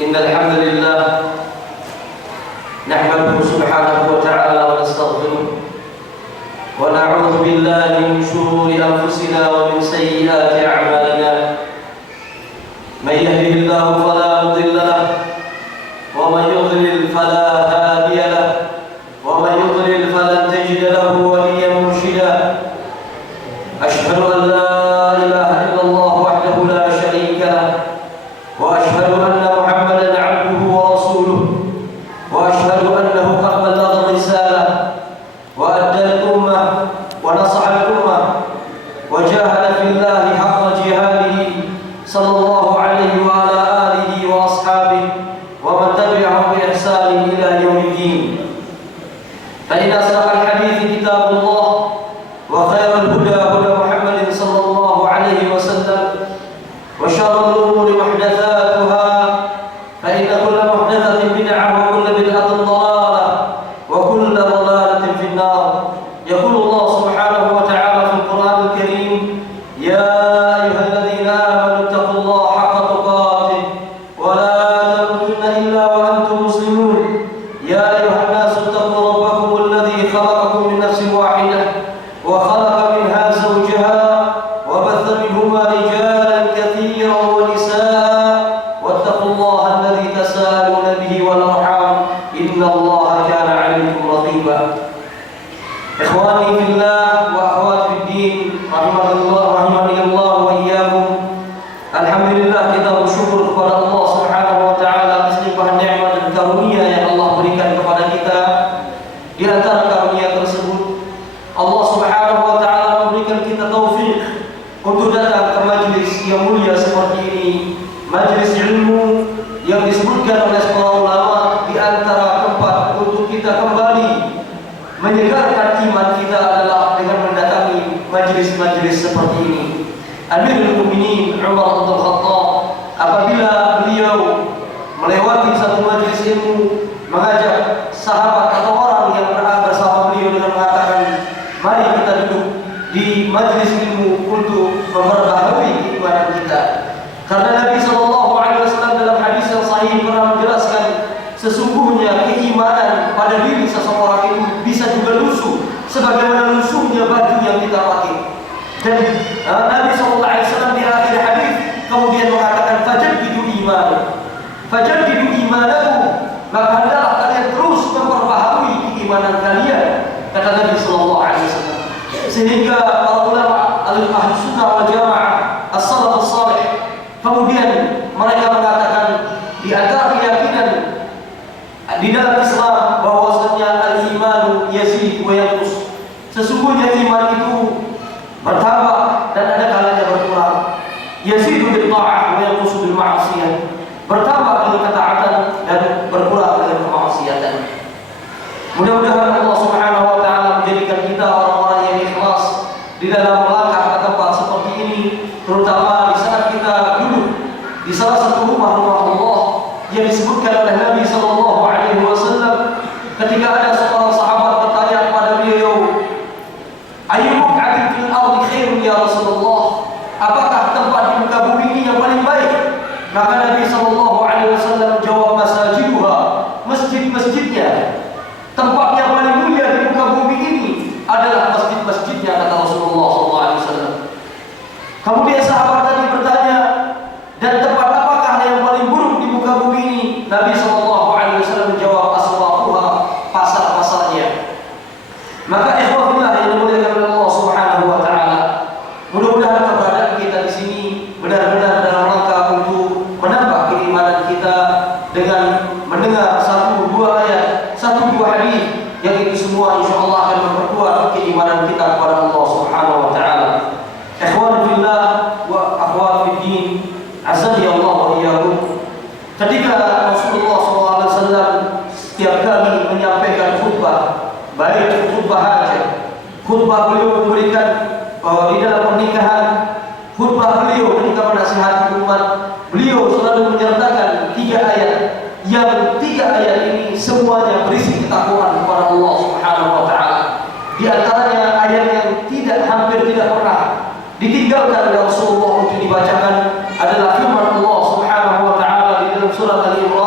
إن الحمد لله نحمده سبحانه وتعالى ونستغفره ونعوذ بالله من شرور أنفسنا ومن سيئات أعمالنا من يهده الله فلا مضل له ومن يضلل فلا هادي له ومن يضلل فلن تجد له وليا مرشدا أشهد أن لا إله إلا الله وحده لا شريك له وأشهد أن محمدا عبده ورسوله وأشهد أنه قد بلغ الرسالة وأدى الأمة ونصح الأمة وجاهد في الله حق جهاده صلى الله عليه وعلى آله وأصحابه ومن تبعهم بإحسان إلى يوم الدين. فإن أصدق الحديث كتاب الله وخير الهدى هدى محمد صلى الله عليه وسلم وشر الأمور محدثاتها فإن كل محدثة بدعة وكل بدعة ضلالة وكل ضلالة في النار. يقول الله سبحانه وتعالى في القرآن الكريم: يا أيها الذين آمنوا اتقوا الله حق تقاته ولا تموتن إلا وأنتم مسلمون. يا أيها الناس اتقوا ربكم الذي خلقكم من نفس واحدة وخلق منها زوجها وبث منهما رجالا كثيرا ونساء واتقوا الله الذي تساءلون به والأرحام إن الله كان عليكم رقيبا. إخواني في الله وأخواتي في الدين rahimani Allah wa iyyakum. Alhamdulillah, kita bersyukur kepada Allah Subhanahu wa taala atas limpahan nikmat dan karunia yang Allah berikan kepada kita. Di antara karunia tersebut, Allah Subhanahu wa taala memberikan kita taufik untuk datang ke majlis yang mulia seperti ini, majlis ilmu yang disebutkan oleh para ulama di antara tempat untuk kita kembali menyegarkan iman kita adalah dengan mendatangi majlis-majlis seperti ini. Amirul Mukminin Umar bin Khattab apabila beliau melewati satu majlis ilmu mengajak sahabat atau orang yang berada bersama beliau dengan mengatakan, mari kita duduk di majlis ilmu untuk memperbaharui keimanan kita. Karena Nabi SAW dalam hadis yang sahih pernah menjelaskan sesungguhnya keimanan pada diri seseorang itu bisa juga lusuh sebagaimana lusuhnya baju yang kita pakai. Dan Nabi SAW di akhir hadis kemudian mengatakan, fajaddidu imanakum, maka hendaklah kalian terus memperbaharui keimanan kalian, kata Nabi SAW. Sehingga para ulama ahli sunnah wal jamaah as-salafus salih kemudian mereka mengatakan di antara keyakinan di dalam Islam bahwasanya al-imanu yazid wa yanqus, sesungguhnya iman itu bertambah dan ada kalanya berkurang. Yazidu bil ta'ah wa yanqusu bil ma'siyah, bertambah dengan ketaatan dan berkurang dengan kemaksiatan. Mudah-mudahan Allah Subhanahu wa taala menjadikan kita orang-orang yang ikhlas di dalam melangkah ke tempat seperti ini, terutama di saat kita duduk di salah satu rumah-rumah Allah yang disebutkan oleh Nabi sallallahu alaihi wasallam ketika ada seorang sahabat bertanya kepada beliau, "Ayyu buq'atin fil ardi khairun ya Rasulullah?" Apakah tempat di muka bumi ini yang paling baik? Maka Nabi sallallahu alaihi wasallam menjawab, "Masajiduha," masjid-masjidnya. Tempat yang paling mulia di muka bumi ini adalah masjid-masjidnya, kata Rasulullah sallallahu alaihi wasallam. Kemudian sahabat tadi bertanya, dan tempat apakah yang paling buruk di muka bumi ini? Nabi sallallahu alaihi wasallam menjawab, aswaquha, pasar-pasarnya. Maka ikhwahullah yang dimuliakan oleh Allah Subhanahu wa taala, mudah-mudahan keberadaan kita di sini benar-benar dalam rangka untuk menambah keimanan kita dengan mendengar satu dua ayat, satu dua hadis yang itu semua insyaallah akan memperkuat keimanan kita kepada Allah Subhanahu wa taala. Ikhwan fillah wa akhwat fid din, azza Allah wa iyyakum. Ketika Rasulullah SAW setiap kali menyampaikan khutbah, baik khutbah hajat, khutbah beliau memberikan di dalam pernikahan, khutbah beliau ketika menasihati umat, beliau selalu menyertakan 3 ayat yang 3 ayat ini semuanya berisi ketakwaan kepada Allah Subhanahu wa taala. Di antaranya ayat yang hampir tidak pernah ditinggalkan oleh Rasulullah untuk dibacakan adalah firman Allah Subhanahu wa taala di dalam surat Al-Imran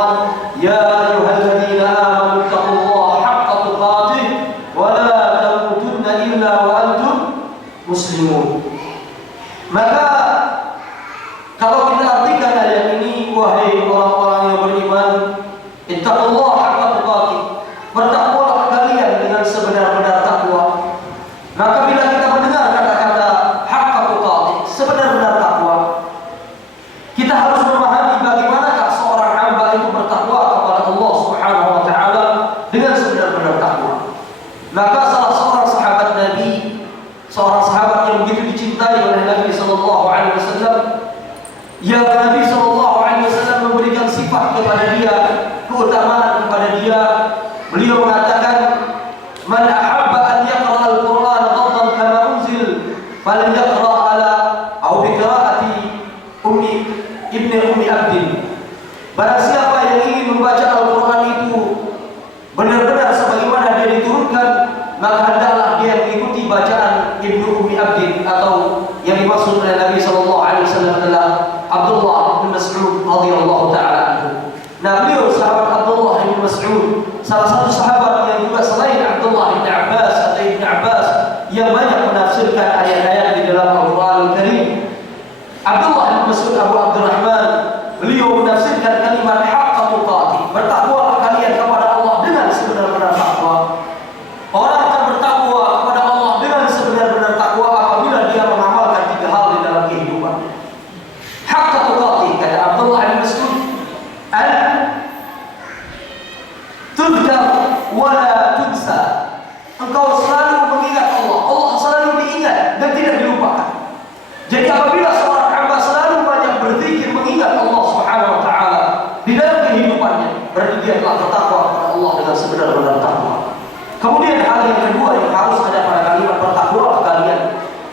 muslimun. Maka kalau kita artikan ayat ini, wahai orang-orang yang beriman, ittaqullaha haqqa tuqatih, bertakwalah kalian dengan sebenar-benar takwa. Maka bila kita mendengar kata-kata haqqa tuqatih, sebenar-benar takwa, kita harus memahami bagaimanakah seorang hamba itu bertakwa kepada Allah Subhanahu wa taala dengan sebenar-benar takwa. Maka salah seorang sahabat Nabi, seorang sahabat yang begitu dicintai oleh Nabi sallallahu alaihi wasallam, yang Nabi sallallahu alaihi wasallam memberikan sifat kepada dia, keutamaan kepada dia. Beliau mengatakan, "Man ahabba an yaqra al-Qur'an ghaddan kama unzil, falyaqra ala aw bi qira'ati Ibni Abdin." Barang siapa yang ingin membaca Al-Quran itu benar-benar sebagaimana dia diturunkan, maka hendaklah dia mengikuti bacaan Ibnu Ummi Abdin, atau yang dimaksud oleh Nabi sallallahu alaihi wasallam adalah Abdullah bin Mas'ud radhiyallahu taala anhu. Nah, beliau sahabat Abdullah bin Mas'ud, salah satu sahabat yang juga selain Abdullah bin Abbas atau Ibn Abbas yang banyak menafsirkan ayat-ayat di dalam Al-Qur'anul Karim. Abdullah bin Mas'ud Abu Abdurrahman, beliau menafsirkan kalimat haqqa tuqatih, bertakwalah kalian kepada Allah dengan sebenar-benar takwa. Orang akan bertakwa kepada Allah dengan sebenar-benar takwa apabila dia mengamalkan 3 hal di dalam kehidupan. Haqqa tuqatih, kata Abdullah bin Mas'ud, an tudkar wa la tunsa. Engkau selalu mengingat Allah, Allah selalu diingat dan tidak dilupakan. Jadi apabila seorang hamba selalu banyak berzikir mengingat Allah Subhanahu wa taala di dalam kehidupannya, berarti dia telah bertakwa kepada Allah dengan sebenar-benar takwa. Kemudian hal yang kedua yang harus ada pada kalimat bertakwalah kalian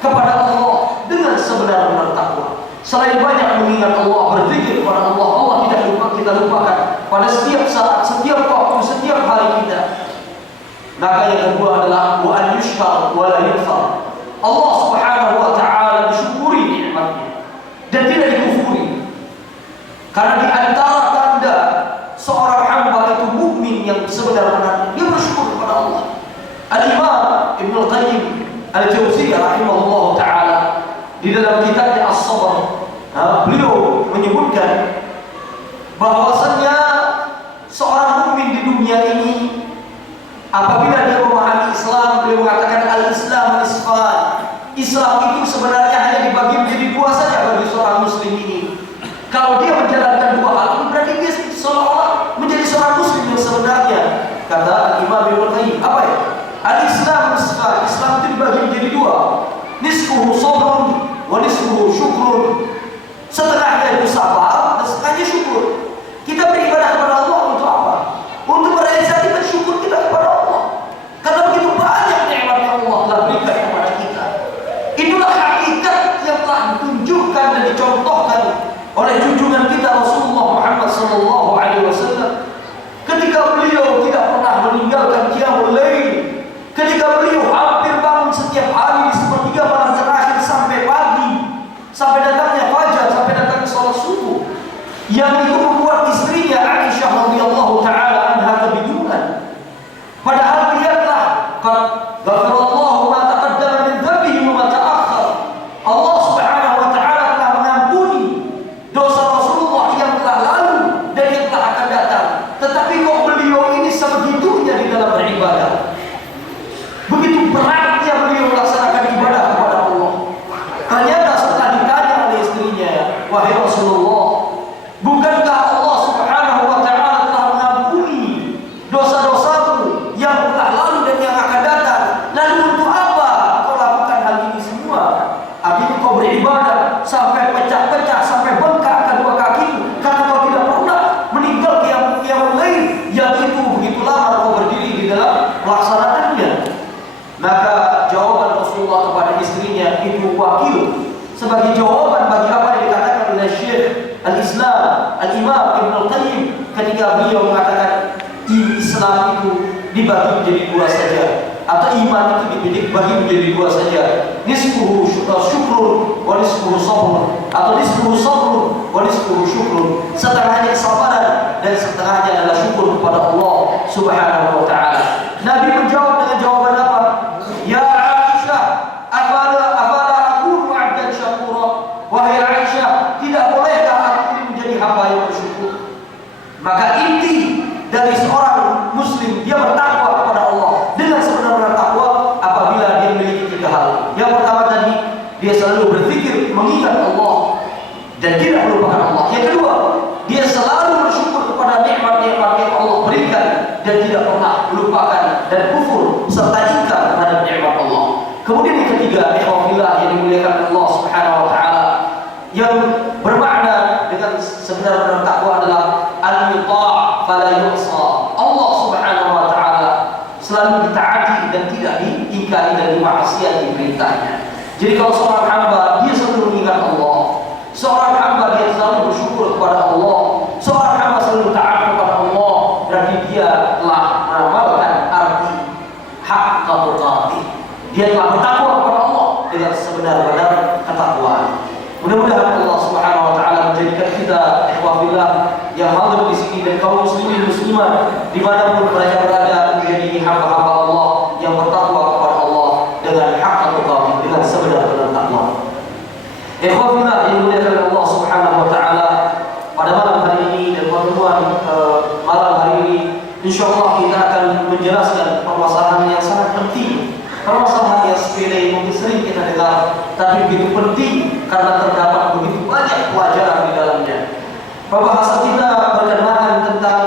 kepada Allah dengan sebenar-benar takwa. Selain banyak mengingat Allah, berzikir kepada Allah, Allah tidak lupa kita lupakan pada setiap saat, setiap waktu, setiap hari kita. Maka yang kedua adalah wa an yushkar wa la yukfar. Allah Subhanahu wa taala disyukuri nikmatnya dan tidak dikufuri. Karena di antara tanda seorang hamba itu mukmin yang sebenar-benarnya, dia bersyukur kepada Allah. Al-Imam Ibnu Qayyim Al-Jauziyah rahimahullah taala di dalam kitabnya As-Sabr, beliau menyebutkan bahwasanya seorang mukmin di dunia ini apabila dia memahami Islam, beliau mengatakan al-Islam nisfan. Islam itu sebenarnya hanya dibagi menjadi 2 saja bagi seorang muslim ini. Kalau dia menjalankan 2 hal itu, berarti dia seolah-olah menjadi seorang muslim yang sebenarnya. Kata Imam Ibnu Qayyim, apa ya? Al-Islam nisfan. Islam itu dibagi menjadi 2. Nisfuhu sabrun wa nisfuhu syukrun. Setengahnya itu sabar dan setengahnya syukur. Kita beribadah kepada Allah untuk apa? Untuk merealisasikan syukur kita kepada Allah. Karena begitu banyak nikmat yang Allah telah berikan kepada kita. Itulah hakikat yang telah ditunjukkan dan dicontohkan oleh junjungan kita Rasulullah Muhammad sallallahu alaihi wasallam. Ketika beliau tidak pernah meninggalkan qiyamul lail, ketika beliau hampir bangun setiap hari di sepertiga malam terakhir sampai pagi, sampai datangnya fajar, sampai datangnya salat subuh, yang itu membuat istrinya Aisyah radhiyallahu taala anha kebingungan. Padahal dia telah ghafarallahu ma taqaddama min dhanbihi wa ma ta'akhkhar. Allah Subhanahu wa taala telah mengampuni dosa Rasulullah yang telah lalu dan yang telah akan datang. Tetapi kok beliau ini sebegitunya di dalam beribadah. Begitu beratnya beliau melaksanakan ibadah kepada Allah. Ternyata setelah ditanya oleh istrinya, wahai Rasulullah, bukankah Allah Subhanahu wa taala telah mengampuni dosa-dosamu yang telah lalu dan yang akan datang? Lalu untuk apa kau lakukan hal ini semua? Artinya kau beribadah sampai pecah-pecah, sampai bengkak kedua kakimu karena kau tidak pernah meninggal qiyamul lail yang itu begitu lama kau berdiri di dalam melaksanakannya. Maka jawaban Rasulullah kepada istrinya itu wakil sebagai jawaban bagi apa yang dikatakan oleh Syekh Al-Islam Al-Imam Ibnu Qayyim ketika beliau mengatakan Islam itu dibagi menjadi 2 saja, atau iman itu dibagi menjadi 2 saja. Nisfuhu syukrun wa nisfuhu sabrun, atau nisfuhu sabrun wa nisfuhu syukrun. Setengahnya kesabaran dan setengahnya adalah syukur kepada Allah Subhanahu wa taala. Nabi menjawab dengan jawaban apa? Ya Aisyah, afala dan tidak pernah melupakan dan kufur serta ingkar terhadap nikmat Allah. Kemudian yang ketiga, ikhwafillah yang dimuliakan Allah Subhanahu wa taala, yang bermakna dengan sebenar-benar takwa adalah al-yuta' fala yu'sa. Allah Subhanahu wa taala selalu ditaati dan tidak diingkari dan dimaksiati perintahnya. Jadi kalau seorang hamba dia selalu mengingat Allah, seorang hamba dia selalu bersyukur kepada Allah, seorang hamba selalu taat kepada Allah, berarti dia telah mengamalkan arti hak tuqatih. Dia telah bertakwa kepada Allah dengan sebenar-benar ketakwaan. Mudah-mudahan Allah Subhanahu wa taala menjadikan kita ikhwafillah yang hadir di sini dan kaum muslimin muslimat dimanapun mereka berada menjadi hamba-hamba Allah yang bertakwa kepada Allah dengan hak tuqatih, dengan sebenar-benar takwa. Ikhwafillah yang dimuliakan Allah Subhanahu wa taala, pada malam hari ini dan pertemuan malam hari ini insyaallah kita akan menjelaskan permasalahan yang sangat penting. Permasalahan yang sepele mungkin sering kita dengar, tapi begitu penting karena terdapat begitu banyak pelajaran di dalamnya. Pembahasan kita berkenaan tentang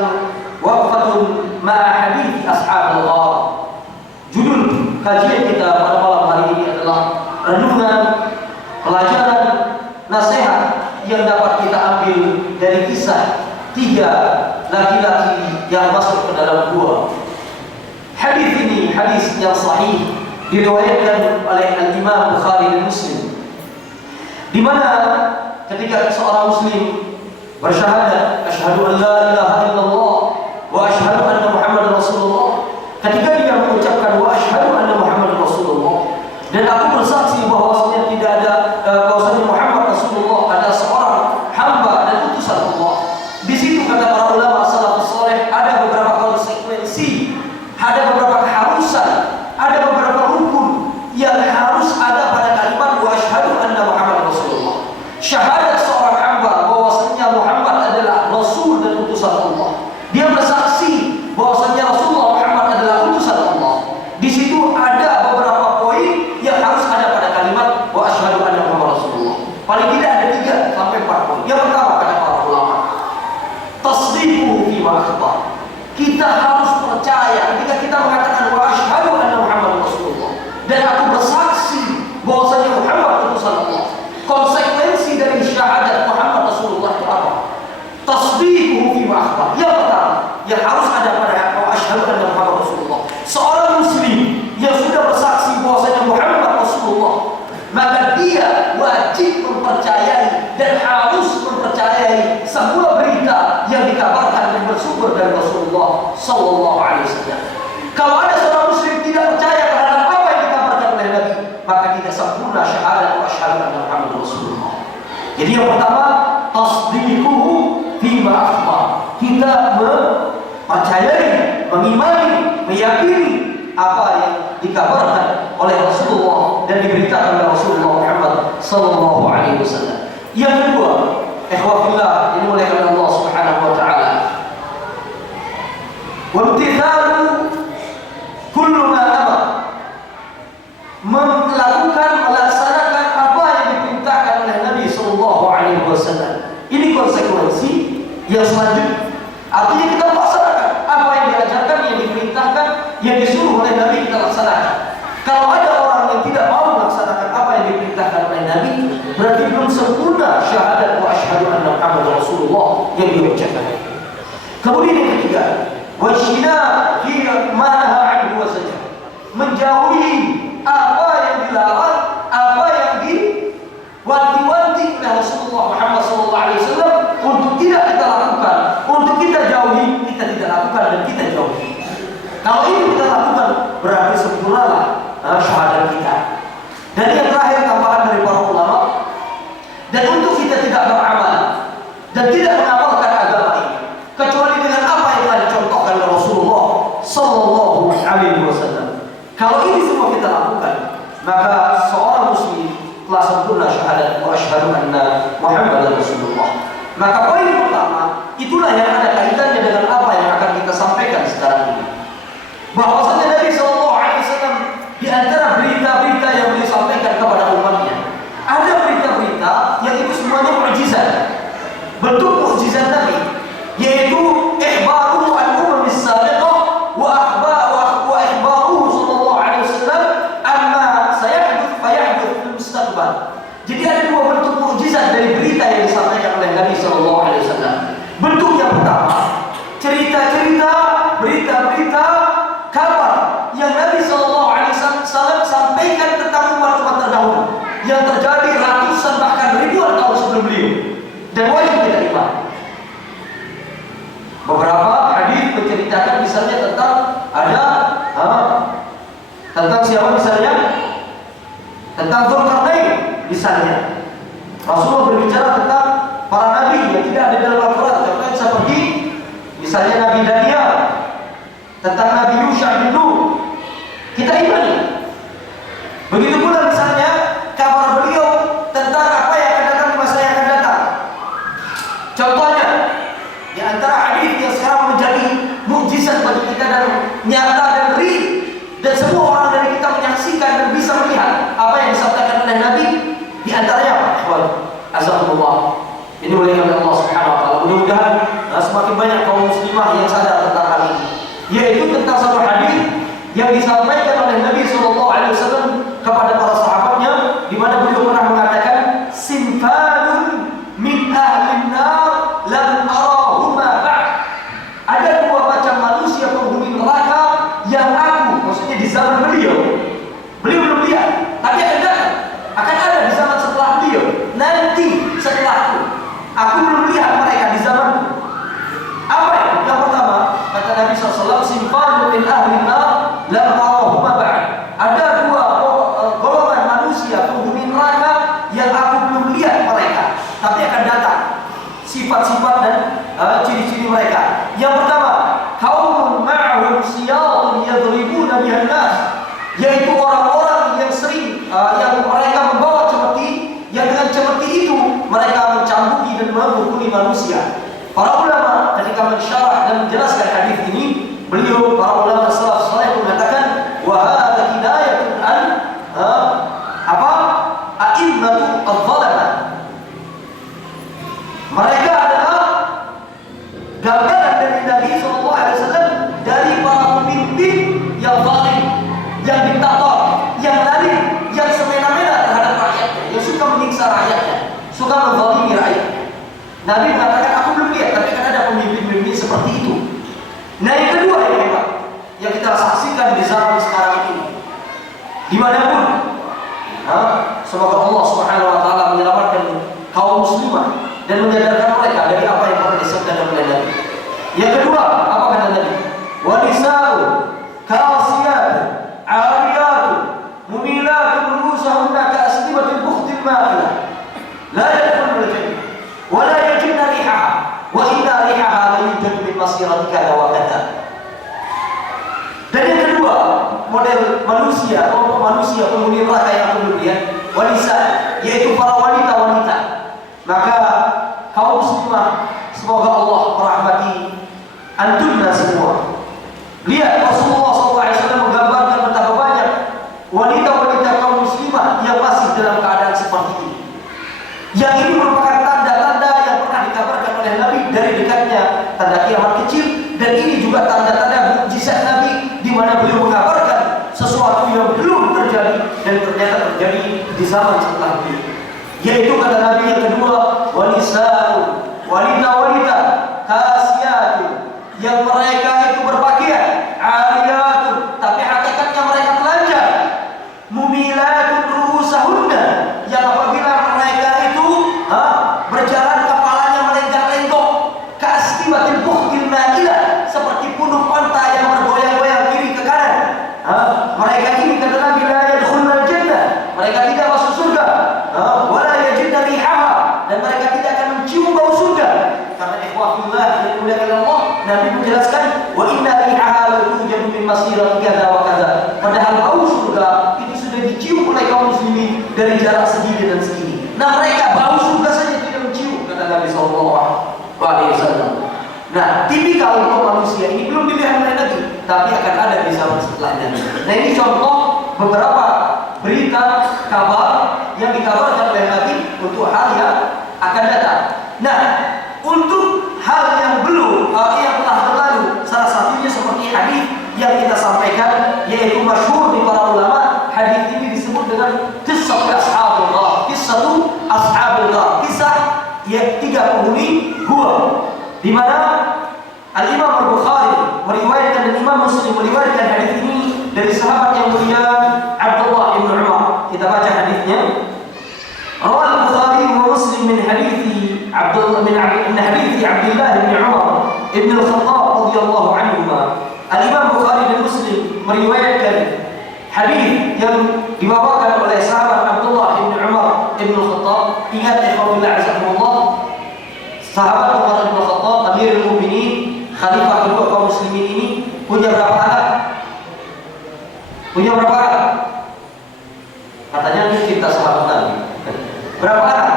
waqfatun ma'a hadits ashabul ghar. Judul kajian kita pada malam hari ini adalah renungan, pelajaran, nasihat yang dapat kita ambil dari kisah 3 laki-laki yang masuk ke dalam gua. Hadis ini hadis yang sahih, diriwayatkan oleh Al-Imam Bukhari dan Muslim, di mana ketika seorang muslim bersyahadat asyhadu an la ilaha illallah wa asyhadu anna Muhammadar Rasulullah, ketika dia mengucapkan wa asyhadu anna Muhammadar Rasulullah dan aku bersaksi bahwasanya tidak ada bahwasanya Muhammad Rasulullah adalah seorang hamba dan utusan Allah. Di situ kata para ulama salafus saleh ada beberapa konsekuensi, ada beberapa keharusan, ada beberapa rukun yang harus ada pada kalimat wa asyhadu anna Muhammad Rasulullah. Syahadat seorang hamba bahwasanya Muhammad adalah rasul dan utusan Allah. Dia bersaksi bahwasanya Rasulullah Muhammad adalah utusan Allah. Di situ ada beberapa poin yang harus ada pada kalimat wa asyhadu anna Muhammad Rasulullah. Paling tidak ada 3 sampai 4 poin. Yang pertama kata para ulama, tasdiquhu fi ma akhbar. Kita harus percaya ketika kita mengatakan wa asyhadu anna Muhammad Rasulullah dan aku bersaksi bahwasanya Muhammad utusan Allah. Konsekuensi dari syahadat Muhammad Rasulullah itu apa? Tasdiquhu fi ma akhbar. Yang pertama yang harus ada pada wa asyhadu anna Muhammad Rasulullah, seorang muslim yang sudah bersaksi bahwasanya Muhammad Rasulullah, maka dia wajib mempercayai dan harus mempercayai sebuah berita yang dikabarkan dan bersumber dari Rasulullah sallallahu alaihi wasallam. Kalau ada seorang muslim tidak percaya terhadap apa yang dikabarkan oleh Nabi, maka tidak sempurna syahadat wa asyhadu anna Muhammadar Rasulullah. Jadi yang pertama, tasdiquhu fi ma akhbar. Kita mempercayai, mengimani, meyakini apa yang dikabarkan oleh Rasulullah dan diberitakan oleh Rasulullah Muhammad sallallahu alaihi wasallam. Yang kedua, ikhwafillah yang dimuliakan Allah Subhanahu wa taala, wa imtithalu kullu ma amara. Melakukan, melaksanakan apa yang diperintahkan oleh Nabi sallallahu alaihi wasallam. Ini konsekuensi yang selanjutnya. Artinya kita melaksanakan apa yang diajarkan, yang diperintahkan, yang disuruh oleh Nabi kita laksanakan. Kalau ada orang yang tidak mau melaksanakan apa yang diperintahkan oleh Nabi, berarti belum sempurna syahadat wa asyhadu anna Muhammadar Rasulullah yang diucapkan. Kemudian yang ketiga, wajhina fi ma naha anhu wa sajah. Menjauhi apa yang dilarang, apa yang diwanti-wanti oleh Rasulullah Muhammad sallallahu alaihi wasallam untuk tidak kita lakukan, untuk kita jauhi, kita tidak lakukan dan kita jauhi. Kalau ini kita lakukan, berarti sempurnalah syahadat kita. Dan yang terakhir tambahan dari para ulama, dan untuk kita tidak beramal dan tidak mengamalkan agama ini kecuali dengan apa yang telah dicontohkan oleh Rasulullah sallallahu alaihi wasallam. Kalau ini semua kita lakukan, maka seorang muslim telah sempurna syahadat wa asyhadu anna Muhammadar Rasulullah. Maka poin pertama, itulah yang ada kaitannya dengan apa yang akan kita sampaikan sekarang ini. Bahwasanya Nabi sallallahu alaihi wasallam di antara berita-berita yang beliau sampaikan kepada umatnya, ada berita-berita yang itu semuanya mukjizat. Bentuk mukjizat Nabi, yaitu ikhbaruhu an umam as-sabiqah dari berita yang disampaikan oleh Nabi Shallallahu Alaihi Wasallam. Bentuk yang pertama, cerita-cerita, berita-berita, kabar yang Nabi Shallallahu Alaihi Wasallam sampaikan tentang umat-umat terdahulu yang terjadi ratusan bahkan ribuan tahun sebelum beliau, dan wajib kita iman. Beberapa hadis menceritakan misalnya tentang tentang siapa misalnya, tentang Dzulkarnain misalnya. Rasulullah berbicara tentang para nabi yang tidak ada dalam Al-Quran, contohnya seperti misalnya Nabi Daniel, tentang Nabi Yusha bin Nun, kita imani. Begitu pula misalnya kabar beliau tentang apa yang akan datang di masa yang akan datang. Contohnya di antara hadis yang sekarang menjadi mukjizat bagi kita dan nyata dan real, dan semua orang dari kita menyaksikan dan bisa melihat apa yang disampaikan oleh Nabi. Di antaranya, azzakumullah, ini oleh Allah Subhanahu wa taala. Mudah-mudahan semakin banyak kaum muslimah yang sadar tentang hal ini, yaitu tentang satu hadis yang disampaikan oleh Nabi Shallallahu Alaihi Wasallam kepada para sahabatnya, di mana beliau pernah mengatakan, sinfanun min ahlin nar lam arahuma ba'd. Ada dua macam manusia penghuni neraka yang aku, maksudnya di zaman beliau belum lihat, tapi akan ada di zaman setelah beliau, nanti setelahku. Aku belum lihat mereka di zamanku. Apa itu? Yang pertama, kata Nabi SAW, sinfanun min ahlin nar lam arahuma ba'd. Ada dua golongan manusia penghuni neraka yang aku belum lihat mereka, tapi akan datang sifat-sifat dan ciri-ciri mereka. Yang pertama, qaumun ma'hum siyatun yadribuna bihan nas, yaitu orang-orang yang sering yang mereka membawa cemeti, yang dengan cemeti itu mereka mencambuki dan memukuli manusia. Para ulama ketika mensyarah dan menjelaskan hadis ini, beliau, para ulama salaf saleh mengatakan, wa hadza hidayatun an a'immatu adh-dhalamah. Mereka adalah gambaran dari Nabi SAW dari para pemimpin yang zalim, yang diktator, yang zalim, yang semena-mena terhadap rakyatnya, yang suka menyiksa rakyatnya, suka menzalimi rakyatnya. Nabi mengatakan, aku belum lihat, tapi kan ada pemimpin-pemimpin seperti itu. Nah, yang kedua yang hebat, yang kita saksikan di zaman sekarang ini, dimanapun, semoga Allah Subhanahu wa taala menyelamatkan kaum muslimah dan menyadarkan mereka dari apa yang pernah disabdakan oleh Nabi. Yang kedua, apa kata Nabi? Wa nisa'u kasiyat 'ariyat mumilat ru'usahunna ka'aslimatil bukhtil ma'ilah la yadkhulul jannah wa la yajidna rihaha wa inna rihaha la yujadu min masirati kadza wa kadza. Dan yang kedua, model manusia, kelompok manusia penghuni neraka yang aku belum lihat, wanita, yaitu para wanita-wanita. Maka kaum muslimah, semoga Allah merahmati antunna semua. Lihat Rasulullah SAW menggambarkan betapa banyak wanita-wanita kaum muslimah yang masih dalam keadaan seperti ini. Yang ini merupakan tanda-tanda yang pernah dikabarkan oleh Nabi dari dekatnya tanda kiamat kecil, dan ini juga tanda-tanda mukjizat Nabi di mana beliau mengabarkan sesuatu yang belum terjadi dan ternyata terjadi di zaman setelah beliau. Yaitu kata Nabi yang kedua, wanita-wanita kasiyatun, yang mereka itu berpakaian, ariyatun, tapi hakikatnya mereka telanjang, mumilatun ru'usahunna, yang apabila mereka itu berjalan kepalanya melenggak-lenggok, ka'aslimatil bukhtil ma'ilah, seperti punuk onta yang bergoyang-goyang kiri ke kanan. Mereka ini kata Nabi, la yadkhulul jannah, mereka tidak masuk surga, wala yajidna rihaha, dan mereka tidak akan mencium bau surga. Karena ikhwatullah yang dimuliakan Allah, Nabi menjelaskan, wa inna rihaha la tujadu min masirati kadza wa kadza. Padahal bau surga itu sudah dicium oleh kaum muslimin dari jarak segini dan segini. Nah, mereka bau surga saja tidak mencium, kata Nabi sallallahu alaihi wasallam. Nah, tipikal untuk manusia ini belum dilihat oleh Nabi, tapi akan ada di zaman setelahnya. Nah, ini contoh beberapa berita, kabar yang dikabarkan oleh Nabi untuk hal yang akan datang. Nah, untuk hal yang belum, yang telah berlalu, salah satunya seperti hadis yang kita sampaikan, yaitu masyhur di para ulama. Hadis ini disebut dengan kisah ashabul ghar, kisah ya 3 penghuni gua, di mana Al-Imam Al-Bukhari meriwayatkan dan Imam Muslim meriwayatkan hadis ini dari sahabat yang mulia Abdullah bin Umar. Kita baca hadisnya. Rawal Al-Bukhari wa Muslim min hadithi Abdullah bin Abdullah bin Umar ibn Al-Khattab radhiyallahu anhuma. Al-Imam Bukhari dan Muslim meriwayatkan hadis yang dibawakan oleh sahabat Abdullah bin Umar ibn Al-Khattab. Ingat ikhwanillah azakumullah, sahabat Umar ibn Al-Khattab, Amirul Mukminin, khalifah kedua kaum muslimin ini punya berapa anak? Punya berapa anak? Katanya ini kita sahabat Nabi. Berapa anak?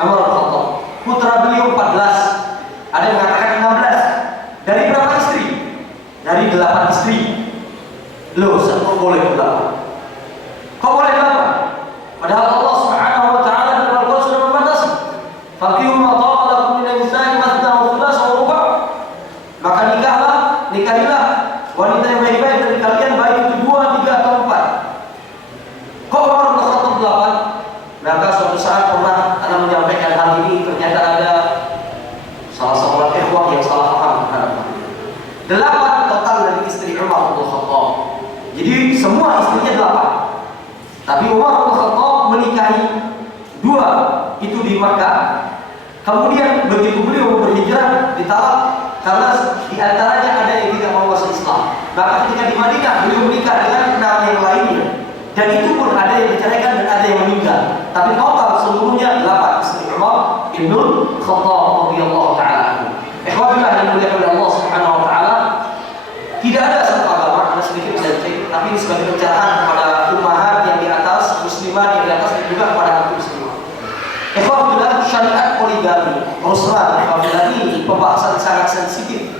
Umar ibn Al-Khattab. Putra beliau 14. Ada yang mengatakan 16. Dari berapa istri? Dari 8 istri. Loh, kok boleh 8? Kok boleh 8? Padahal Allah Subhanahu wa taala dalam Al-Qur'an sudah membatasi. Faqihu ma ta'a lakum min an-nisa'i mathna wa thulatha wa ruba'. Maka nikahilah wanita yang baik-baik dari kalian, baik itu 2, 3 atau 4. Kok Umar bin Khattab 8? Maka suatu saat pernah anak menyampaikan hal ini, ternyata ada salah seorang ikhwah yang salah paham terhadap hal ini. 8 total dari istri Umar bin Khattab. Jadi semua istrinya 8. Tapi Umar bin Khattab menikahi 2 itu di Makkah. Kemudian begitu beliau berhijrah ditalak karena di antaranya ada yang tidak mau masuk Islam. Maka ketika di Madinah beliau menikah dengan 6 yang lainnya. Dan itu pun ada yang diceraikan dan ada yang meninggal. Tapi total seluruhnya 8 istri Umar bin Khattab radhiyallahu taala. Ikhwanillah yang dimuliakan oleh Allah Subhanahu wa taala, tidak ada satu agama, ada sedikit saja, tapi ini sebagai pencerahan kepada ummahat yang di atas, muslimat yang di atas, dan juga kepada anak muslimah. Ikhwanillah, syariat poligami, Rasulullah, ikhwanillah, ini pembahasan sangat sensitif.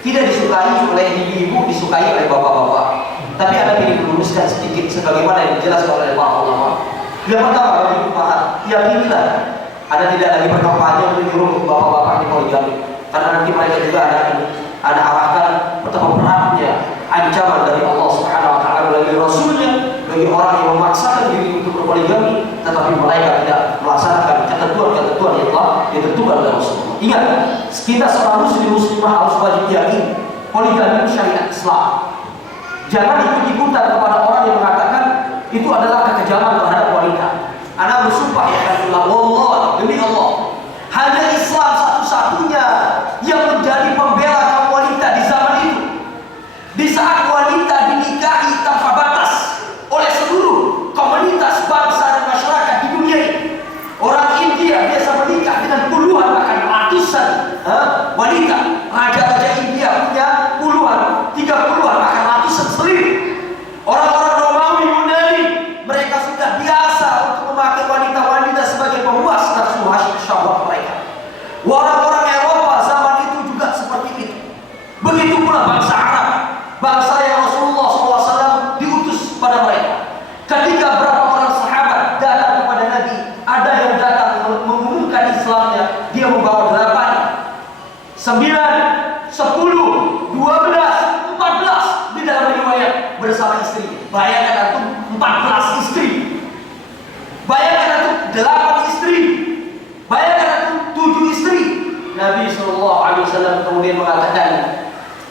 Tidak disukai oleh ibu-ibu, disukai oleh bapak-bapak. Tapi ada yang meluruskan sedikit sebagaimana yang dijelaskan oleh para ulama. Yang pertama, bagi ummahat, yakinilah ada tidak lagi berkampanye menyuruh bapak-bapak di poligami. Karena nanti mereka juga ada arahkan betapa beratnya ancaman dari Allah Subhanahu wa taala melalui Rasulnya bagi orang yang memaksakan diri untuk berpoligami, tetapi mereka tidak melaksanakan ketentuan-ketentuan yang telah ditentukan oleh Rasulullah. Ingat, kita seorang muslimah harus wajib yakin poligami syariat Islam. Jangan ikut-ikutan kepada orang yang mengatakan itu adalah kekejaman terhadap wanita. Anak bersumpah ya kan, wallah, demi Allah, hanya Islam satu-satunya yang menjadi pembela kaum wanita di zaman itu. Di saat wanita dinikahi tanpa batas oleh seluruh komunitas bangsa dan masyarakat di dunia ini. Orang India biasa menikah dengan puluhan bahkan ratusan wanita. Raja-raja India punya puluhan, 30-an bahkan ratusan selir. Orang-orang Romawi, Yunani, mereka sudah biasa untuk memakai wanita-wanita sebagai pemuas nafsu syahwat mereka. Orang-orang Eropa zaman itu juga seperti itu. Begitu pula bangsa Arab, bangsa yang Rasulullah SAW diutus pada mereka. Ketika berapa orang sahabat datang kepada Nabi, ada yang datang mengumumkan Islamnya, dia membawa 8, 9, 10, 12, 14 di dalam riwayat bersama istri. Bayangkan itu 14 istri. Bayangkan itu 8 istri. Bayangkan itu 7 istri. Nabi SAW kemudian mengatakan,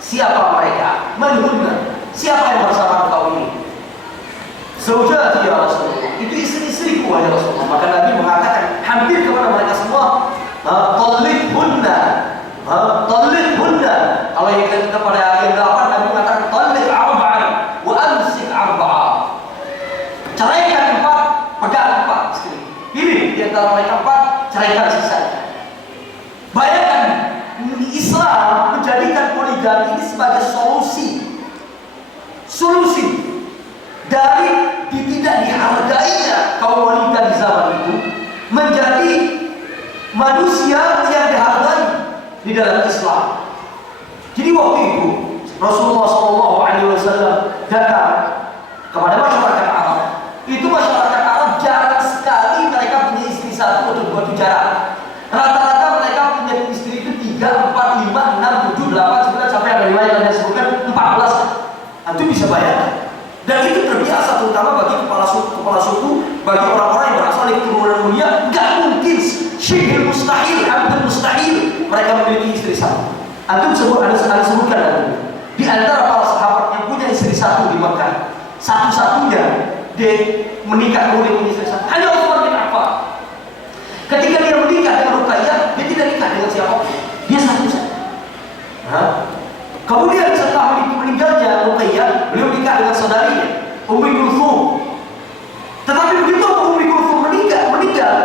siapa mereka? Manhunna? Siapa yang bersama engkau ini? Zaujati ya Rasulullah. Itu istri-istriku wahai Rasulullah. Maka Nabi mengatakan hampir kepada mereka semua, talliqhunna. Talliqhunna. Kalau yang kepada yang 8 Nabi mengatakan talliq arba'an wa amsik arba'an. Ceraikan 4, pegang 4 istri. Pilih di antara mereka 4, ceraikan sisanya. Bayangkan Islam menjadikan poligami ini sebagai solusi dari tidak dihargainya kaum wanita di zaman itu menjadi manusia yang dihargai di dalam Islam. Jadi waktu itu Rasulullah SAW datang kepada masyarakat Arab. Itu masyarakat Arab jarang sekali mereka punya istri 1 atau 2, itu jarang. Rata-rata mereka punya istri itu 3, 4, 5, 6, 7, 8, 9 sampai ada riwayat Antum sebutkan antum. Di antara para sahabat yang punya istri satu di Mekah, satu-satunya dia menikah kemudian punya istri satu, hanya Utsman bin Affan. Ketika dia menikah dengan Ruqayyah, dia tidak nikah dengan siapapun. Dia satu saja. Kemudian setelah meninggalnya Ruqayyah, beliau menikah dengan saudarinya Ummi Kulthum. Tetapi begitu Ummi Kulthum meninggal,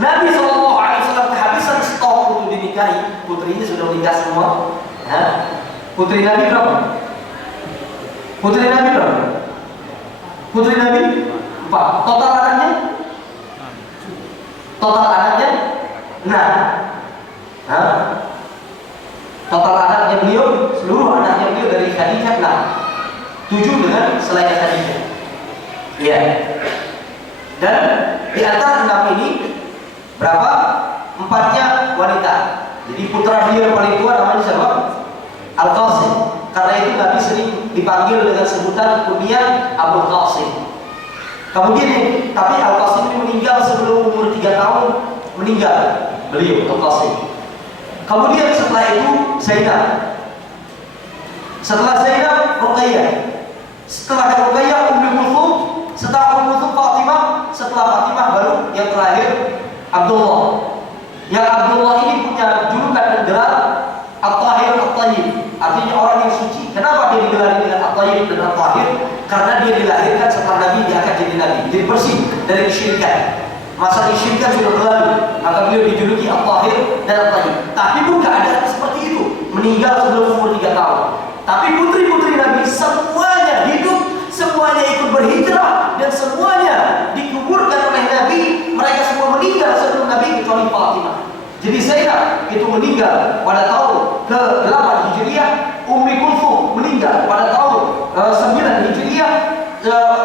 Nabi SAW kehabisan stok untuk dinikahi. Putrinya sudah menikah semua. Putri Nabi berapa? Putri Nabi 4. Total anaknya? Total anaknya beliau, seluruh anaknya beliau dari Khadijah 6. 7 dengan selain Khadijah. Iya. Dan di antara 6 ini berapa? 4-nya wanita. Jadi putra beliau yang paling tua namanya siapa? Al-Qasim. Karena itu Nabi sering dipanggil dengan sebutan kunyah Abul Qasim. Kemudian tapi Al-Qasim ini meninggal sebelum umur 3 tahun meninggal beliau Al-Qasim. Kemudian setelah itu Zainab. Setelah Zainab Ruqayyah. Setelah Ruqayyah Ummu Kulthum, setelah Ummu Kulthum Fatimah, setelah Fatimah baru yang terakhir Abdullah. Yang Abdullah ini punya julukan dan gelar At-Tahir At-Tayyib, artinya orang yang suci. Kenapa dia digelari dengan At-Tayyib dan At-Tahir? Karena dia dilahirkan setelah Nabi diangkat jadi Nabi, jadi bersih dari kesyirikan. Masa kesyirikan sudah berlalu, maka beliau dijuluki At-Tahir dan At-Tayyib. Tapi pun keadaan seperti itu, meninggal sebelum umur 3 tahun. Tapi putri-putri Nabi semuanya hidup, semuanya ikut berhijrah, dan semuanya dikuburkan oleh Nabi. Mereka semua meninggal sebelum Nabi kecuali Fatimah. Jadi Zainab itu meninggal pada tahun ke-8 Hijriah, Ummi Kulthum meninggal pada tahun 9 Hijriah,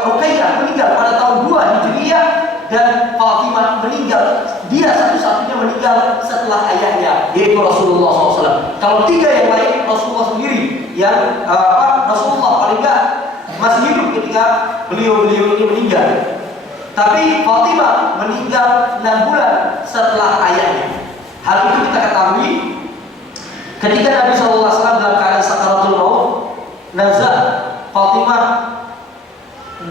Ruqayyah meninggal pada tahun 2 Hijriah, dan Fatimah meninggal. Dia satu-satunya meninggal setelah ayahnya, yaitu Rasulullah SAW. Kalau 3 yang lain Rasulullah sendiri yang Rasulullah paling enggak masih hidup ketika beliau ini meninggal. Tapi Fatimah meninggal 6 bulan setelah ayahnya. Hal itu kita ketahui ketika Nabi SAW dalam keadaan sakaratul maut, nazar Fatimah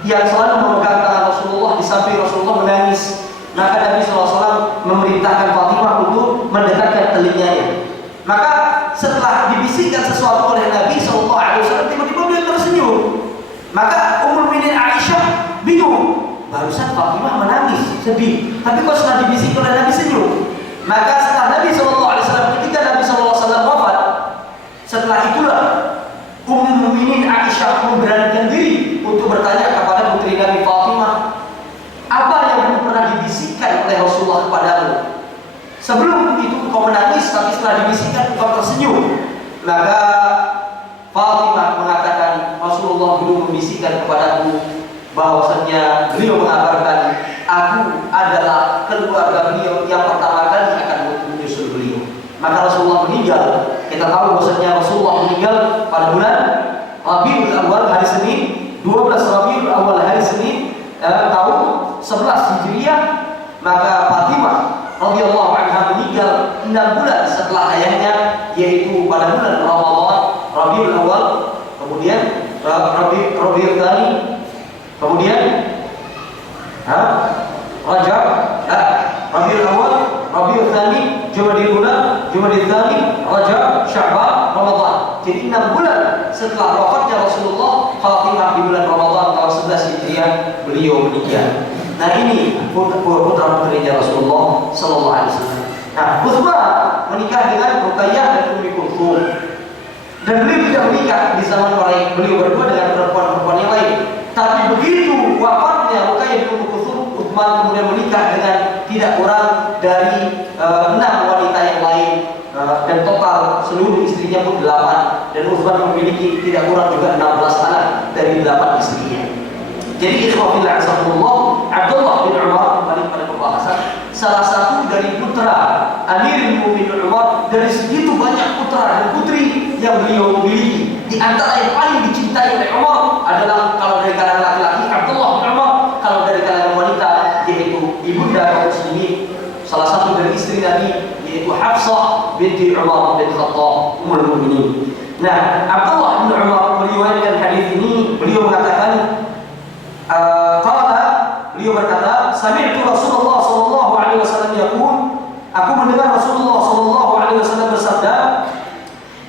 yang selalu memegang tangan Rasulullah di samping Rasulullah menangis. Maka Nabi SAW memerintahkan Fatimah untuk mendekatkan telinganya. Maka setelah dibisikkan sesuatu oleh Nabi SAW, tiba-tiba beliau tersenyum. Maka Ummul Mukminin Aisyah bingung. Barusan Fatimah menangis, sedih, tapi kok setelah dibisik oleh Nabi senyum? Maka setelah Nabi SAW, ketika Nabi SAW wafat, setelah itulah Ummul Mukminin Aisyah memberanikan diri untuk bertanya kepada putri Nabi Fatimah, apa yang belum pernah dibisikkan oleh Rasulullah kepadamu? Sebelum itu kau menangis, tapi setelah dibisikkan kau tersenyum. Maka Fatimah mengatakan, Rasulullah belum membisikkan kepadaku bahwasanya beliau mengabarkan aku adalah keluarga beliau yang pertama kali akan menyusul beliau. Maka Rasulullah meninggal. Kita tahu bahwasanya Rasulullah meninggal pada bulan Rabiul Awal hari Senin, 12 Rabiul Awal hari Senin tahun 11 Hijriah. Maka Fatimah radhiyallahu anha meninggal 6 bulan setelah ayahnya, yaitu pada bulan Ramadan, Rabiul Awal, kemudian Rabiul Tsani, kemudian Rajab, Rabiul Awal, Rabiul Tsani, Jumadil Ula, Jumadil Tsani, Rajab, Sya'ban, Ramadan. Jadi 6 bulan setelah wafatnya Rasulullah, Fatimah di bulan Ramadan tahun 11 Hijriah beliau meninggal. Nah ini putra-putrinya Rasulullah Sallallahu Alaihi Wasallam. Nah, Utsman menikah dengan Ruqayyah dan Ummi Kulthum. Dan beliau tidak menikah di zaman beliau berdua dengan perempuan-perempuan yang lain. Tapi begitu wafatnya Ruqayyah bin Ummi Kulthum, Utsman kemudian menikah dengan tidak kurang dari 6 wanita yang lain, dan total seluruh istrinya pun 8. Dan Utsman memiliki tidak kurang juga 16 anak dari 8 istrinya. Jadi ikhwafil azamullah, Abdullah bin Umar, kembali pada pembahasan, salah satu dari putra Amirul Mukminin Umar dari segitu banyak putra dan putri yang beliau miliki. Di antara yang paling dicintai oleh Umar adalah, kalau dari kalangan laki-laki, Abdullah bin Umar. Kalau dari kalangan wanita, yaitu ibunda kaum muslimin, salah satu dari istri Nabi, yaitu Hafsah binti binti Umar bin Khattab Ummul Mukminin. Nah, Abdullah bin Umar meriwayatkan hadis ini. Beliau mengatakan, beliau berkata, sami'tu Rasulullah sallallahu alaihi wasallam yaqul, aku mendengar Rasulullah sallallahu alaihi wasallam bersabda,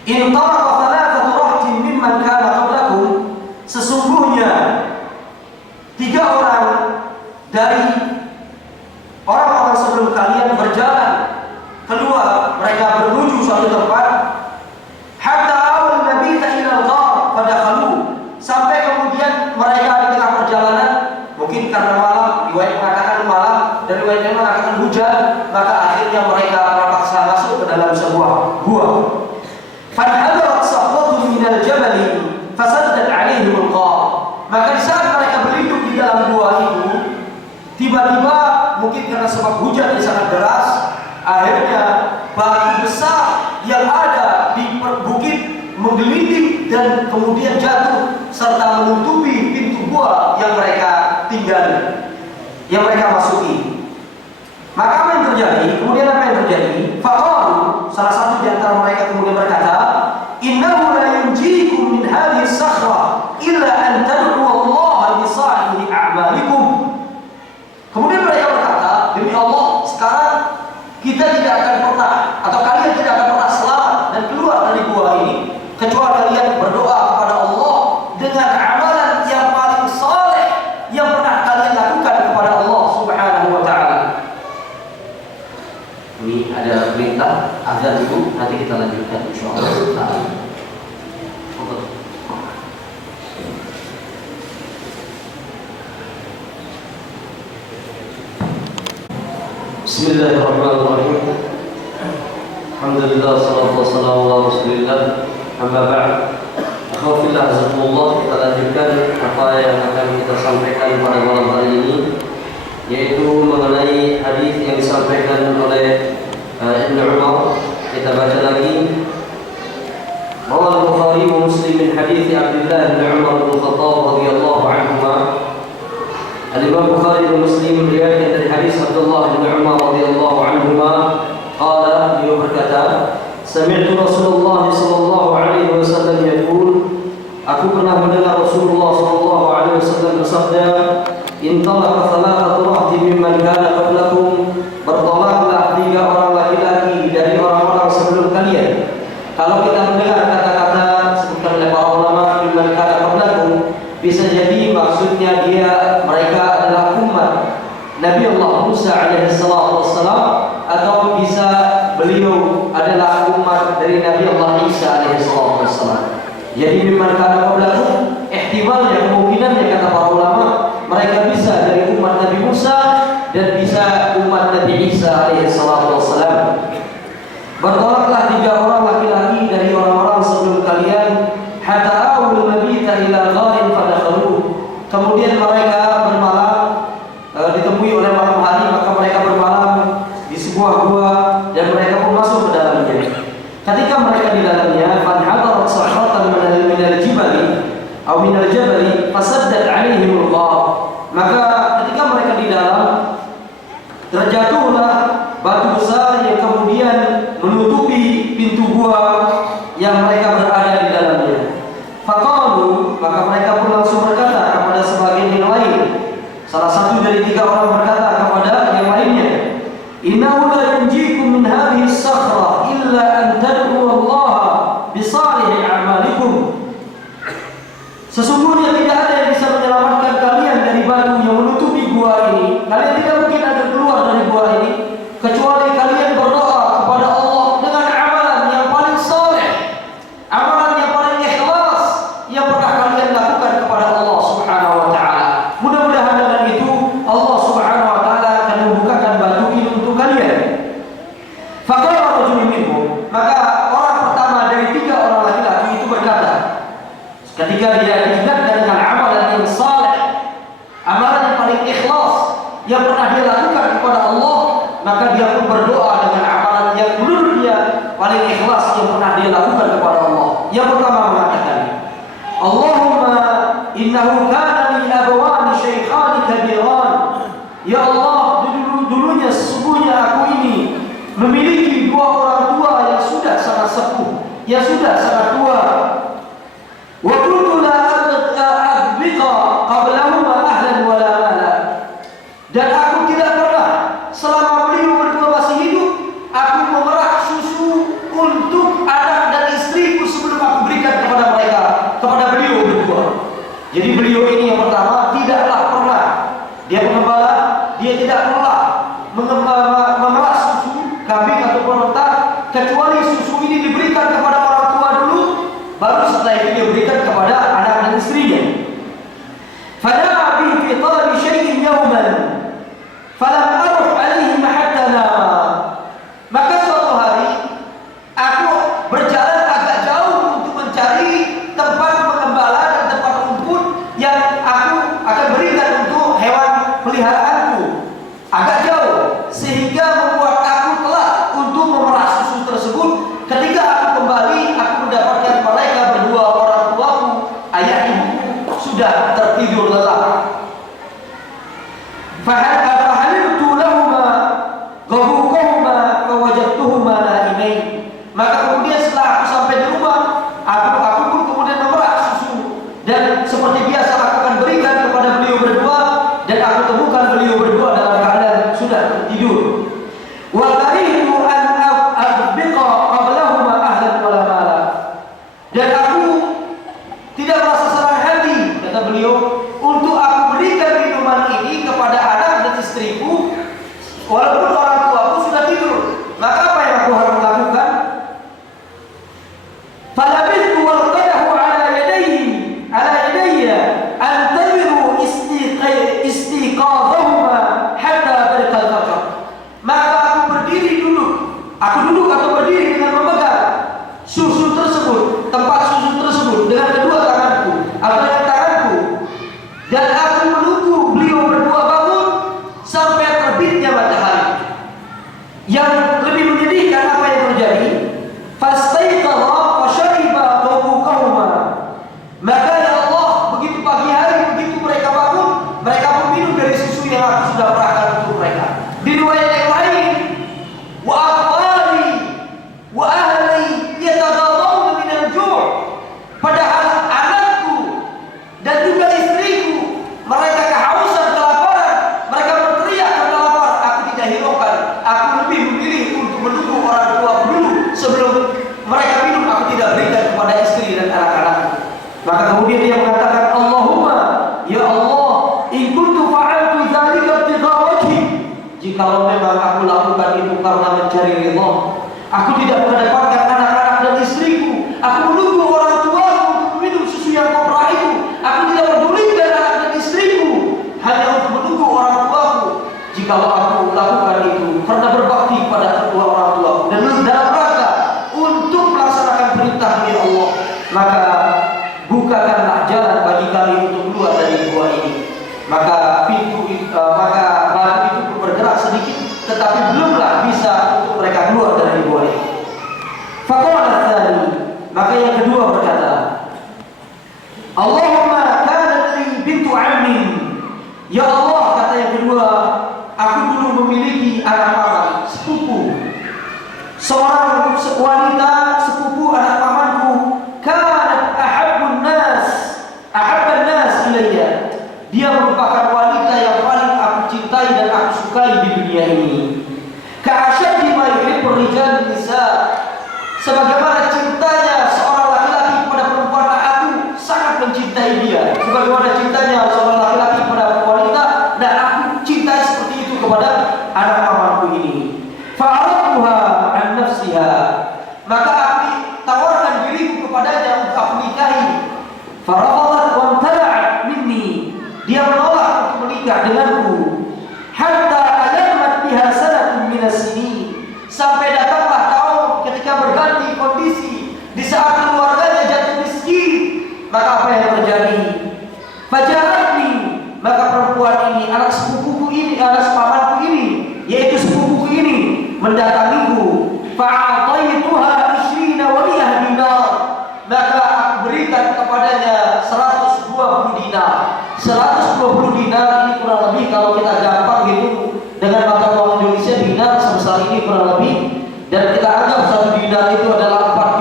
in taraqa thalathatu rahtin mimman kana qablakum, sesungguhnya 3 orang dari orang-orang sebelum kalian berjalan keluar, mereka menuju suatu tempat, hatta awal nabita ila al-ghar fadakhalu, sampai kemudian mereka di tengah perjalanan, mungkin karena malam, riwayat mengatakan malam dan riwayat yang mengatakan hujan, maka akhirnya mereka terpaksa masuk ke dalam sebuah gua. Fahadarat sahbatun minal jabali fasaddat alaihim al-ghar, maka di saat mereka berlindung di dalam gua itu, tiba-tiba mungkin karena sebab hujan yang sangat deras, akhirnya batu besar yang ada di bukit menggelinding dan kemudian jatuh serta menutupi pintu gua yang mereka tinggali, yang mereka masuki. Maka apa yang terjadi? Kemudian apa yang terjadi? Faqalu, salah satu di antara mereka kemudian berkata, innahu la yunjikum min hadhihi as-sakhra illa an tad'u Allah bi salihi a'malikum. Kemudian mereka berkata, demi Allah, sekarang kita tidak akan pernah, atau kalian tidak akan pernah selamat dan keluar dari gua ini, kecuali kalian berdoa kepada Allah dengan amalan yang paling saleh yang pernah kalian lakukan kepada Allah Subhanahu wa ta'ala. Ini ada perintah azan dulu, nanti kita lanjutkan insyaallah. Bismillahirrahmanirrahim. Alhamdulillah, salatu wassalamu ala Rasulillah. Amma ba'd. Akhwafillah azakumullah, kita lanjutkan apa yang akan kita sampaikan pada malam hari ini, yaitu mengenai hadis yang disampaikan oleh Ibnu Umar. Kita baca lagi. Rawal Bukhari wa Muslim min hadis Abdullah bin Umar bin Khattab radhiyallahu anhuma. Al-Imam Bukhari dan Muslim meriwayatkan dari hadis Abdullah bin Umar radhiyallahu anhuma, qala, beliau berkata, sami'tu Rasulullah sallallahu alaihi wasallam yaqul, aku pernah mendengar Rasulullah sallallahu alaihi wasallam bersabda, in talaqa thalathatu rahtin mimman kana qablakum, bertolaklah 3 orang laki-laki dari orang-orang sebelum kalian. Kalau kita mendengar kata-kata sebutkan oleh para ulama mimman kana qablakum, bisa jadi maksudnya mereka adalah umat Nabi Allah Musa alaihi salatu wassalam, atau bisa beliau adalah umat dari Nabi Allah Isa alaihi salatu wassalam. Jadi mimman kana qablakum, ihtimalnya, kemungkinannya kata para ulama, mereka bisa dari umat Nabi Musa dan bisa umat Nabi Isa alaihi salatu wassalam. Bertolaklah 3 orang laki-laki dari orang-orang sebelum kalian, hatta awul nabita ila gharin fadakhalu, kemudian mereka bermalam, ditemui oleh malam hari, maka mereka bermalam di sebuah gua dan mereka pun masuk ke dalamnya. Ketika mereka di dalamnya, fanhadarat sahratan minal jibali atau minal jabali fasaddat alaihim al-ghar, maka ketika mereka di dalam, terjatuhlah batu besar yang kemudian menutupi pintu gua yang mereka berada di dalamnya. Faqalu, maka mereka pun langsung berkata kepada sebagian yang lain. Salah satu dari 3 orang berkata kepada yang lainnya, innahu la yunjikum min hadhihi as-sakhra illa an tad'u Allah bi salihi a'malikum. Sesungguhnya tidak ada yang bisa menyelamatkan kalian dari batu yang menutupi gua ini. Kalian tidak mungkin akan keluar dari gua ini kecuali kalian berdoa kepada Allah dengan amalan yang paling saleh, amalan yang paling ikhlas yang pernah kalian lakukan kepada Allah Subhanahu wa ta'ala. Mudah-mudahan dengan itu Allah Subhanahu wa ta'ala akan membukakan batu ini untuk kalian. Faqala rajulun minhum, maka orang pertama dari 3 orang laki-laki itu berkata, ketika dia diingatkan dengan amalan yang saleh, amalan yang paling ikhlas yang pernah dia lakukan kepada Allah, maka dia pun berdoa dengan amalan yang menurut dia paling ikhlas yang pernah dia lakukan kepada Allah. Yang pertama mengatakan, Allahumma innahu kana li abawani shaykhani kabiran. Ya Allah, dulunya sesungguhnya aku ini memiliki 2 orang tua yang sudah sepuh yang sudah sangat tua. Wa kuntu la adbiqa qablahuma ahlan wala mala. Dan aku tidak pernah selama beliau berdua masih hidup aku memerah susu untuk anak dan istriku sebelum aku berikan kepada mereka, kepada beliau berdua. Jadi beliau ini yang pertama tidaklah pernah dia pengembala, dia tidak pernah memerah susu kambing ataupun unta kecuali susu ini diberikan kepada orang tua dulu, baru setelah itu dia berikan kepada anak dan istrinya. Fada'a bi fi talabi syai'in yawman falam aruf alaihim hatta nama. Maka suatu hari aku berjalan agak jauh untuk mencari tempat mengembala dan tempat rumput yang aku akan berikan untuk hewan peliharaanku, agak jauh, sehingga membuat aku telat untuk memerah susu tersebut. Ketika aku kembali, aku mendapatkan mereka berdua, orang tuaku, ayah ibuku, sudah tertidur lelap. Fahaliltu lahuma ghabuqahuma fawajadtuhuma naimain. Maka kemudian setelah aku sampai di rumah, aku pun kemudian memerah susu, dan seperti biasa aku akan berikan kepada beliau berdua, dan aku temukan beliau berdua dalam keadaan sudah tertidur. Wa karihtu an adbiqa qablahuma ahlan wala mala. Dan aku tidak merasa senang hati, kata beliau, untuk aku berikan minuman ini kepada anak dan istriku walaupun orang tuaku sudah tidur. Maka apa yang aku harus lakukan? Falabithtu warqadahu ala yadayya antamiru istiqadhahuma hatta barqa al-fajr. Maka aku duduk atau berdiri dengan memegang susu tersebut, tempat susu tersebut dengan kedua tanganku atau dengan tanganku, dan aku menunggu beliau berdua bangun sampai terbitnya matahari. Yang lebih menyedihkan apa yang terjadi? Fastaiqadha wa shariba ghabuqahuma. Maka ya Allah, begitu pagi hari, begitu mereka bangun, mereka pun minum dari susu yang aku sudah perahkan untuk mereka. Di riwayat yang lain, wa aqwali wa ahli yataghadawna min al-ju'. Padahal anakku dan juga istriku mereka kehausan, kelaparan, mereka berteriak karena lapar. Aku tidak hiraukan. Aku lebih memilih untuk menunggu orang tua dulu sebelum mereka minum. Aku tidak berikan kepada istri dan anak-anakku. Maka kemudian dia mengatakan, Allahumma, ya Allah, in kuntu fa'altu dzalika ibtigha wajhi. Jikalau memang aku lakukan itu karena mencari ridha, aku tidak mendapatkan anak-anak dan istriku, aku menunggu orang tuaku untuk minum susu yang kau perah itu. Aku tidak pedulikan anak dan istriku hanya untuk menunggu orang tuaku. Jikalau aku lakukan itu karena berbakti pada kedua orang tuaku dan dalam rangka untuk melaksanakan perintah ya Allah, maka bukakanlah jalan bagi kami untuk keluar dari gua ini. Maka maka batu itu pun bergerak sedikit, tetapi belumlah bisa untuk mereka keluar dari gua ini. Faqala tsani, maka yang kedua berkata, Allahumma kanat li bintu ammi. Ya Allah, kata yang kedua, aku dulu memiliki anak paman, sepupu, seorang wanita sepupu anak pamanku. Kanat ahabban nas ilayya. Dia merupakan wanita yang paling aku cintai dan aku sukai di dunia ini. Ka'asyaddi ma yuhibbu rijal nisa. Sebagaimana cintanya seorang laki-laki kepada perempuan, aku sangat mencintai dia. Sebagaimana cintanya seorang laki-laki kepada wanita, dan aku cintai seperti itu kepada anak pamanku ini. Fa'aradtuha an nafsiha. Maka aku tawarkan diriku kepadanya untuk aku nikahi. Farafadat wa imtana'at minni. Dia menolak untuk menikah denganku. Hatta alamat biha sanatun minas sinin. Sampai datanglah tahun ketika berganti kondisi, di saat keluarganya jatuh miskin. Maka apa yang terjadi? Fajaratni. Maka perempuan ini, anak sepupuku ini, anak pamanku ini, yaitu sepupuku ini, mendatangiku. Fa'ataituha 20 wa 100 dinar. Maka aku berikan kepadanya 120 dinar. 120 dinar ini kurang lebih, kalau kita gampang gitu dengan mata uang Indonesia, dinar sebesar ini kurang lebih, dan kita anggap 1 dinar itu adalah 40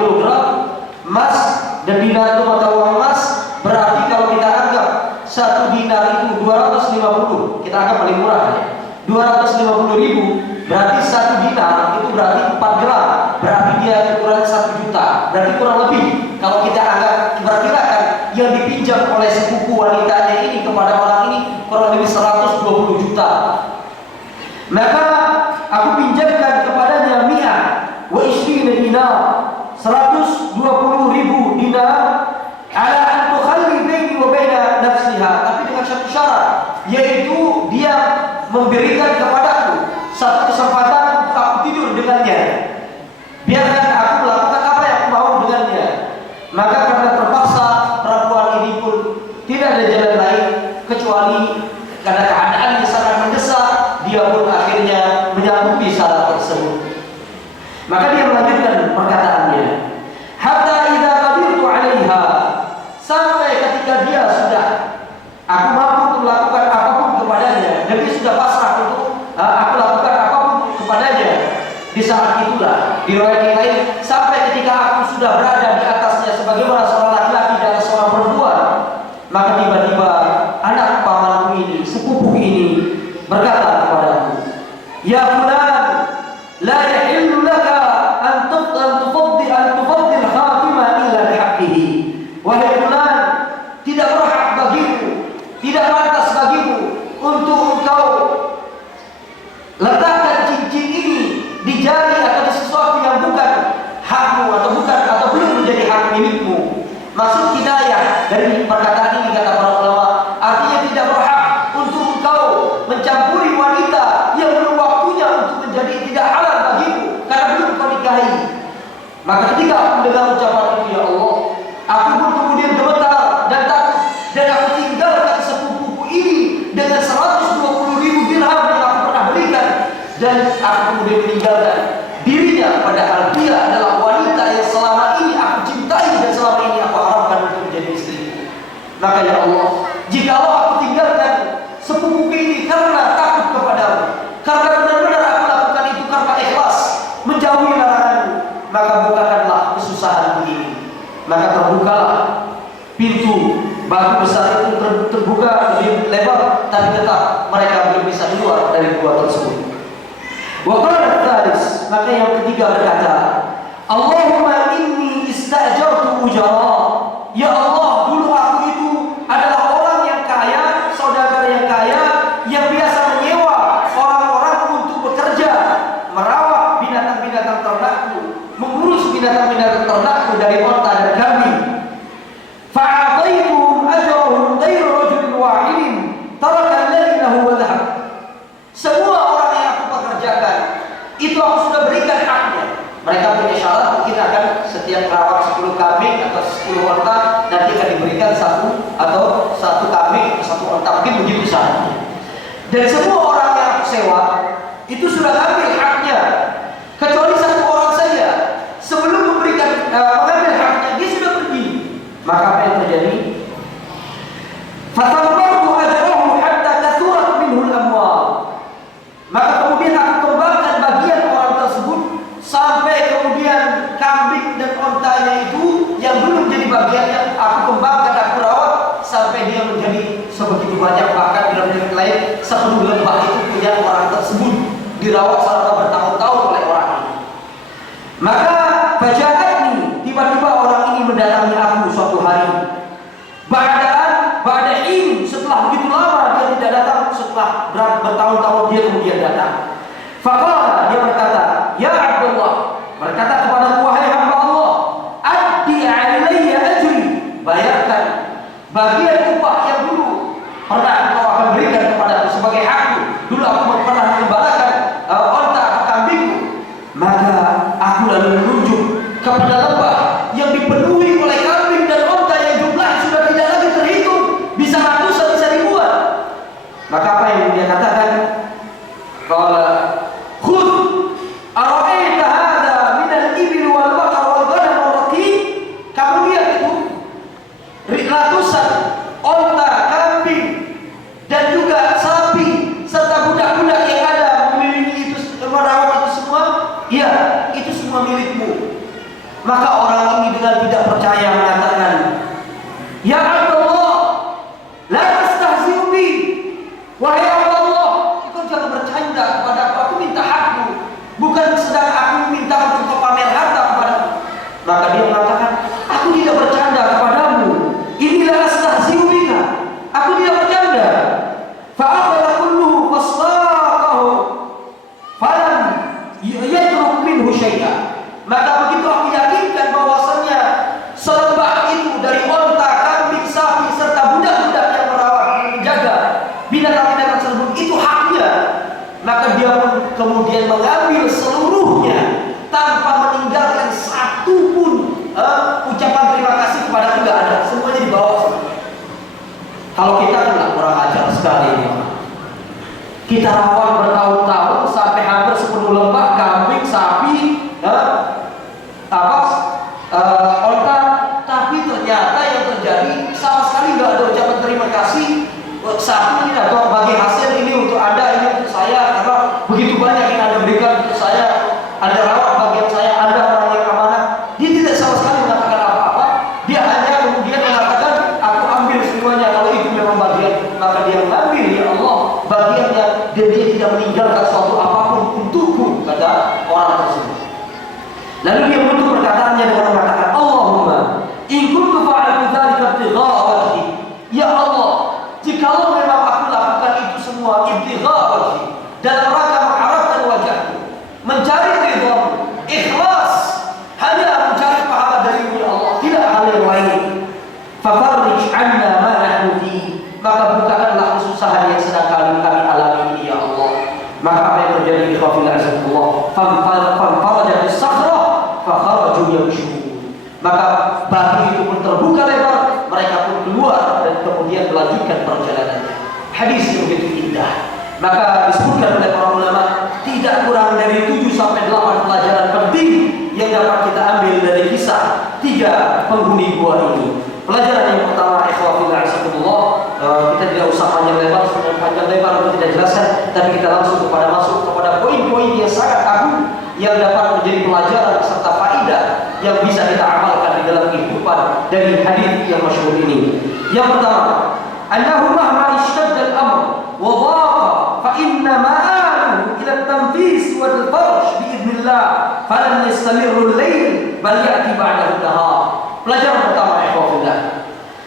250, kita anggap paling murah ya. 250.000 berarti 1 dinar itu berarti 4 gram, berarti dia ukuran 1 juta, berarti kurang lebih kalau kita anggap perkirakan yang dipinjam oleh sepupu wanitanya ini kepada orang ini kurang lebih 120 juta. Maka aku pinjamkan kepadanya mi'ah wa ishrina dinar, 120.000 dinar, ala an tukhalli baini wa baina nafsiha, tapi dengan satu syarat, yaitu dia memberikan kepadaku satu kesempatan untuk aku tidur dengannya, biarkan aku melakukan apa yang aku mau dengannya. Maka karena terpaksa perempuan ini pun tidak ada jalan lain kecuali karena keadaan yang sangat mendesak, dia pun akhirnya menyanggupi syarat tersebut. Maka dia melanjutkan perkataannya, hatta idza qadirtu 'alaiha, sampai ketika dia sudah aku mampu untuk melakukan apapun kepadanya, dan dia sudah pasrah untuk aku lakukan apapun kepadanya. Di saat itulah, di riwayat yang lain, sampai ketika aku sudah berada di atasnya sebagaimana seorang laki-laki dan seorang perempuan, maka tiba-tiba anak pamanku ini, sepupu ini berkata kepadaku, ya fulan, la yahillu laka an tufaddil khatimah illa bihaqqihi. Wahai fulan, tidak berhak bagimu, tidak pantas bagimu untuk engkau letakkan cincin ini di jari atau di sesuatu yang bukan hakmu atau belum menjadi hak milikmu. Maksud kinayah dari perkataan ini, kata para ulama, artinya tidak berhak untuk engkau mencampuri wanita yang belum waktunya untuk menjadi tidak halal bagimu karena belum kau nikahi. Maka ketika aku mendengar ucapan itu, ya Allah, aku pun kemudian gemetar dan takut, dan aku tinggalkan sepupuku ini dengan 120.000 dirham yang aku pernah berikan, dan aku kemudian meninggalkan dirinya, padahal dia adalah wanita yang selama ini aku cintai dan selama ini aku harapkan untuk menjadi istriku. Maka ya Allah, jikalau aku tinggalkan sepupuku ini karena takut kepadamu, karena benar-benar aku lakukan itu karena ikhlas menjauhi laranganmu, maka bukakanlah kesusahan ini. Maka terbukalah pintu batu besar itu, terbuka lebih lebar, tapi tetap mereka belum bisa keluar dari gua tersebut. Wa qala tsalis, maka yang ketiga berkata, Allahumma inni istajartu ujara. Ya Allah, dulu aku itu adalah orang yang kaya, saudagar yang kaya, yang biasa menyewa orang-orang untuk bekerja, merawat binatang-binatang ternakku, mengurus binatang-binatang ternakku dari onta dan kambing. Fa'ataituhum ajrahum ghairu rajulin wahidin taraka laylahu wa dhahab. Semua orang yang aku pekerjakan itu aku sudah berikan haknya. Mereka punya syarat, mungkin akan setiap perawat 10 kambing atau 10 onta nanti akan diberikan satu kambing atau 1 onta, mungkin begitu syaratnya. Dan semua orang yang aku sewa itu sudah ambil haknya, kecuali 1 orang saja. Sebelum mengambil haknya, dia sudah pergi. Maka apa yang terjadi? Fatammartu ajrahu hatta kathurat minhu al-amwal. Maka kemudian aku kembangkan bagian orang tersebut sampai kemudian kambing dan ontanya itu yang belum jadi bagiannya aku kembangkan, aku rawat sampai dia menjadi sebegitu banyak. Bahkan dalam riwayat lain 10 lembah itu punya orang tersebut, dirawat selama bertahun-tahun oleh orang ini. Maka faja'atni, tiba-tiba orang ini mendatangi aku suatu hari. Ba'da ini, setelah begitu lama dia tidak datang, setelah bertahun-tahun dia kemudian datang. Faqala, dia berkata, ya Abdullah, berkata kepada wahai hamba Allah, addi alayya ajri, bayarkan bagian upah yang dulu pernah engkau akan berikan kepadaku sebagai hakku. Dulu aku pernah mengembalakan onta atau kambingku. Maka aku lalu menunjuk kepada lembah yang dipenuhi oleh kambing dan onta yang jumlahnya sudah tidak lagi terhitung, bisa ratusan, bisa ribuan. Maka apa yang dia katakan? Qala khudh ara'aita hadha min al-ibil wal baqar wal ghanam wal raqib. Kamu lihat itu ratusan onta, kambing dan juga sapi serta budak-budak yang ada mengelilingi itu, merawat itu semua. Iya, itu semua milikmu. Maka orang ini dengan tidak percaya mengatakan, ya Abdullah, la tastahzi'u bi, syai'an. Maka begitu aku yakinkan bahwasannya selembah itu dari onta, kambing, sapi serta budak-budak yang merawat dan menjaga binatang-binatang tersebut itu haknya, maka dia pun kemudian mengambil seluruhnya tanpa meninggalkan satu pun ucapan terima kasih kepada aku, tidak ada, semuanya dibawa semua. Kalau kita kan kurang ajar sekali ini. Kita rawat bertahun-tahun sampai hampir 10 lembah kambing, sapi, onta, tapi ternyata yang terjadi sama sekali nggak ada ucapan terima kasih. Sapi ini atau bagi hasil ini untuk Anda, ini untuk saya, karena begitu banyak yang Anda berikan untuk saya, Anda rawat bagian saya, Anda orang yang amanah. Dia tidak sama sekali mengatakan apa-apa. Dia hanya kemudian mengatakan, aku ambil semuanya. Kalau itu memang bagian, maka dia mengambil, ya Allah, bagiannya, dan dia tidak meninggalkan suatu apapun untukku, kata orang tersebut. Lalu dia menutup perkataannya dengan mengatakan, Allahumma in kuntu fa'altu dzalika ibtigha'a wajhi. Ya Allah, jikalau memang aku lakukan itu semua ibtigha'a wajhi, dalam rangka mengharapkan wajahmu, mencari ridhamu, ikhlas, hanya mencari pahala darimu ya Allah, tidak hal yang lain. Fafarrij 'anna ma nahnu fi, maka bukakanlah kesusahan yang sedang kami alami ini ya Allah. Maka apa yang terjadi di khafil azabullah, fanfarajat as-sakhrah fa kharaju yamshun. Maka batu itu pun terbuka lebar, mereka pun keluar dan kemudian melanjutkan perjalanannya. Hadis yang begitu indah. Maka disebutkan oleh para ulama, tidak kurang dari 7 sampai 8 pelajaran penting yang dapat kita ambil dari kisah 3 penghuni gua ini. Pelajaran yang pertama, ikhwafil a'azakumullah, kita tidak usah panjang lebar untuk tidak jelaskan, tapi kita langsung masuk kepada poin-poin yang sangat agung yang dapat menjadi pelajaran serta faedah yang bisa kita amalkan di dalam kehidupan dari hadis yang masyhur ini. Yang pertama, annahu mahma ishtadda al-amr wa dhaqa fa inna ma'aluhu ila at-tanfis wal farj bi idznillah falan yastamirru al-lail bal ya'ti ba'dahu nahar. Pelajaran pertama, ikhwafillah,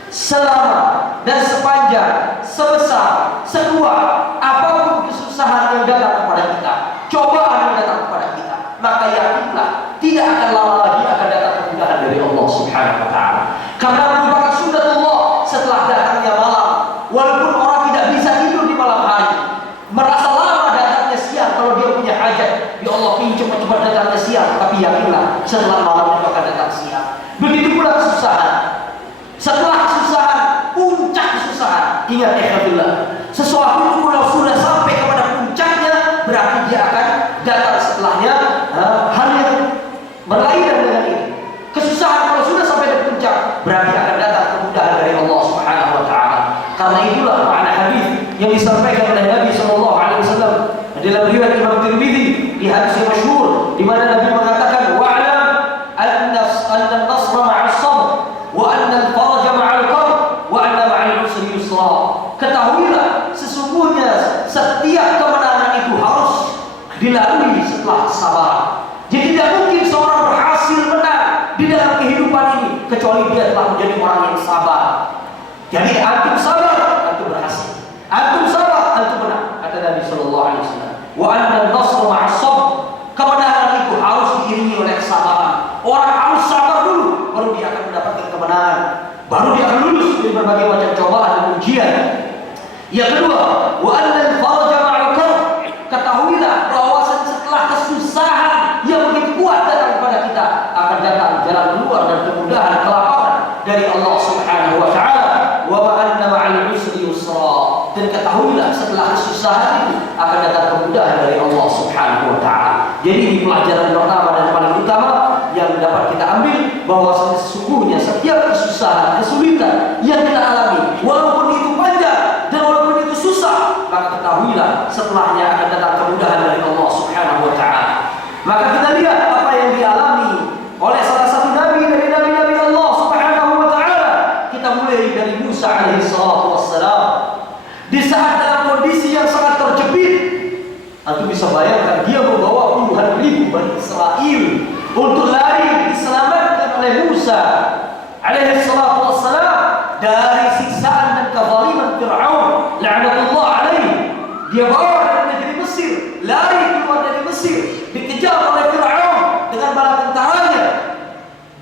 selama dan sepanjang, sebesar, sekuat apapun kesusahan yang datang kepada kita, cobaan yang datang kepada kita, maka yakinlah tidak akan lama lagi akan datang kemudahan dari Allah Subhanahu wa ta'ala. Karena merupakan sunnatullah setelah datangnya malam. Walaupun orang tidak bisa tidur di malam hari, merasa lama datangnya siang kalau dia punya hajat, ya Allah ingin cepat-cepat datangnya siang, tapi yakinlah setelah malam itu akan datang siang. Begitu pula kesusahan. Setelah kesusahan, puncak kesusahan, ingat ikhwatillah, sesuatu itu kalau sudah sampai kepada puncaknya, berarti dia akan datang setelahnya hal yang berlainan dengan ini. Kesusahan kalau sudah sampai ke puncak, berarti akan datang kemudahan dari Allah Subhanahu wa ta'ala. Karena itulah makna hadis yang disampaikan oleh Nabi sallallahu alaihi wasallam dalam riwayat Imam Tirmidzi di hadis yang masyhur, di mana Nabi mengatakan, wa'lam anna an-nasra ma'as sabr wa anna al-faraja ma'al karb wa anna ma'al usri yusra. Ketahuilah sesungguhnya setiap kemenangan itu harus dilalui setelah kesabaran. Jadi tidak mungkin seorang berhasil menang di dalam kehidupan ini kecuali dia telah menjadi orang yang sabar. Jadi antum sabar, antum berhasil. Antum sabar, antum menang. Kata Nabi sallallahu alaihi wasallam, wa anna an-nasra ma'as sabr. Kemenangan itu harus diiringi oleh kesabaran. Orang harus sabar dulu, baru dia akan mendapatkan kemenangan. Baru dia akan lulus dari berbagai macam cobaan dan ujian. Yang kedua, wa anna al-faraja ma'al karb. Ketahuilah bahwa setelah kesusahan yang begitu kuat datang kepada kita, akan datang jalan keluar dan kemudahan, kelapangan dari Allah Subhanahu wa ta'ala. Wa anna ma'al usri yusra. Dan ketahuilah setelah kesusahan itu akan datang kemudahan dari Allah Subhanahu wa ta'ala. Jadi ini pelajaran pertama dan paling utama yang dapat kita ambil, bahwa sesungguhnya setiap kesusahan, kesulitan yang kita alami, walaupun itu panjang dan walaupun itu susah, maka ketahuilah setelahnya akan datang kemudahan dari Allah Subhanahu wa ta'ala. Maka kita lihat apa yang dialami oleh salah satu nabi dari nabi-nabi Allah Subhanahu wa ta'ala. Kita mulai dari Musa alaihi salatu wassalam. Di saat dalam kondisi yang sangat terjepit, antum bisa bayangkan dia membawa puluhan ribu Bani Israel untuk lari, diselamatkan oleh Musa alaihi salatu wassalam dari siksaan dan kezaliman Fir'aun la'natullah alaihi. Dia bawa dari negeri Mesir, lari keluar dari Mesir, dikejar oleh Fir'aun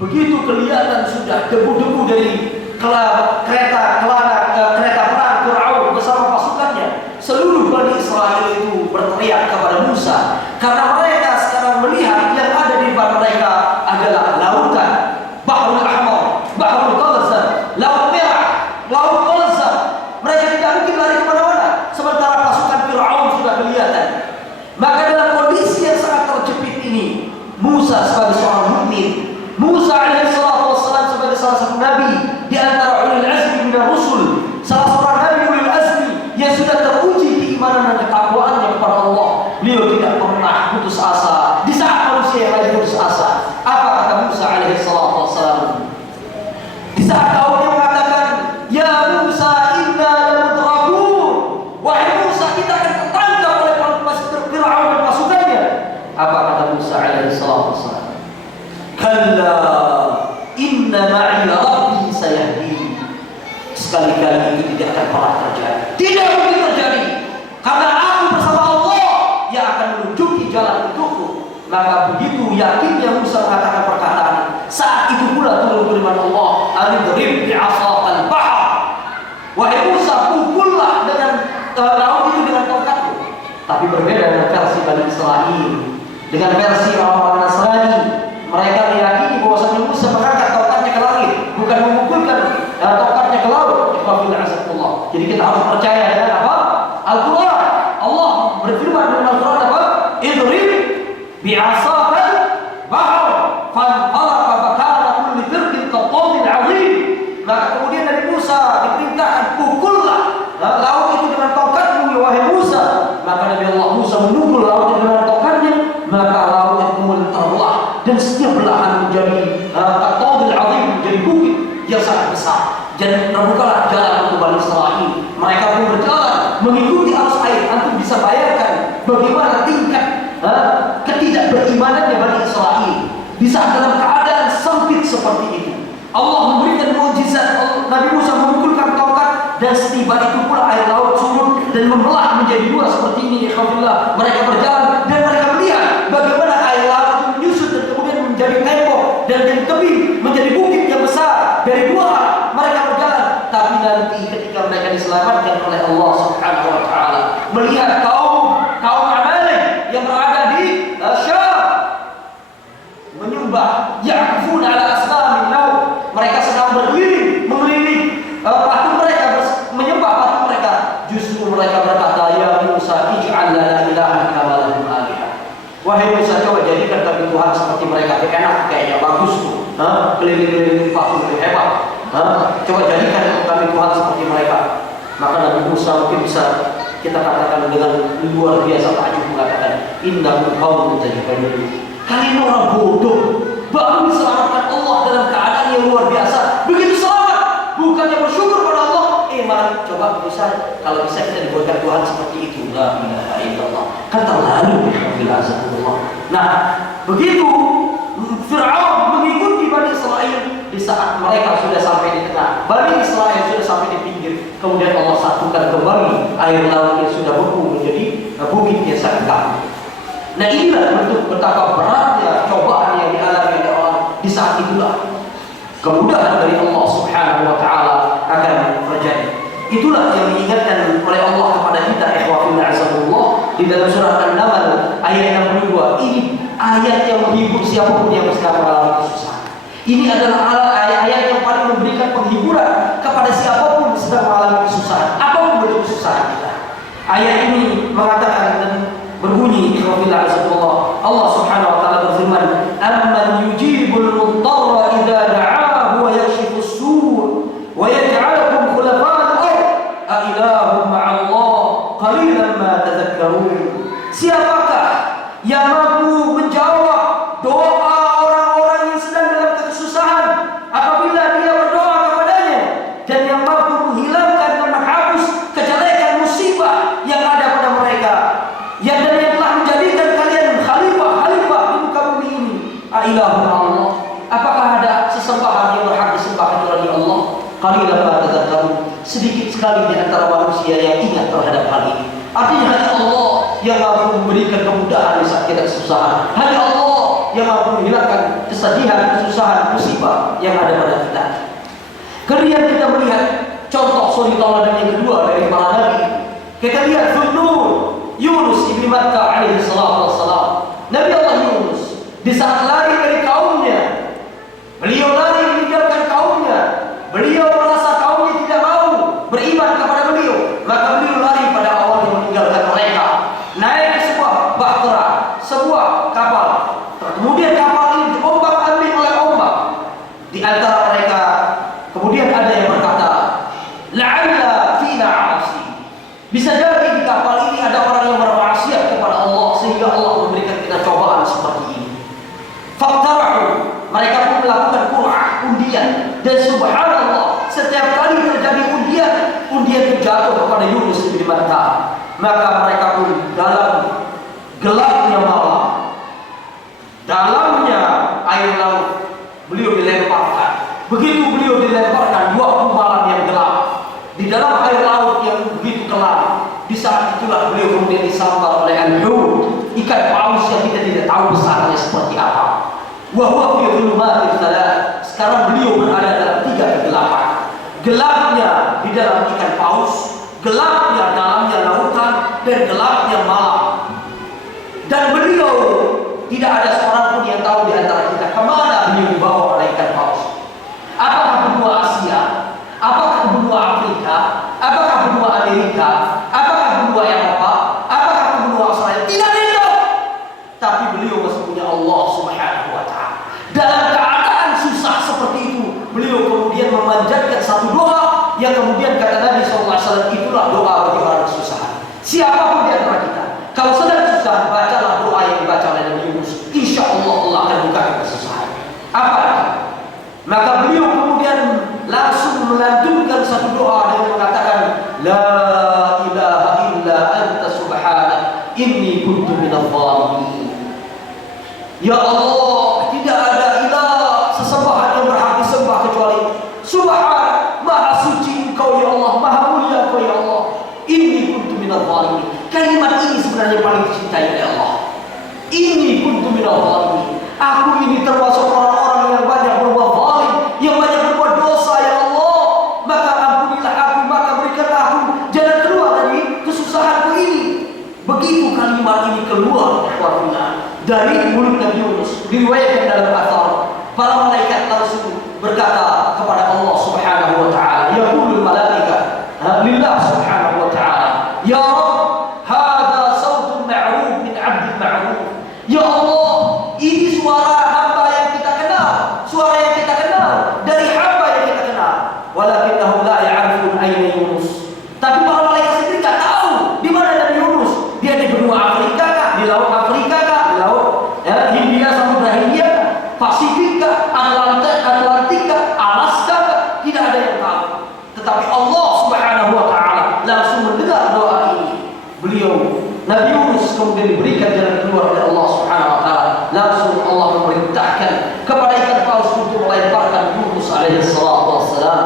Begitu kelihatan sudah debu-debu dari kereta perang Fir'aun bersama pasukannya, seluruh Bani Israel itu berteriak kepada Musa, karena mereka sekarang melihat yang ada di depan mereka adalah lautan, Bahrul Ahmar, Bahrul Qalzam, Laut Merah, Laut Qalzam. Mereka tidak mungkin lari kemana-mana, sementara pasukan Fir'aun sudah kelihatan. Maka dalam kondisi yang sangat terjepit ini, Musa sebagai seorang mukmin, Musa alaihissalatu wassalam sebagai salah satu nabi di antara ulul azmi minar rusul, salah seorang nabi ulul azmi yang sudah teruji keimanan dan ketakwaannya kepada Allah. Beliau tidak pernah putus asa di saat manusia yang lagi putus asa. Apa kata Musa alaihissalatu wassalam? Di saat kaumnya mengatakan, "Ya Musa, inna lamudrakun." Wahai Musa, kita akan tertangkap oleh Fir'aun dan pasukannya. Apa kata Musa alaihissalatu wassalam? Kalla inna ma'i rabbi sayahdini. Sekali-kali ini tidak akan pernah terjadi. Tidak mungkin terjadi, karena aku bersama Allah yang akan menunjuki jalan untukku. Maka begitu yakinnya Musa mengatakan perkataan, saat itu pula turun firman Allah, "Adrib bi'asaqal bahr." Wahai Musa, pukullah dengan laut itu dengan tongkatmu. Tapi berbeda dengan versi Bani Israil, dengan versi orang-orang Nasrani. Mereka meyakini bahwasanya Musa mengangkat tongkatnya ke langit, bukan memukulkan tongkatnya ke laut. Jadi kita harus percaya dengan apa? Al-Quran. Allah berfirman dalam Al-Quran apa? Idrib bi'asaqal bahr fanfalaqa fakana kullu firqin kattawdil 'azim. Maka kemudian Nabi Musa diperintahkan, pukullah laut itu dengan tongkatmu wahai Musa. Maka Nabi Allah Musa memukul laut itu dengan tongkatnya, maka laut itu kemudian terbelah dan setiap belahan menjadi kattawdil 'azim, menjadi bukit yang sangat besar. Dan terbukalah jalan untuk Bani Israil. Mereka pun berjalan mengikuti arus air. Antum bisa bayangkan bagaimana tingkat ketidakberimanannya Bani Israil di saat dalam keadaan sempit seperti itu. Allah memberikan mukjizat. Nabi Musa memukulkan tongkat dan setiba itu pula air laut surut dan membelah menjadi dua seperti ini. Alhamdulillah, mereka berjalan dan mereka melihat bagaimana air laut itu menyusut dan kemudian menjadi tembok dan menjadi tebing, menjadi bukit yang besar dari dua arah. Mereka berjalan, tapi nanti ketika mereka diselamatkan oleh Allah Subhanahu wa taala, melihat kaum Amalek yang berada di Syam menyembah ya'kufun ala asnamin laut. Mereka sedang berdiri mengelilingi patung mereka, menyembah patung mereka. Justru mereka berkata, "Ya Musa, ij'al lana ilahan kama lahum alihah." Wahai Musa, coba jadikan kami Tuhan seperti mereka. Enak kayaknya, bagus tuh. Keliling-keliling patung itu hebat. Coba jadikan kami Tuhan seperti mereka. Maka Nabi Musa mungkin bisa kita katakan dengan luar biasa takjub mengatakan, "Innakum qaumun tajhalun." Kalian orang bodoh, baru diselamatkan Allah dalam keadaan yang luar biasa. Begitu selamat, bukannya bersyukur pada Allah. Mari coba bisa, kalau bisa kita dibuatkan Tuhan seperti itu. La ilaha illallah. Kan terlalu ya. Nah, begitu Fir'aun mengikuti Bani Israil di saat mereka sudah sampai di tengah. Bani Israil sudah sampai di pinggir. Kemudian Allah satukan kembali air laut yang sudah beku menjadi bukit yang sangat gambut. Nah, inilah bentuk betapa beratnya cobaan yang dialami oleh orang di saat itulah kemudahan dari Allah Subhanahu wa taala akan terjadi. Itulah yang diingatkan oleh Allah kepada kita, ikhwah fillah azzakumullah, di dalam surah An-Naml ayat 62. Ini ayat yang menghibur siapapun yang sedang mengalami kesusahan. Ini adalah ayat yang paling memberikan penghiburan kepada siapapun yang sedang mengalami kesusahan, apapun bentuk kesusahan kita. Ayat ini mengatakan dan berbunyi, ikhwah fillah azzakumullah, Allah Subhanahu wa taala berfirman, "Amman yujibul mudtarra idza da'ahu wa yakshifus su' wa yaj'alukum khulafa'al ard a ilahum ma'allah qalilan ma tadhakkarun." Siapakah yang mampu menjawab doa orang-orang yang sedang dalam kesusahan apabila dia berdoa kepadanya, dan yang mampu menghilangkan dan menghapus kejelekan musibah yang ada pada mereka, yang telah menjadikan kalian khalifah di muka bumi ini. Ailahum Allah, apakah ada sesembahan yang berhak disembah kecuali Allah? Qalilan ma tadhakkarun, sedikit sekali di antara manusia yang ingat terhadap hal ini. Artinya hanya Allah yang mampu memberikan kemudahan di saat kita kesusahan. Hanya Allah yang mampu menghilangkan kesedihan, kesusahan, musibah yang ada pada kita. Kemudian kita melihat contoh suri tauladan yang kedua dari para nabi. Kita lihat Dzun-Nun, Yunus ibn Matta alaihi salatu wassalam. Nabi Allah Yunus di saat lari dari kaumnya, beliau lari meninggalkan kaumnya. Beliau merasa kaumnya tidak mau beriman kepada beliau, maka beliau lari pada awalnya meninggalkan mereka. Naik ke sebuah bahtera, sebuah kapal. Kemudian kapal ini diombak-ambing oleh ombak. Di antara mereka kemudian ada yang berkata, la'alla fina 'asi. Bisa jadi di kapal ini ada orang yang bermaksiat kepada Allah sehingga Allah memberikan kita cobaan seperti ini. Faqtarahu, mereka pun melakukan qur'ah, undian, dan subhanallah, setiap kali terjadi undian itu jatuh kepada Yunus bin Matta. Maka mereka pun dalam gelapnya malam, dalamnya air laut, beliau dilemparkan. Begitu beliau dilemparkan, 20 malam yang gelap di dalam air laut yang begitu kelam. Di saat itulah beliau kemudian disambar oleh al-hut, ikan paus yang kita tidak tahu besarnya seperti apa. Wa huwa fi dhulumatin thalath. Sekarang beliau berada dalam 3 kegelapan. Gelapnya di dalam ikan paus, gelapnya dalamnya lautan, dan gelapnya malam. Dan beliau tidak ada seorang pun yang tahu di antara kita kemana beliau dibawa oleh ikan paus. Apakah benua Asia? Apakah benua Afrika? Apakah benua Amerika? Apakah benua Eropa? Apakah benua Australia? Tidak ada. Tapi beliau masih punya Allah Subhanahu wa Ta'ala. Dalam keadaan susah seperti itu, beliau kemudian memanjatkan satu doa yang kemudian kata Nabi SAW, itulah doa bagi orang kesusahan. Siapapun di antara kita, kalau sedang susah, bacalah doa yang dibaca oleh Nabi Yunus. Insya Allah Allah akan buka kesusahan. Apa? Maka beliau kemudian langsung melantunkan satu doa dengan mengatakan, La ilaha illa anta subhanak inni kuntu minadh dhalimin. Ya Allah, tidak ada ilah sesembahan yang berhak disembah kecuali Subhan, maha suci Engkau ya Allah, maha mulia Engkau ya Allah. Inni kuntu minadh dhalimin. Kalimat ini sebenarnya paling dicintai oleh Allah. Inni kuntu minadh dhalimin. Aku ini termasuk orang-orang yang banyak berbuat zalim, yang banyak berbuat dosa ya Allah. Maka ampunilah aku, maka berikanlah aku jalan keluar dari kesusahanku ini. Begitu kalimat ini keluar dari mulut Nabi Yunus, diriwayatkan dalam athar, para malaikat langsung berkata kepada Allah Subhanahu wa Ta'ala, yaqulul malaika lillah Subhanahu wa Ta'ala, ya Rabb, hadza sautun ma'ruf min 'abdin ma'ruf. Ya Allah, ini suara hamba yang kita kenal, suara yang kita kenal dari hamba yang kita kenal. Walakinnahum la ya'rifun ayna Yunus. Tapi para malaikat sendiri tak tahu di mana Nabi Yunus. Dia di benua Afrika kah, di laut Afrika kah, di laut Hindia, Samudra Hindia, Pasifik kah, Atlantik kah, Alaska kah, tidak ada yang tahu. Tetapi Allah Subhanahu wa Ta'ala langsung mendengar doa ini. Beliau Nabi Yunus kemudian diberikan jalan keluar oleh Allah Subhanahu wa Ta'ala. Langsung Allah memerintahkan kepada ikan paus untuk melemparkan Yunus alaihi salatu wassalam.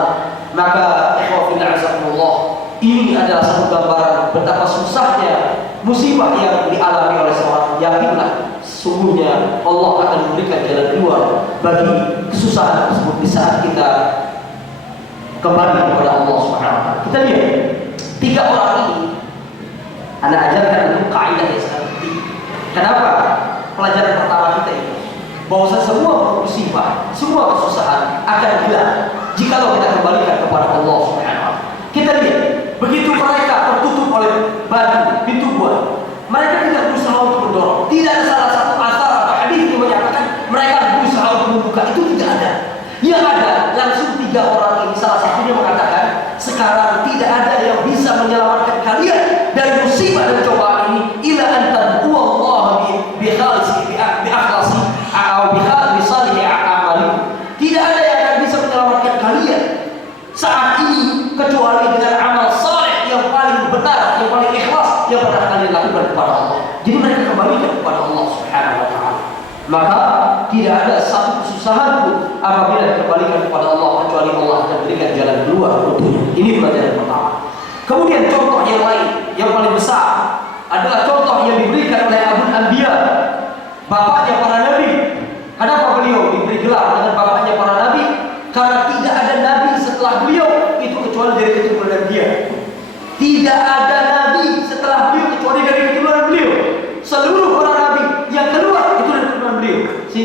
Maka ikhwafil azakumullah, ini adalah satu gambaran betapa susahnya musibah yang dialami oleh seorang. Yakinlah, sungguhnya Allah akan memberikan jalan keluar bagi kesusahan tersebut di saat kita kembali kepada Allah Subhanahu wa Ta'ala. Kita lihat 3 orang ini. Anda ajarkan untuk kaidah yang sangat penting. Kenapa? Pelajaran pertama kita itu bahwa semua musibah, semua kesusahan akan hilang jikalau kita kembalikan kepada Allah Subhanahu wa Ta'ala. Kita lihat, begitu mereka tertutup oleh batu pintu gua, mereka tidak berusaha untuk mendorong. Tidak ada salah satu asar atau hadis yang menyatakan mereka berusaha untuk membuka, itu tidak ada. Yang ada langsung 3 orang ini, salah satunya mengatakan, sekarang tidak ada yang bisa menyelamatkan kalian dari musibah dan cobaan ini illa antan huwallahu bi khalisi bi akhlasi atau bi khalisi amali. Tidak ada yang akan bisa menyelamatkan kalian saat ini kecuali dengan amal saleh yang paling benar, yang paling ikhlas yang pernah kalian lakukan kepada Allah. Jadi mereka kembalikan kepada Allah Subhanahu wa Ta'ala. Maka tidak ada satu kesusahan pun apabila dikembalikan kepada Allah kecuali Allah akan berikan jalan keluar untuknya. Ini pelajaran pertama. Kemudian contoh yang lain yang paling besar adalah contoh yang diberikan oleh Abul Anbiya, bapaknya para nabi. Kenapa beliau diberikan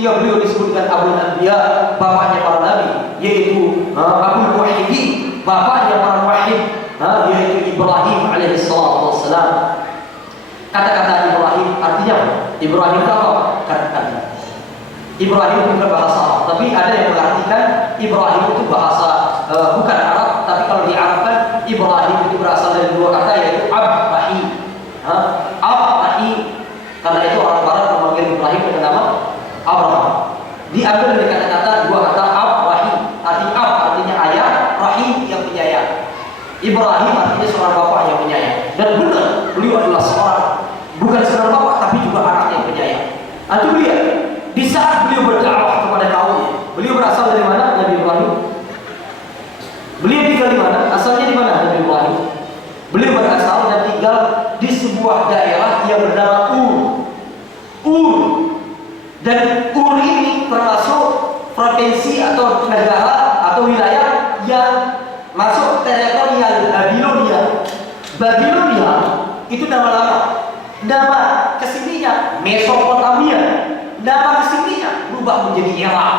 sehingga beliau disebut dengan Abul Anbiya, bapaknya para nabi, yaitu Abul Muwahhidin, bapaknya para muwahhid, yaitu Ibrahim alaihi salatu wassalam. Kata-kata Ibrahim artinya apa? Ibrahim itu apa? Kata-kata Ibrahim bukan bahasa Arab, tapi ada yang mengartikan Ibrahim itu bahasa bukan Arab, tapi kalau diarabkan Ibrahim itu berasal dari dua kata, yaitu Ab-Rahim. Ab-Rahim. Karena itu orang Barat memanggil Ibrahim dengan nama Abraham. Diambil dari kata-kata dua kata Ab-Rahim. Artinya Ab artinya ayah, Rahim yang penyayang. Ibrahim artinya seorang bapak yang penyayang. Dan benar, beliau adalah seorang bukan seorang bapak tapi juga anak yang penyayang. Antum lihat, di saat beliau berdakwah kepada kaumnya, beliau berasal dari mana? Nabi Ibrahim. Beliau tinggal di mana? Asalnya di mana Nabi Ibrahim? Beliau berasal dan tinggal di sebuah daerah yang bernama Ur. Dan Ur ini termasuk provinsi atau negara atau wilayah yang masuk teritorial Babilonia. Babilonia itu nama lama. Nama kesininya Mesopotamia. Nama kesininya berubah menjadi Irak.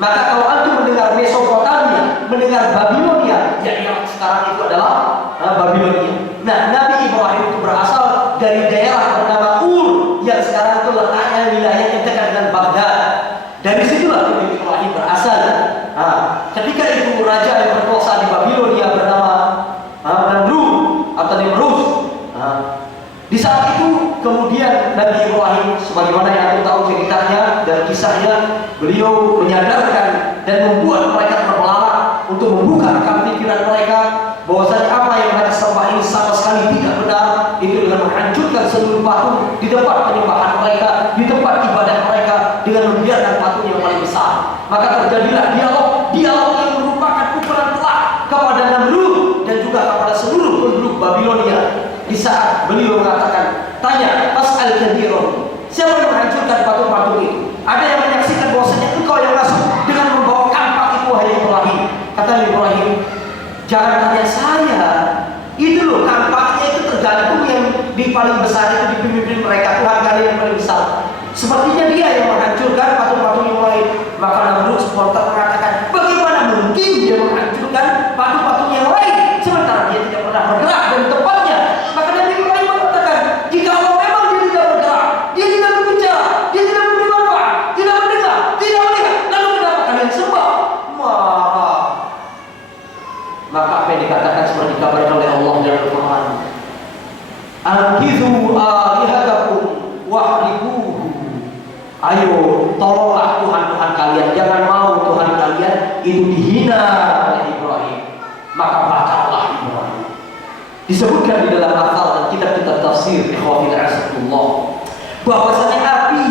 Maka kalau antum mendengar Mesopotamia, mendengar Babilonia, ya Irak sekarang itu adalah Babilonia. Nah, Nabi Ibrahim itu berasal dari daerah bernama Ur yang sekarang itu letaknya wilayahnya dekat dengan Baghdad. Dari situlah Nabi Ibrahim berasal. Ketika itu raja yang berkuasa di Babilonia bernama Namrud atau Nimrud. Di saat itu kemudian Nabi Ibrahim, sebagaimana yang aku tahu ceritanya dan kisahnya, beliau menyadarkan dan membuat mereka terbelalak untuk membuka akal pikiran mereka bahwasanya apa yang mereka sembah ini sama sekali tidak benar. Itu dengan menghancurkan seluruh patung di tempat penyembahan mereka, di tempat ibadah mereka, dengan membiarkan patung yang paling besar. Maka terjadilah dialog yang merupakan pukulan telak kepada Namrud dan juga kepada seluruh penduduk Babilonia. Di saat beliau mengatakan, tanya Mas'al Kadirun, siapa yang menghancurkan patung-patung itu? Ada yang menyaksikan bahwasanya engkau yang masuk dengan membawa kampak itu, wahai Ibrahim. Kata Ibrahim, jangan tanya saya. Itu loh, kampaknya itu tergantung yang di paling besar itu di pemimpin mereka, Tuhan kalian yang paling besar. Sepertinya dia yang menghancurkan patung-patung yang lain. Maka Namrud spontan mengatakan, bagaimana mungkin dia menghancurkan patung-patung yang lain sementara dia tidak pernah bergerak dari tempatnya? Maka Nabi Ibrahim mengatakan, jika Allah memang dia tidak bergerak, dia tidak berbicara, dia tidak memberi manfaat, tidak mendengar, tidak melihat, lalu kenapa kalian sembah? Marah. Maka apa yang dikatakan seperti dikabarkan oleh Allah dalam Al-Quran, Ankizu alihatakum wahribuhu. Ayo, tolonglah Tuhan-Tuhan kalian, jangan mau Tuhan kalian itu dihina oleh Ibrahim. Maka bakarlah Ibrahim. Disebutkan di dalam asal dan kitab-kitab tafsir ikhwafil azzakumullah bahwasanya api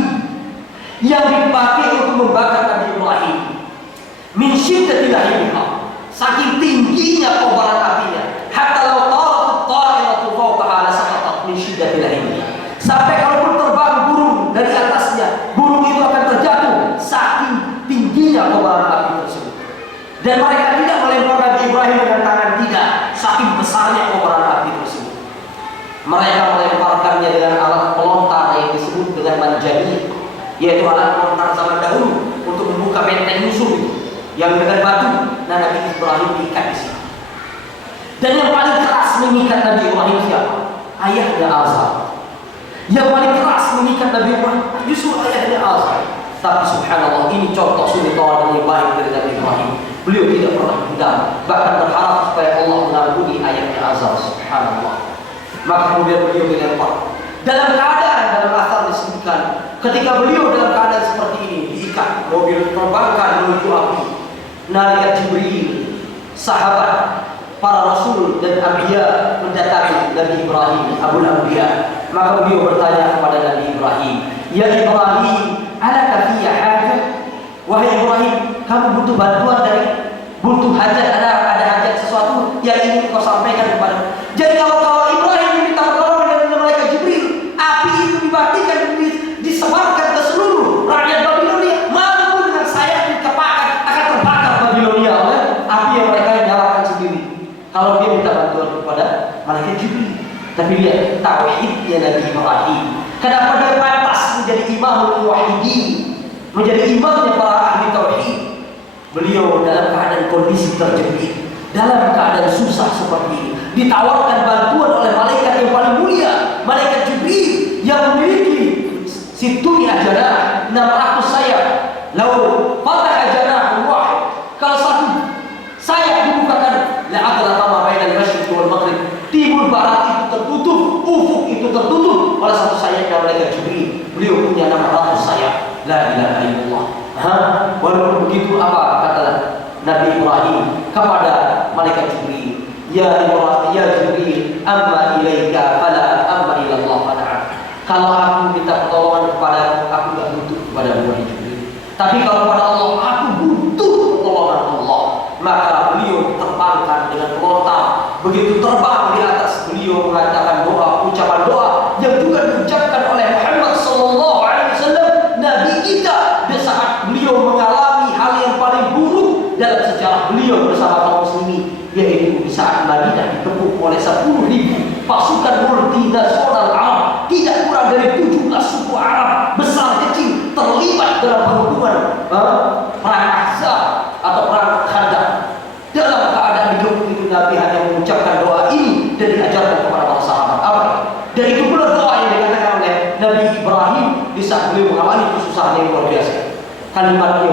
yang dipakai untuk membakar Nabi Ibrahim min syiddatil lahimha, saking tingginya kobaran apinya, hatta law tarat ta'iratu fawqaha la saqatat min syiddatil lahimha, sampai kalaupun terbang burung dari atasnya, burung itu akan terjatuh saking tingginya kobaran api tersebut. Dan mereka tidak melempar Nabi Ibrahim dengan tangan, tidak, saking besarnya kobaran api tersebut. Mereka melemparkannya dengan alat pelontar yang disebut dengan manjani, yaitu alat pelontar zaman dahulu untuk membuka benteng musuh itu, yang dengan batu. Nah, Nabi Ibrahim diikat di sini. Dan yang paling keras mengikat Nabi Ibrahim siapa? Ayahnya Azar. Yang paling keras mengikat Nabi Ibrahim justru ayahnya Azar. Tapi subhanallah, ini contoh suri tauladan yang baik dari Nabi Ibrahim. Beliau tidak pernah dendam, bahkan berharap supaya Allah mengampuni ayahnya Azar. Subhanallah. Maka kemudian beliau dilempar. Dalam asar disebutkan, ketika beliau dalam keadaan seperti ini diikat, mobil terbangkan menuju api. Nalika Jibril, sahabat, para rasul dan anbiya mendatangi Nabi Ibrahim, Abul Anbiya. Maka beliau bertanya kepada Nabi Ibrahim, ya Ibrahim, alaka fiyya hajat? Wahai Ibrahim, kamu butuh bantuan dari, butuh hajat, ada hajat sesuatu yang ingin kau sampaikan kepada. Jadi kalau Ibrahim minta pertolongan dari malaikat Jibril, api itu dibatikan dan disebarkan ke seluruh rakyat Babilonia, mampu dengan sayap dikepakan akan terbakar Babilonia oleh api yang mereka nyalakan sendiri. Kalau dia minta bantuan kepada malaikat Jibril. Tapi lihat tauhidnya Nabi Ibrahim. Kenapa dia pantas menjadi imamul muwahhidin? menjadi imamnya para ahli tauhid. Beliau dalam keadaan kondisi terjepit, dalam keadaan susah seperti ini, ditawarkan bantuan oleh malaikat yang paling mulia, malaikat Jibril yang memiliki situnya janah 600 sayap. Lalu fatah janah wahid, kalau satu sayap dibukakan, la'adla kama bainal masyriq wal maghrib, timur barat itu tertutup, ufuk itu tertutup oleh satu sayap dari malaikat Jibril. Beliau punya 600 sayap. La ilaha illallah. Walaupun begitu, apa kata Nabi Ibrahim kepada malaikat Jibril? Ya Ibrahim, ya Jibril, amma ilaika fala amma ila Allah fala. Kalau aku minta pertolongan kepada aku enggak butuh kepada Jibril. Tapi kalau kepada Allah aku butuh pertolongan Allah. Maka beliau terbangkan dengan melontar. Begitu terbang di atas, beliau mengatakan doa, ucapan doa yang juga diucapkan oleh Muhammad sallallahu alaihi wasallam, nabi kita, di saat beliau mengalami hal yang paling buruk dalam sejarah beliau bersama kaum muslimin, yaitu di saat Madinah dikepung oleh 10.000 pasukan multinasional Arab, tidak kurang dari 17 suku Arab besar kecil terlibat dalam perhubungan perang Ahzab atau perang Khandaq. Dalam keadaan dikepung itu, Nabi hanya mengucapkan doa ini dan diajarkan kepada para sahabat. Apa? Dan itu pula doa yang dikatakan oleh Nabi Ibrahim di saat beliau mengalami kesusahan yang luar biasa. Kalimatnya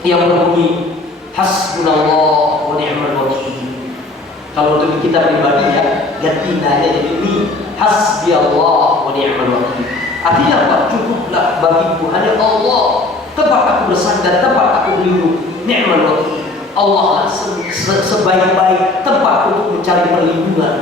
yang berbunyi hasbunallah wa ni'mal wakil. Kalau untuk kita pribadi ya, ganti nanya jadi ini hasbiyallah wa ni'mal wakil. Artinya apa? Cukuplah bagiku hanya Allah, tempat aku bersandar, tempat aku berlindung. Ni'mal wakil, Allah lah sebaik-baik tempat untuk mencari perlindungan.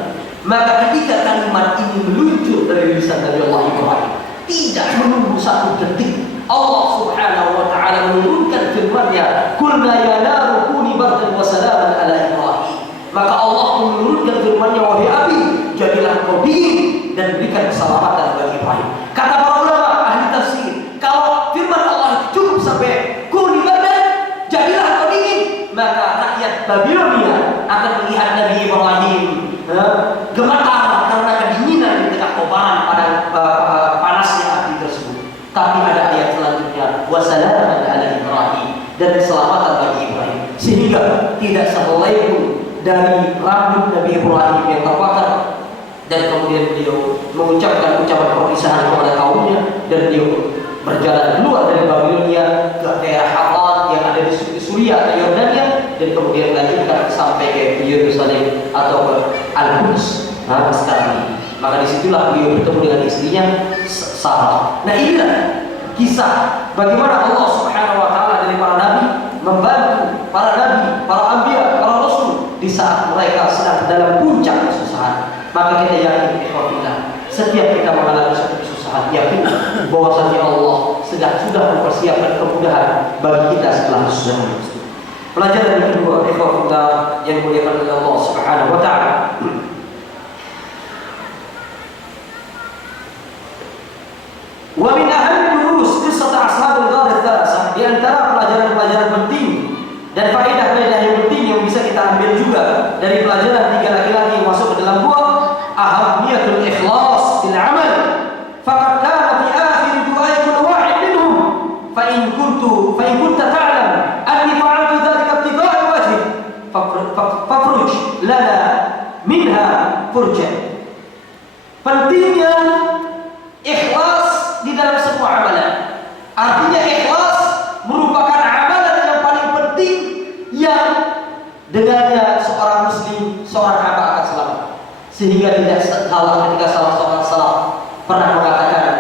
Maka ketika kalimat ini meluncur dari lisan Nabi Allah Ibrahim, tidak menunggu satu detik, Allah subhanahu wa ta'ala menurunkan firman-Nya, Qulna ya naru kuni bardan wa salaman ala Ibrahim. Maka Allah menurunkan firman-Nya, wahai api, jadilah kau dingin dan berikan keselamatan bagi Ibrahim. Kata para ulama ahli tafsir, kalau firman Allah cukup sampai kuni bardan, jadilah kau dingin, maka rakyat Babilonia akan melihat Nabi Ibrahim gemetar karena kedinginan di tengah kobaran pada panasnya api tersebut. Tapi ada ayat selanjutnya, wassalaman ala Ibrahim, dan keselamatan bagi Ibrahim, sehingga tidak sehelai pun dari rambut Nabi Ibrahim yang terbakar. Dan kemudian beliau mengucapkan ucapan perpisahan kepada kaumnya, dan beliau berjalan keluar dari Babilonia ke daerah Haran yang ada di Suriah atau Yordania, dan kemudian lanjutkan sampai ke Yerusalem atau ke Al-Quds sekarang ini. Maka disitulah beliau bertemu dengan istrinya Sarah. Nah, inilah kisah bagaimana Allah subhanahu wa ta'ala dari para nabi membantu para nabi, para anbiya, para rasul di saat mereka sedang dalam puncak kesusahan. Maka kita yakin ikhwafillah, setiap kita mengalami suatu kesusahan, yakin bahwasanya Allah sudah mempersiapkan kemudahan bagi kita setelah kesusahan itu. Pelajaran yang kedua, ikhwafillah yang dimuliakan oleh Allah subhanahu wa ta'ala, wa min ahli durus qissat ashabul ghar ats-tsalatsah, di antara pelajaran-pelajaran penting dan faedah-faedah yang penting yang bisa kita ambil juga dari pelajaran tiga laki-laki yang masuk ke dalam gua, ahamiyatul ikhlas fil amal. Faqad kana fi akhir du'a kullu wahid minhum fa in kunta ta'lam anni fa'altu dhalika ibtigha'a wajhi fafruj lana minha furjan. Pentingnya ikhlas di dalam semua amalan. Artinya ikhlas merupakan amalan yang paling penting yang dengannya seorang muslim, seorang hamba akan selamat. Sehingga tidak salah ketika salah seorang salaf pernah mengatakan,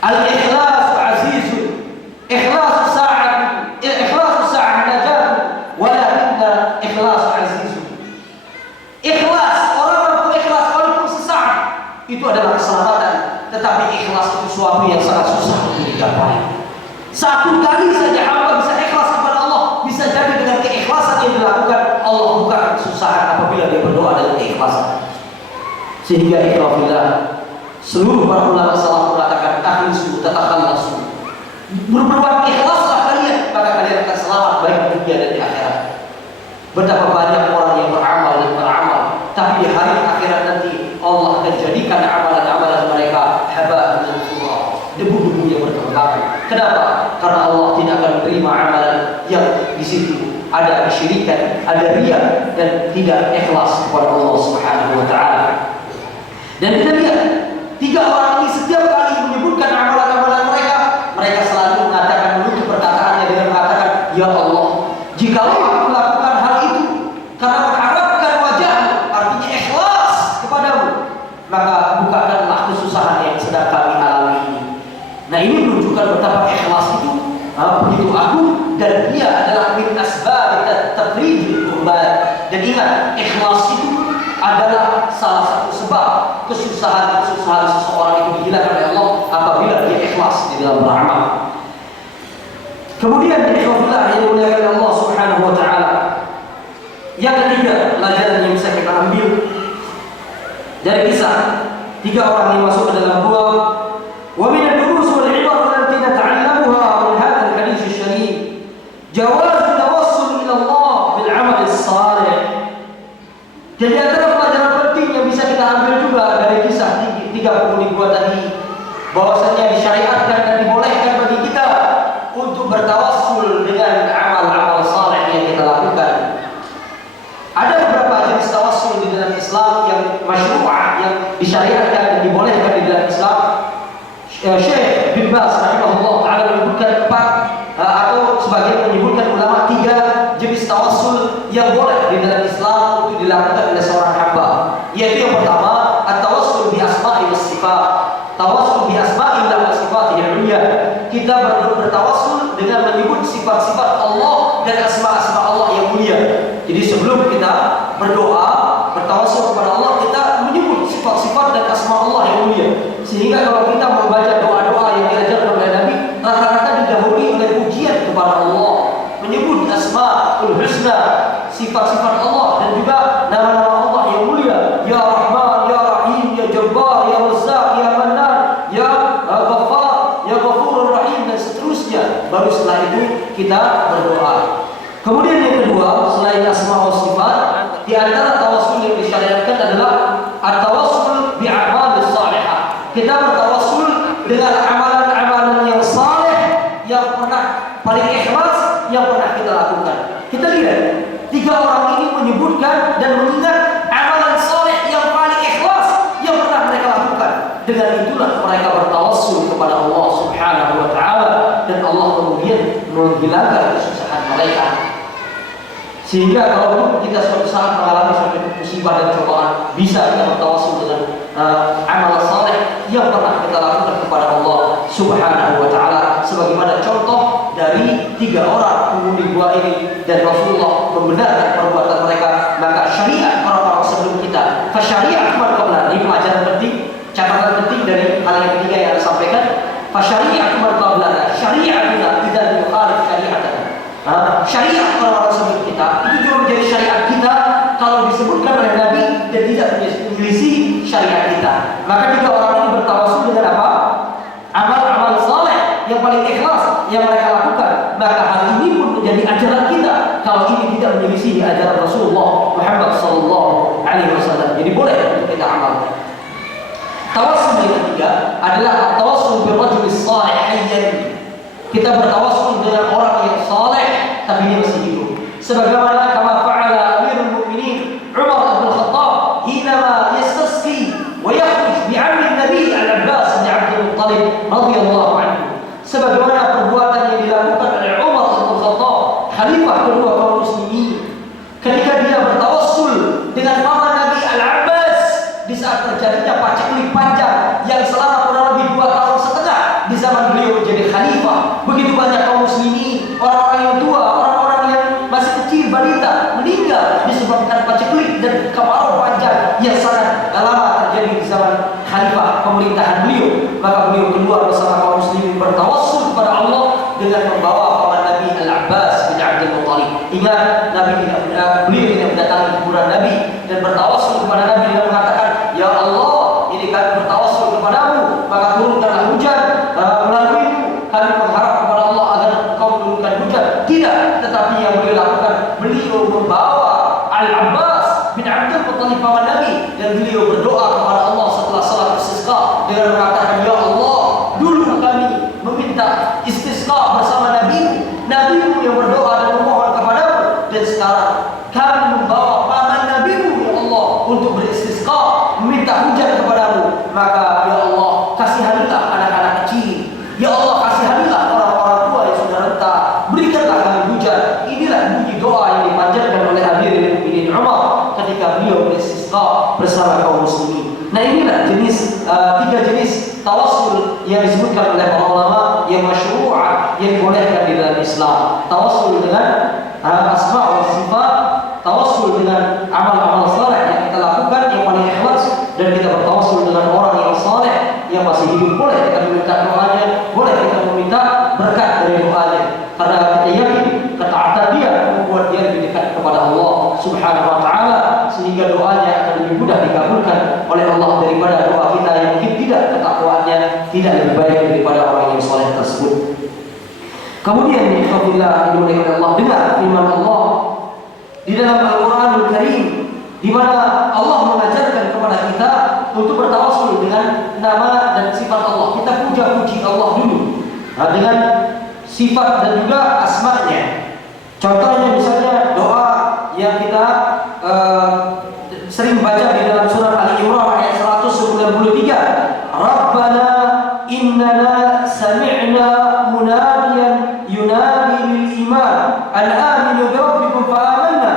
al-ikhlasu azizun, ikhlasu sa'ah najat, walakinna ikhlasu azizun. Ikhlas, orang mampu ikhlas walaupun sesaat, itu adalah keselamatan. Tetapi ikhlas itu suatu yang sangat susah untuk digapai. Satu kali saja hamba bisa ikhlas kepada Allah, bisa jadi dengan keikhlasan yang dilakukan, Allah bukan kesusahan apabila dia berdoa dengan keikhlasan. Sehingga ikhwafillah, seluruh para ulama salaf mengatakan akhlisu tatakhallasu, berbuat ikhlaslah kalian, maka kalian akan selamat baik di dunia dan di akhirat. Betapa banyak orang yang beramal dan beramal, tapi di hari akhirat nanti Allah akan jadikan amalan-amalan mereka haba'an mansura, debu-debu yang berterbangan. Kenapa? di situ ada kesyirikan, ada riya dan tidak ikhlas kepada Allah Subhanahu wa taala. Dan kita lihat tiga orang ini setiap kali menyebutkan amalan-amalan mereka, mereka selalu mengatakan, menutup perkataannya dengan mengatakan, ya Allah, jikalau aku melakukan hal itu karena mengharapkan wajahmu, artinya ikhlas kepadamu, maka bukakanlah kesusahan yang sedang kami alami ini. Nah, ini menunjukkan betapa ikhlas itu begitu agung, dan dia adalah min asbab tafrijul kurban. Dan ingat, ikhlas itu adalah salah satu sebab kesusahan seseorang itu dihilangkan oleh Allah apabila dia ikhlas di dalam beramal. Kemudian ikhlaslah yang dimuliakan Allah Subhanahu wa taala. Yang ketiga, pelajaran yang bisa kita ambil dari kisah tiga orang yang masuk ke dalam gua. Wa min ad-durus wal 'ibar allati nata'allamuha min hadzal hadits asy-syarif jawaz tawassul ila Allah bil 'amal as-salih. Jadi antara pelajaran penting yang bisa kita ambil juga dari kisah tiga penghuni gua tadi, bahwasanya disyariatkan dan dibolehkan bagi kita untuk bertawassul dengan amal-amal saleh yang kita lakukan. Ada beberapa jenis tawassul di dalam Islam yang masyru'ah, yang disyariatkan dan dibolehkan di dalam Islam. Syekh bin Baz rahimahullah taala menyebutkan atau sebagian menyebutkan ulama 3 jenis tawassul yang boleh di dalam Islam untuk dilakukan oleh seorang hamba. Yaitu yang pertama, at-tawassul bi asma'i was sifat. Tawassul bi asma'illah wa sifatihil 'ulya. Kita bertawassul dengan menyebut sifat-sifat Allah dan asma-asma Allah yang mulia. Jadi sebelum kita berdoa, bertawassul kepada Allah, kita menyebut sifat-sifat dan asma Allah yang mulia. Sehingga kalau kita membaca doa-doa yang diajarkan oleh Nabi, rata-rata didahului oleh pujian kepada Allah, menyebut asmaul husna, sifat-sifat Allah dan juga nama-nama Allah yang mulia, ya Rahman, ya Rahim, ya Jabbar, ya Razzaq, ya Mannan, ya Ghaffar, ya Ghafurur Rahim, dan seterusnya. Baru setelah itu kita berdoa. Kemudian yang kedua, selain asma wa sifat, di antara tawassul yang disyariatkan adalah at-tawassul bi a'malis salihah. Kita bertawassul dengan amalan-amalan yang saleh yang pernah paling ikhlas yang pernah kita lakukan. Kita lihat, 3 orang ini menyebutkan dan mengingat amalan saleh yang paling ikhlas yang pernah mereka lakukan. Dengan itulah mereka bertawassul kepada Allah Subhanahu wa taala, dan Allah kemudian menghilangkan kesusahan mereka. Sehingga kalau kita suatu saat mengalami suatu musibah dan cobaan, bisa kita bertawassul dengan amal saleh yang pernah kita lakukan kepada Allah Subhanahu wa taala, sebagaimana contoh dari 3 orang penghuni gua ini, dan Rasulullah membenarkan perbuatan mereka. Maka syariat orang-orang sebelum kita, fasyariat qabla, ini pelajaran penting, catatan penting dari hal yang ketiga yang saya sampaikan. Fasyariat qabla, syariatuna idzan yukhalif syariatana. Syariat orang-orang sebelum kita itu juga menjadi syariat kita kalau disebutkan oleh Nabi dan tidak menyelisih syariat kita. Maka 3 orang ini bertawassul dengan apa? Amal-amal saleh yang paling ikhlas yang mereka lakukan. Maka hal ini pun menjadi ajaran kita kalau ini tidak menyelisih ajaran Rasulullah Muhammad sallallahu alaihi wasallam. Jadi boleh untuk kita amalkan. Tawassul yang ketiga adalah tawassul bil rajul salih hayyan. Kita bertawassul dengan orang yang saleh tapi dia masih hidup. Sebagaimana kama fa'ala Amirul Mukminin Umar bin Khattab hina yastasqi wa yakhruj bi 'amri Nabi Al-Abbas bin Abdul Muttalib radhiyallahu anhu. Sebagaimana perbuatan yang dilakukan oleh Umar bin Khattab, khalifah kedua kaum muslimin, ketika dia bertawassul dengan paman Nabi Al-Abbas di saat terjadinya paceklik panjang yang selama kurang lebih 2 tahun setengah di zaman beliau menjadi khalifah. Begitu banyak kaum muslimin, orang-orang yang tua, orang-orang yang masih kecil, balita, meninggal disebabkan paceklik dan kemarau panjang yang sangat lama terjadi di zaman khalifah pemerintahan beliau. Maka beliau keluar bersama kaum muslimin bertawassul kepada Allah dengan membawa paman Nabi Al-Abbas bin Abdul Muttalib. Ingat, beliau tidak mendatangi kuburan Nabi dan bertawassul kepada Nabi dengan mengatakan, ya Allah, ini kami bertawassul kepadamu, maka turunkanlah hujan melaluimu. Kami berharap kepada Allah agar Engkau menurunkan hujan. Tidak, tetapi yang beliau lakukan, beliau membawa Al-Abbas bin Abdul Muttalib paman Nabi, dan beliau berdoa kepada Allah setelah salat istisqa dengan mengatakan, ya Allah, dulu kami meminta istisqa bersama Nabi-Mu yang berdoa dan memohon tawassul yang disebutkan oleh para ulama yang masyru'ah, yang dibolehkan di dalam Islam. Tawassul dengan asma wa sifat, tawassul dengan amal-amal saleh yang kita lakukan yang paling ikhlas, dan kita bertawassul dengan orang yang saleh yang masih hidup. Boleh kita meminta doanya, boleh kita meminta berkat dari doanya, karena kita yakin ketaatan dia membuat dia lebih dekat kepada Allah Subhanahu wa taala, sehingga doanya akan lebih mudah dikabulkan oleh Allah daripada doa kita yang mungkin tidak, ketakwaannya tidak lebih baik daripada orang yang saleh tersebut. Kemudian ikhwafillah dimuliakan Allah, dengar firman Allah di dalam Al-Qur'anul Karim, di mana Allah mengajarkan kepada kita untuk bertawassul dengan nama dan sifat Allah. Kita puja-puji Allah dulu dengan sifat dan juga asma'nya. Contohnya misalnya doa yang kita sering baca di dalam surat Ali Imran ayat 193, Rabbana innana sami'na munadiyan yunadi lil iman an aminu bi rabbikum fa amanna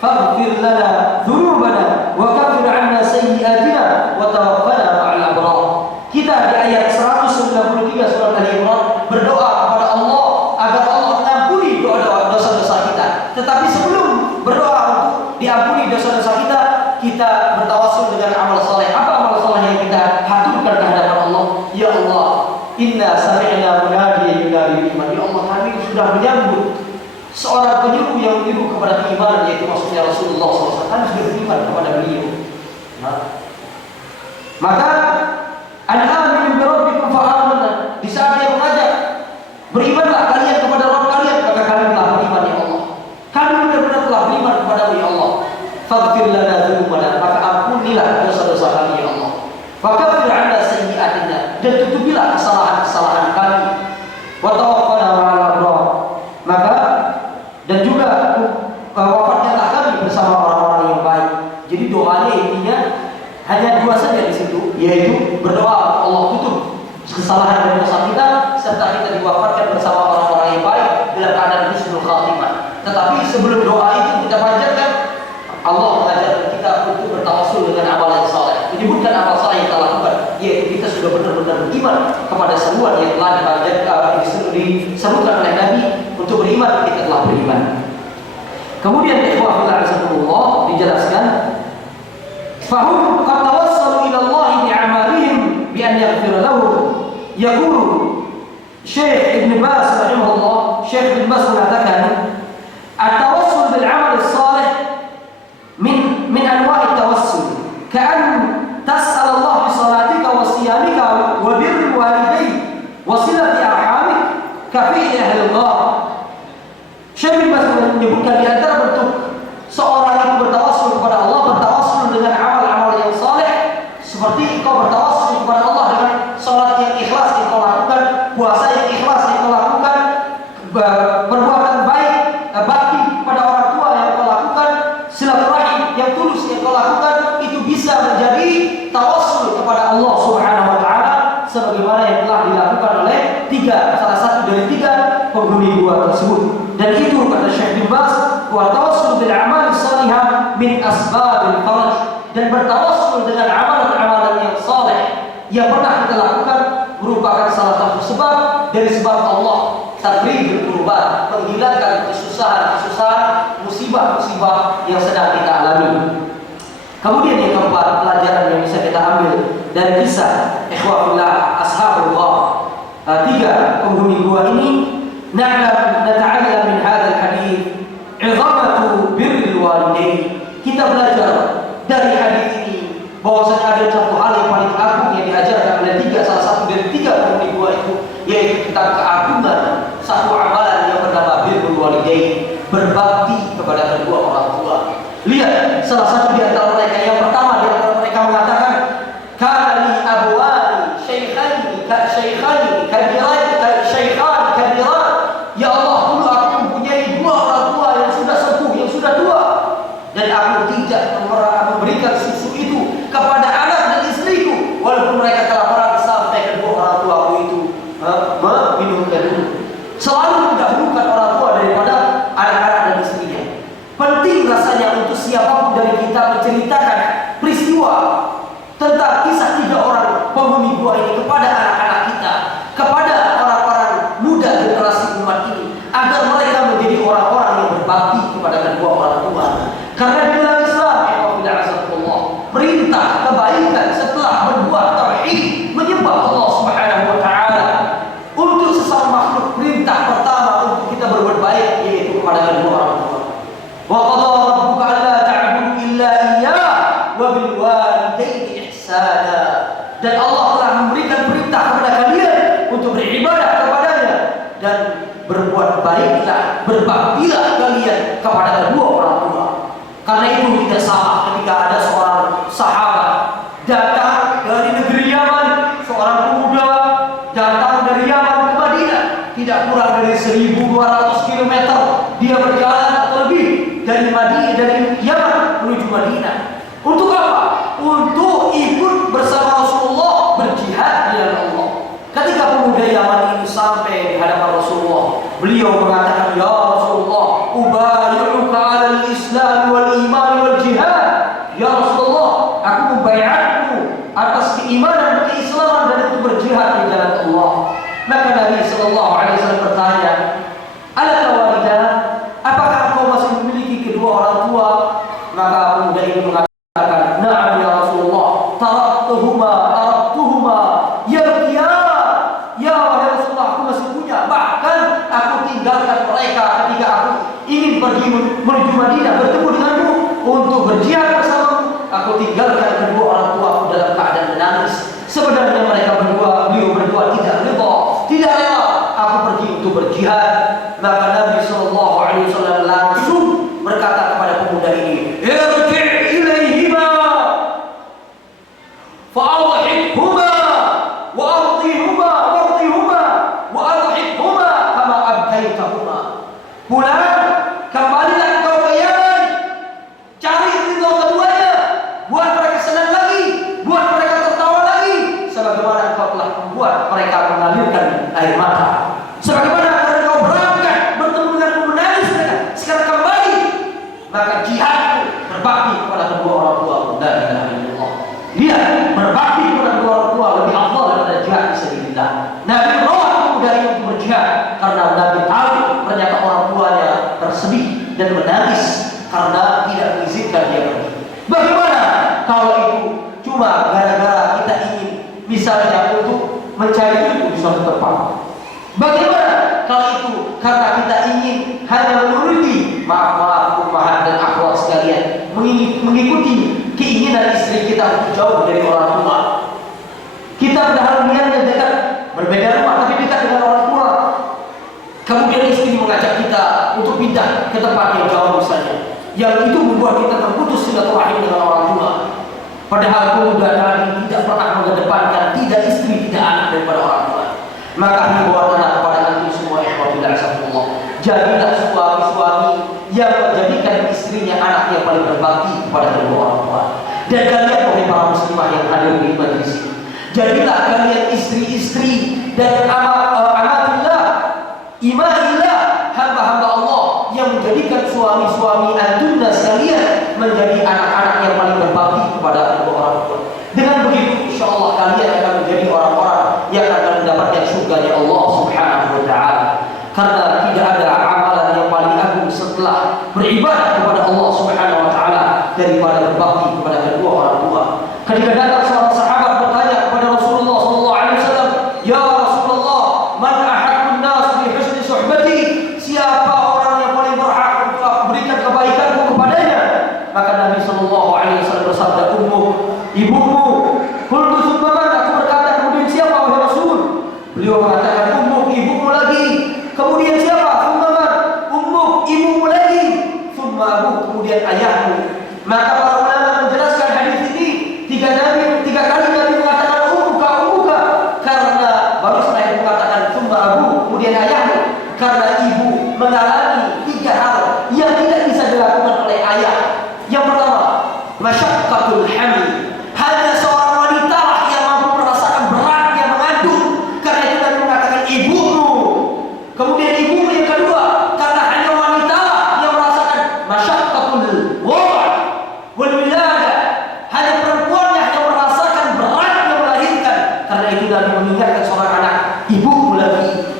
faghfir lana dhunubana wa kaffir 'anna sayyi'atina wa tawaffana ma'al abrar. Kita di ayat 193 surat Ali Imran berdoa kepada Allah agar Allah mengampuni dosa-dosa kita. Tetapi sebelum berdoa untuk diampuni dosa-dosa kita, kita bertawassul dengan amal saleh. Apa amal saleh yang kita haturkan ke hadapan Allah? Ya Allah, inna sami'na munadiyan yunadi lil iman. Ya Allah, kami sudah menyambut seorang penyeru yang menyeru kepada keimanan, yaitu maksudnya Rasulullah SAW. Kami sudah beriman kepada beliau. Maka an-aminu bi rabbikum fa amanna. Di saat dia mengajak, berimanlah kalian kepada Rabb kalian, maka kami telah beriman ya Allah. Kami benar-benar telah beriman kepada ya Allah. Faghfir lana dzunubana, maka ampunilah dosa-dosa kami ya Allah. Wa kaffir 'anna sayyi'atina, dan tutupilah kesalahan-kesalahan kami. Wa tawaffana ma'al abrar, maka dan juga wafatkanlah kami bersama orang-orang yang baik. Jadi doanya intinya hanya dua saja di situ, yaitu berdoa Allah tutup kesalahan dan dosa kita, serta kita diwafatkan bersama orang-orang yang baik dalam keadaan husnul khatimah. Tetapi sebelum doa itu kita panjatkan, Allah mengajarkan kita untuk bertawassul dengan amal yang saleh. Menyebutkan amal saleh yang kita lakukan, yaitu kita sudah benar-benar beriman kepada seruan yang telah diserukan oleh Nabi untuk beriman, kita telah beriman. Kemudian ikhwah dijelaskan, fahum qad tawassalu ila Allah bi a'malihim bi an yaghfir lahum. Yaqulu Syekh Ibn Baz rahimahullah, Syekh Ibn Baz mengatakan, at-tawassul bil 'amal as-salih min anwa' at-tawassul, ka'an tas'al Allah bi salatika wa siyamika wa birri walidayk wa silati arhamik ka fi ahli Allah. Syekh Ibn Baz menyebutkan di antara bentuk seorang itu bertawassul kepada Allah, bertawassul dengan amal-amal yang saleh, seperti kau bertawassul kepada Allah dengan salat yang ikhlas yang kau lakukan, puasa yang ikhlas yang kau lakukan, perbuatan baik, bakti kepada orang tua yang kau lakukan, silaturahim yang tulus yang kau lakukan, itu bisa menjadi tawassul kepada Allah Subhanahu wa taala, sebagaimana yang telah dilakukan oleh salah satu dari tiga penghuni gua tersebut. Dan itu kata Syekh bin Baz, wa tawassul bil a'mal salihah min asbabil faraj, dan bertawassul dengan amalan-amalan yang saleh yang pernah kita lakukan merupakan salah satu sebab dari sebab Allah tafrijul kurbat, menghilangkan kesusahan-kesusahan, musibah-musibah yang sedang kita alami. Kemudian yang keempat, pelajaran yang bisa kita ambil dari kisah ikhwafillah ashabul ghar, tiga penghuni gua ini, nata'allam min hadzal hadits 'izamatu birril walidain. Kita belajar dari hadis ini bahwasanya ada satu hal yang paling agung yang diajarkan oleh salah satu dari tiga penghuni gua itu, yaitu tentang keagungan satu amalan yang bernama birrul walidain, berbakti kepada kedua orang tua. Lihat salah satu di antara mereka, yang pertama di antara mereka mengatakan, kali abwani syaikhaini kabiran. Ya Allah, dulu aku mempunyai dua orang tua yang sudah sepuh, yang sudah tua, dan aku tidak memberikan susu itu kepada anak dan istriku, walaupun mereka telah perang sampai kedua orang tua aku itu meminumkan dulu. Selalu mendahulukan orang tua daripada anak-anak dan istrinya. Penting rasanya untuk siapapun dari kita menceritakan peristiwa tentang kisah tiga orang penghuni gua ini kepada anak-anak kita, kepada orang-orang muda generasi umat ini, agar mereka menjadi orang-orang yang berbakti kepada kedua orang tua. Karena di dalam Islam, perintah kebaikan setelah berbuat tauhid, menyembah Allah Subhanahu wa taala, untuk sesama makhluk, perintah pertama untuk kita berbuat baik yaitu kepada kedua orang tua. Wa qadha rabbuka alla ta'budu illa iyyah wa bil walidayni ihsana. Dan Allah telah memberikan perintah kepada kalian untuk beribadah kepadanya dan berbuat baiklah, berbaktilah kalian kepada kedua orang tua. Karena itu tidak salah ketika ada seorang sahabat datang dari negeri Yaman, seorang pemuda datang dari Yaman ke Madinah, tidak kurang dari 1.200 km dia berjalan atau lebih dari Madinah, dari Yaman menuju Madinah. Untuk apa? Untuk ikut bersama Rasulullah berjihad di jalan Allah. Ketika pemuda Yaman itu sampai di hadapan Rasulullah, beliau mengatakan, "Ya Rasulullah, ubayyuka 'alal Islam wal iman wal jihad." Ya Rasulullah, aku membayarmu atas keimanan, keislaman dan untuk berjihad di jalan Allah. Maka Nabi sallallahu alaihi wasallam bertanya, "Alaka walidah? Apakah engkau masih memiliki kedua orang tua?" Maka pemuda ini mengatakan, "Na'am ya Rasulullah, taraktuhuma yabkiyan." Ya wahai Rasulullah, aku masih punya, bahkan aku tinggalkan mereka ketika aku ingin pergi menuju Madinah bertemu denganmu untuk berjihad bersamamu. Aku tinggalkan kedua orang tua aku dalam keadaan menangis. Sebenarnya mereka berdua, beliau berdua tidak rela, tidak rela aku pergi untuk berjihad. Maka Nabi sallallahu alaihi wasallam langsung berkata kepada pemuda ini, "Irji' ilaihima fa'adhikhuma wa ardihuma wa adhikhuma kama abdaitahuma." Pulang, kembalilah kau ke Yaman, cari ridho keduanya, buat mereka senang lagi, buat mereka tertawa lagi, sebagaimana engkau telah membuat mereka mengalirkan air mata. Sebagaimana karena kau berangkat bertemu denganku menangis mereka, sekarang kembali. Maka jihadku berbakti kepada kedua orang tua. La ilaha illallah. Dia berbakti kepada kedua orang tua lebih afdal daripada jihad fisabilillah. Nabi merawat pemuda itu untuk berjihad karena Nabi tahu ternyata orang tuanya tersedih dan menangis karena tidak mengizinkan dia pergi. Bagaimana kalau itu cuma gara-gara kita ingin misalnya untuk mencari ilmu di suatu tempat? Bagaimana kalau itu karena kita ingin hanya menuruti maaf ummahat dan akhwat sekalian, mengikuti keinginan istri kita untuk jauh dari orang tua? Kita padahal niatnya dekat, berbeda rumah tapi dekat dengan orang tua. Kemudian istri mengajak kita untuk pindah ke tempat yang jauh misalnya, yang itu membuat kita terputus silaturahim dengan orang tua. Padahal pemuda tadi tidak pernah mengedepankan tidak istri, tidak anak daripada orang tua. Maka himbauan anak kepada antum semua, ikhwatillah azakumullah, jadilah suami-suami yang menjadikan istrinya anak yang paling berbakti kepada kedua orang tua. Dan kalian wahai para muslimah yang hadir di majlis ini, jadilah kalian istri-istri dan amatillah, imanillah, hamba-hamba Allah yang menjadikan suami-suami antum dan sekalian menjadi anak-anak yang paling berbakti kepada kedua orang tua. Dengan begitu insyaallah kalian akan menjadi orang-orang yang akan mendapatkan surganya Allah Subhanahu wa taala. Karena tidak ada amalan yang paling agung setelah beribadah kepada Allah Subhanahu wa taala daripada berbakti kepada kedua orang tua. Ketika datang seorang sahabat bertanya kepada Rasulullah sallallahu alaihi wasallam, "Ya Rasulullah, man ahaqqun nas bi husni suhbati?" Siapa orang yang paling berhak untuk aku berikan kebaikanku kepadanya? Maka Nabi sallallahu alaihi wasallam bersabda, ibumu. Qultu tsumma man? Aku berkata, kemudian siapa wahai Rasul? Beliau mengatakan, ibumu lagi. Kemudian siapa? Tsumma man? Ibumu lagi. Tsumma abu, kemudian ayahmu. Maka para ulama menjelaskan hadis ini tiga kali Nabi mengatakan ummuka karena baru setelah itu mengatakan tsumma abu, kemudian ayahmu, karena ibu mengalami tiga hal yang tidak bisa dilakukan oleh ayah. Yang pertama, masyaqqatul hamil. Hanya seorang wanita lah yang mampu merasakan beratnya mengandung. Karena itu Nabi mengatakan ibumu. Kemudian ibumu yang kedua, karena hanya wanita lah yang merasakan masyaqqatul wad' wal wiladah. Hanya perempuan yang merasakan beratnya melahirkan. Karena itu Nabi mengingatkan seorang anak, ibumu lagi.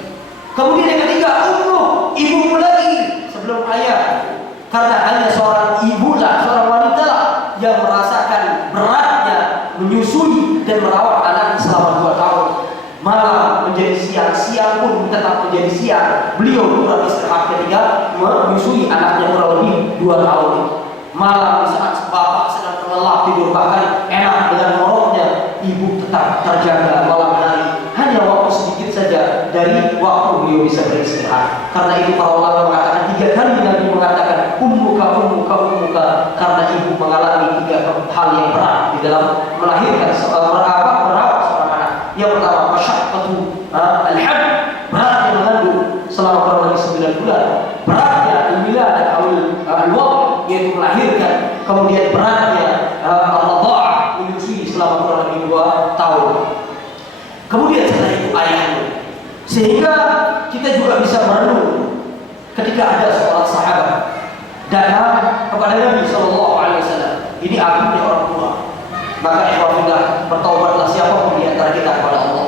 Kemudian yang ketiga, ibumu lagi sebelum ayah. Karena hanya seorang ibu lah, seorang wanita lah yang merasakan beratnya menyusui dan merawat anak selama 2 tahun. Malam menjadi siang, siang pun tetap menjadi siang. Beliau kurang istirahat ketika menyusui anaknya kurang lebih 2 tahun. Malam saat bapak sedang terlelap tidur, bahkan enak dengan moroknya, ibu tetap terjaga malam hari. Hanya waktu sedikit saja dari waktu beliau bisa beristirahat. Karena itu para ulama mengatakan 3 kali Nabi mengatakan ummuka, karena ibu mengalami 3 hal yang berat di dalam melahirkan merawat seorang anak. Yang pertama, masyaqqatu al-haml, beratnya mengandung selama kurang lebih 9 bulan. Beratnya al-wiladah al-wad, yaitu melahirkan. Kemudian beratnya ar-radha'ah, menyusui selama kurang lebih 2 tahun. Kemudian setelah itu ayahnya. Sehingga kita juga bisa merenung ketika ada seorang sahabat datang kepada Nabi SAW. Ini agungnya orang tua. Maka ikhwafillah, bertaubatlah siapapun di antara kita kepada Allah.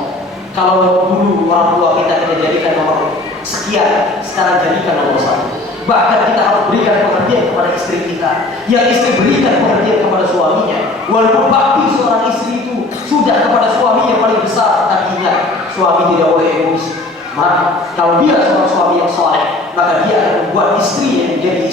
Kalau dulu orang tua kita jadikan nomor sekian, sekarang jadikan nomor 1. Bahkan kita harus berikan pengertian kepada istri kita, yang istri berikan pengertian kepada suaminya. Walaupun bakti seorang istri itu sudah kepada suami yang paling besar, tapi ingat, suami tidak boleh egois. Maka kalau dia seorang suami yang soleh, maka dia akan membuat istri yang menjadi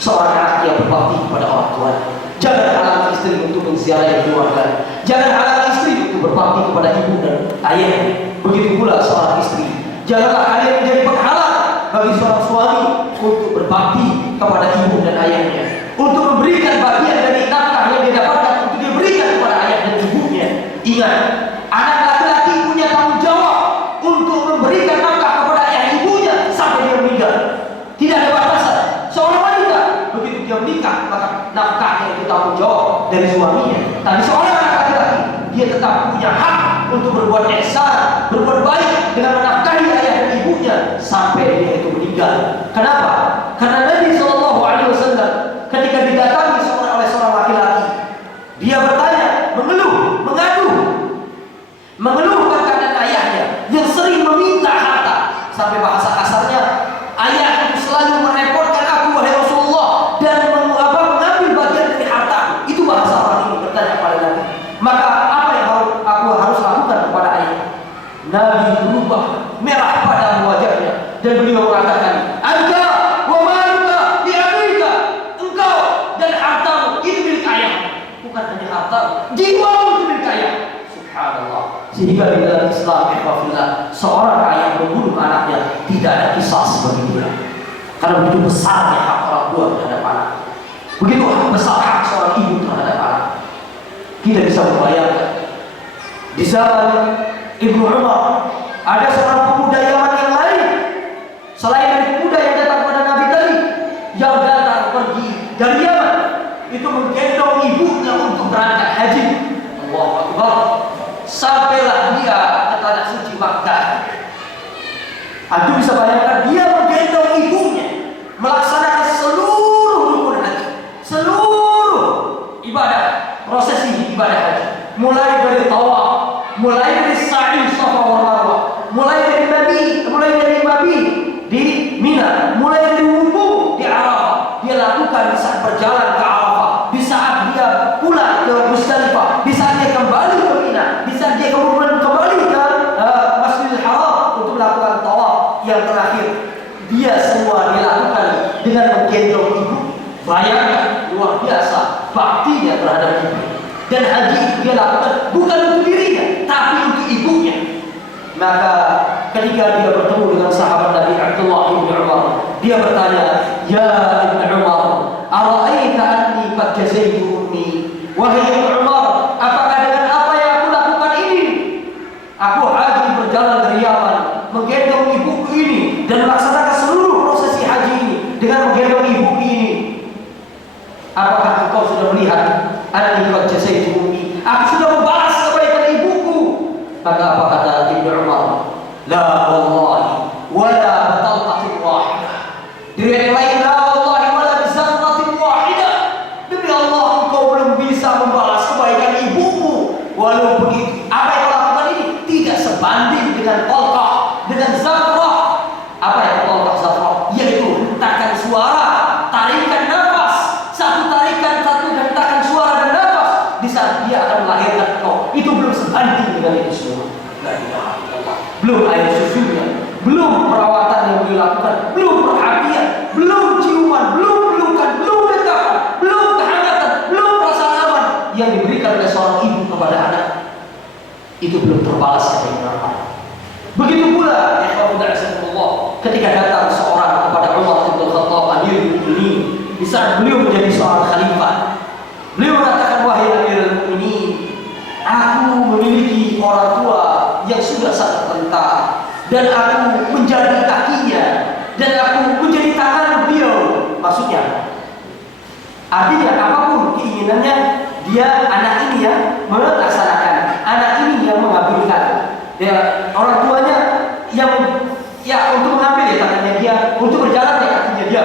seorang anak yang berbakti kepada orang tua. Jangan halangi istri untuk menziarahi keluarga. Jangan halangi istri untuk berbakti kepada ibu dan ayah. Begitu pula seorang istri. Janganlah kalian menjadi penghalang bagi seorang suami untuk berbakti kepada ibu dan ayahnya, untuk memberikan bagian dari nafkah yang dia dapatkan untuk dia berikan kepada ayah dan ibunya. Ingat, anak laki-laki punya tanggung jawab untuk memberikan nafkah kepada ayah ibunya sampai dia meninggal. Tidak ada batasan. Seorang wanita begitu dia menikah, maka nafkahnya itu tanggung jawab dari suaminya. Tapi seorang anak laki-laki, dia tetap punya hak untuk berbuat ihsan, berbuat baik dengan menafkahi ayah dan ibunya sampai dia itu meninggal. Kenapa? Karena Nabi SAW ketika didatangi oleh seorang laki-laki, dia bertanya, mengeluhkan keadaan ayahnya yang sering meminta harta. Sampai bahasa kasarnya, ayah itu selalu merepotkan aku, wahai Rasulullah, dan mengambil bagian dari harta. Itu bahasa orang ini bertanya kepada Nabi. Maka apa yang aku harus lakukan kepada ayah? Nabi berubah merah pada wajahnya dan beliau mengatakan, anta wa maluka bi abika, engkau dan hartamu itu milik ayah. Bukan hanya harta, jiwamu itu milik ayah. Subhanallah. Sehingga di dalam Islam, seorang ayah membunuh anaknya tidak ada kisah bagi dia. Karena begitu besarnya hak orang tua terhadap anak, begitu besar hak seorang ibu terhadap anak. Kita bisa membayangkan di zaman Ibnu Umar ada seorang pemuda Yaman yang lain selain dari pemuda yang datang kepada Nabi tadi, yang datang pergi dari Yaman itu menggendong ibunya untuk berangkat haji. Allahu Akbar. Sampailah dia ke tanah suci Makkah. Anda bisa bayangkan, dia menggendong ibunya melaksanakan seluruh rukun haji, seluruh ibadah, prosesi ibadah haji, mulai dari tawaf, mulai dari sa'i Safa wal Marwah, mulai dari Nabi di Mina, mulai dari wudu di Arafah. Dia lakukan di saat berjalan ke Arafah, di saat dia pulang ke Musdalifah, di saat dia kembali ke Mina, di saat dia kemudian kembali ke Masjidil Haram untuk melakukan tawaf yang terakhir. Dia semua dilakukan dengan menggendong ibu. Bayangkan, luar biasa baktinya terhadap ibu. Dan haji itu dia lakukan bukan untuk dirinya, tapi untuk ibunya. Maka ketika dia bertemu dengan sahabat Nabi Abdullah bin Umar, dia bertanya, ya Ibn Umar, ara'aita anni qad jazaitu ummi? Wahai Ibn Umar, apakah dengan apa yang aku lakukan ini, aku haji berjalan dari Yaman, menggendong ibuku ini dan melaksanakan seluruh prosesi haji ini dengan menggendong ibuku ini, apakah engkau sudah melihat anni qad jazaitu ummi? Aku sudah membalas kebaikan ibuku. Maka apa kata Ibnu Umar? La wallahi wala batalqatin wahidah. Di riwayat lain, la wallahi wala bizanqatin wahidah. Demi Allah, engkau belum bisa membalas kebaikan ibumu. Walaupun apa yang kau lakukan ini tidak sebaik dengan tolkah, dengan zafrah. Apa ya tolkah zafrah? Yaitu hentakan suara, tarikan nafas, satu tarikan, satu hentakan suara dan nafas di saat dia akan melahirkan engkau. Itu belum sebanding dengan itu semua. Belum air susunya, belum perawatan yang dilakukan, belum perhatian, belum ciuman, belum pelukan, belum dekapan, belum kehangatan, belum perasaan aman yang diberikan oleh seorang ibu kepada anak. Itu belum terbalas dengan apa. Begitu pula ketika datang seorang kepada Umar bin Khattab Amirul Mukminin di saat beliau menjadi seorang khalifah. Beliau mengatakan, wahai Amirul Mukminin, aku memiliki orang tua yang sudah sangat renta, dan aku menjadi kakinya, dan aku menjadi tangan beliau. Maksudnya, artinya apapun keinginannya, dia anak ini yang melaksanakan, anak ini yang mengabulkan. Ya, orang tuanya yang untuk mengambil ya tangannya dia, untuk berjalan ya kakinya dia.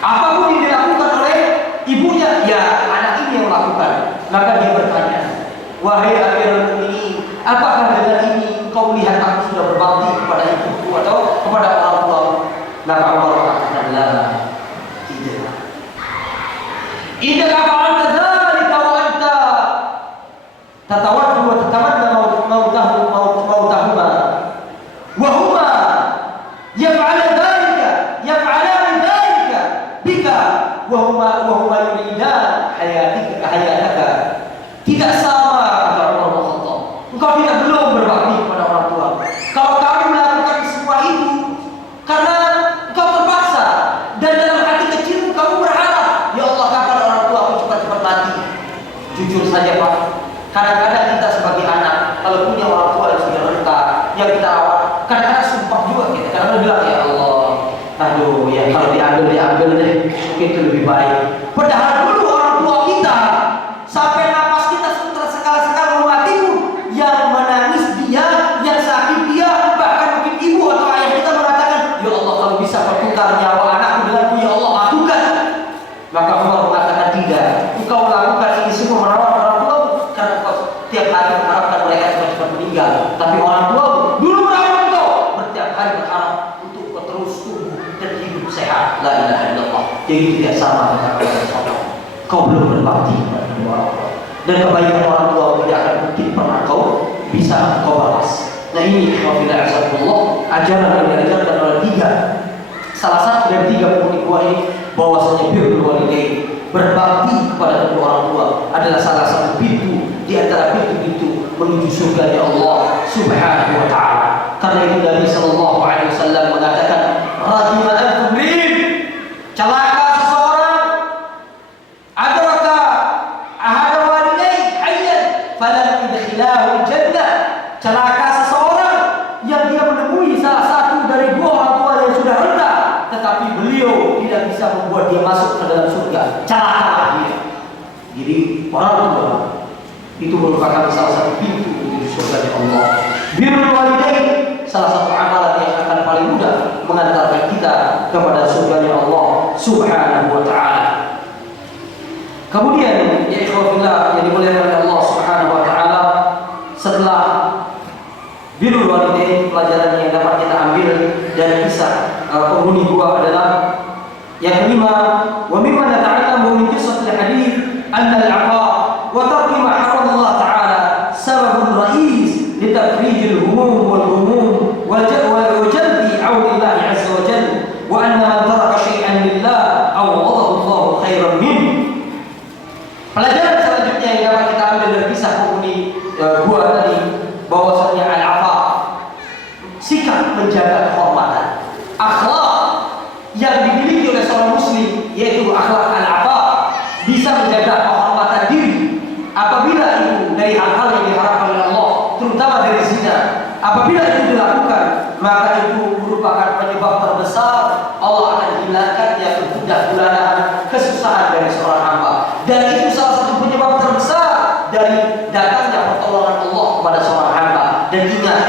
Apapun yang dilakukan oleh ibunya, ya anak ini yang melakukan. Maka dia bertanya, wahai Amirul Mukminin, apakah dengan ini kau melihat aku sudah berbakti kepada ibuku atau kepada orang tua? Maka Allah mengatakan, tidak. Idza fa'alta dzalika wa anta tatawaddu wa tatamanna mautahuma wa huma yaf'alan dzalika bika wa huma yuridan hayataka. Tidak sama, kata Umar bin Khattab. Engkau belum berbakti kepada orang tua. Kalau kamu melakukan semua itu karena engkau terpaksa, dan dalam hati kecilmu kamu berharap, ya Allah, kapan orang tua aku cepat-cepat mati. Jujur saja Pak, kadang-kadang kita sebagai anak, kalau punya orang tua yang sudah renta, yang kita rawat, kadang-kadang sumpah juga kita. Kadang-kadang bilang, ya Allah, aduh ya kalau diambil deh, mungkin itu lebih baik. Padahal dulu orang tua kita sampai napas kita sekali-sekali mau mati pun, yang menangis dia, yang sakit dia, bahkan mungkin ibu atau ayah kita mengatakan, ya Allah, kalau bisa pertukar nyawa anakku denganku, ya Allah, lakukan. Maka Allah mengatakan, tidak. Engkau melakukan ini semua merawat orang tua karena engkau tiap hari mengharapkan mereka cepat-cepat meninggal. Tapi orang tua dulu merawat engkau, setiap hari berharap untuk engkau terus tumbuh dan hidup sehat. La ilaha illallah. Jadi tidak sama dengan Allah. Kau belum berbakti kepada orang tua, dan kebaikan orang tua tidak akan mungkin pernah kau bisa kau balas. Nah ini ajaran yang diajarkan oleh salah satu dari tiga penghuni gua ini, bahwasanya birrul walidain, berbakti kepada kedua orang tua adalah salah satu pintu di antara pintu-pintu menuju surga Allah Subhanahu wa taala. Karena itu Nabi sallallahu alaihi wasallam mengatakan, radhiyallahu anhum, celaka seseorang adraka ahad walidayhi hayyan falam yudkhilahu jannah. Celaka seseorang yang dia menemui salah satu dari dua orang tua yang sudah renta, tetapi beliau tidak bisa membuat dia masuk ke dalam surga. Celakalah dia. Jadi orang tua itu merupakan salah satu pintu menuju surga Allah. Birrul walidain, salah satu amalan yang akan paling mudah mengantarkan kita kepada surga Allah Subhanahu wa taala. Kemudian ya ikhwafillah yang dimuliakan oleh Allah Subhanahu wa taala, setelah birrul walidain, pelajaran yang dapat kita ambil dari kisah penghuni gua adalah yang kelima, wa mimma nata'allamu min qissatil hadits anna al-'aqa wa tarki ma harrama Allah ta'ala sababun ra'is li tafrijil humum wal humum wa jalbi 'auni Allah 'azza wa jalla, wa anna man taraka shay'an lillah awadahu Allah khairan min. Pelajaran selanjutnya yang dapat kita ambil dari kisah penghuni gua tadi, bahwasanya al-'afa, sikap menjaga kehormatan, akhlak yang dimiliki oleh seorang muslim, yaitu akhlak al-'afa, bisa menjaga kehormatan diri apabila itu dari hal-hal yang diharapkan oleh Allah, terutama dari zina. Apabila itu dilakukan, maka itu merupakan penyebab terbesar Allah akan hilangkannya kegundahan, kesusahan dari seorang hamba, dan itu salah satu penyebab terbesar dari datangnya pertolongan Allah kepada seorang hamba. Dan ingat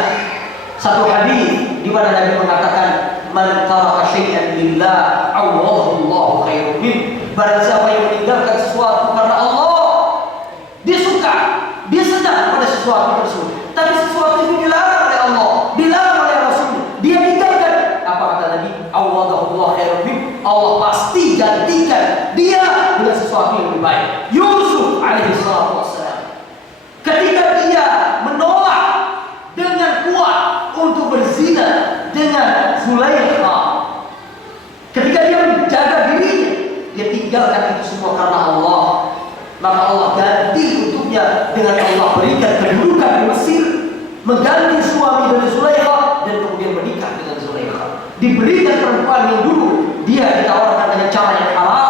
satu hadis di mana Nabi mengatakan, man taraka syai'an lillah awadahu Allahu khairan min. Barang siapa yang meninggalkan sesuatu karena Allah, dia suka, dia senang pada sesuatu tersebut, tapi sesuatu itu dilarang oleh Allah, dengan Zulaikha. Ketika dia menjaga dirinya, dia tinggalkan itu semua karena Allah. Maka Allah ganti untuknya dengan Allah berikan kedudukan di Mesir, mengganti suami dari Zulaikha dan kemudian menikah dengan Zulaikha. Diberikan perempuan yang dulu dia ditawarkan dengan cara yang haram,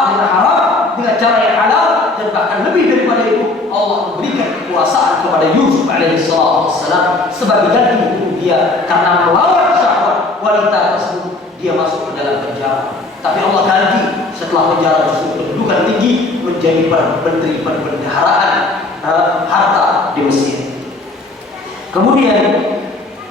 dengan cara yang halal, dan bahkan lebih daripada itu Allah memberikan kekuasaan kepada Yusuf alaihissalam sebagai ganti untuk dia karena melawan syahwat wanita tersebut. Dia masuk ke dalam penjara, tapi Allah ganti setelah penjara tersebut kedudukan tinggi menjadi menteri perbendaharaan harta di Mesir. Kemudian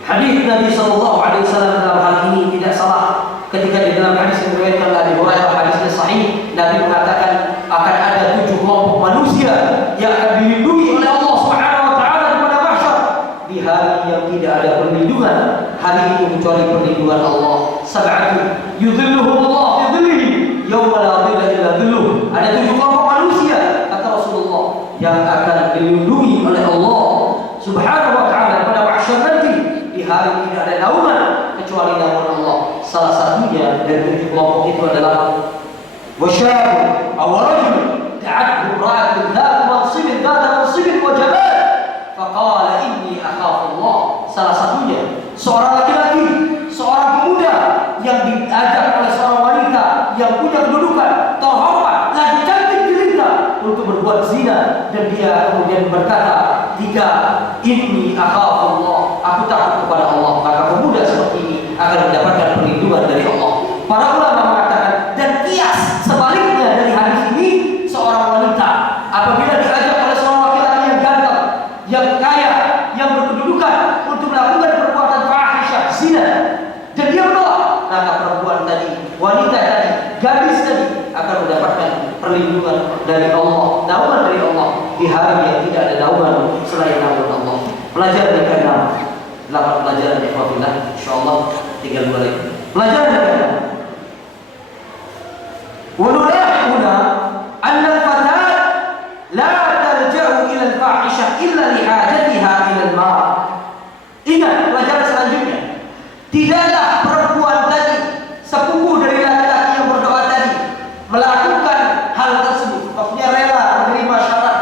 hadis Nabi SAW dalam hal ini tidak salah ketika di dalam hadis yang diriwayatkan oleh Abu Hurairah, hadisnya sahih. Nabi mengatakan akan ada 7 kelompok manusia yang akan dilindungi oleh Allah Subhanahu wa taala di pada mahsyar di hari yang tidak ada perlindungan hari itu kecuali perlindungan Allah. Sab'atun yudhilluhumullah fi dhillihi yauma la dhilla illa dhilluh. Ada 7 kelompok manusia kata Rasulullah yang akan dilindungi oleh Allah Subhanahu wa taala pada mahsyar nanti di hari tidak ada naungan kecuali naungan Allah. Salah satunya dari 7 kelompok itu adalah wasyabun aw rajul da'athu imra'atun dhatu mansibin wa jamal faqala inni akhafu Allah. Salah satunya seorang laki-laki, seorang pemuda yang diajak oleh seorang wanita yang punya kedudukan terhormat, lagi cantik jelita untuk berbuat zina, dan dia kemudian berkata, inni akhafu Allah, aku takut kepada Allah. Maka pemuda seperti ini akan mendapatkan perlindungan dari Allah. Para ulama mengatakan, dan kias sebaliknya dari hadis ini, seorang wanita apabila diajak oleh seorang laki-laki yang ganteng, yang kaya, yang berkedudukan untuk melakukan perbuatan fahisyah, zina, dan dia menolak, maka perempuan tadi, wanita tadi, gadis tadi akan mendapatkan perlindungan dari Allah, naungan dari Allah di hari yang tidak ada naungan selain naungan Allah. Pelajaran yang ke-6, 8 pelajaran ya Wabillah, insyaallah tinggal 2 lagi. Pelajaran yang ke-6, ونلاحظنا أن الفتاة لا تلجأ إلى الفاحشة إلا لحاجتها إلى المال. Ingat pelajaran selanjutnya, tidaklah perempuan tadi, sepupu dari laki-laki yang berdoa tadi, melakukan hal tersebut, maksudnya rela menerima syarat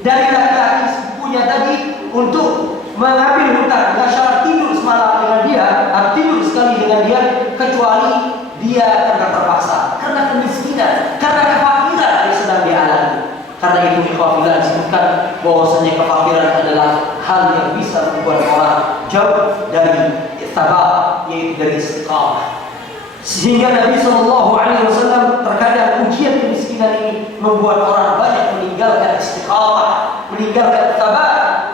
dari laki-laki sepupunya tadi untuk mengambil hutang dengan syarat tidur semalam dengan dia, atau tidur sekali dengan dia, kecuali dia karena terpaksa, karena kemiskinan, karena kefakiran yang sedang dia alami. Karena itu ikhwafillah disebutkan bahwasanya kefakiran adalah hal yang bisa membuat orang jauh dari istiqamah, yaitu dari istiqamah. Sehingga Nabi SAW terkadang ujian kemiskinan ini membuat orang banyak meninggalkan istiqamah, meninggalkan istiqamah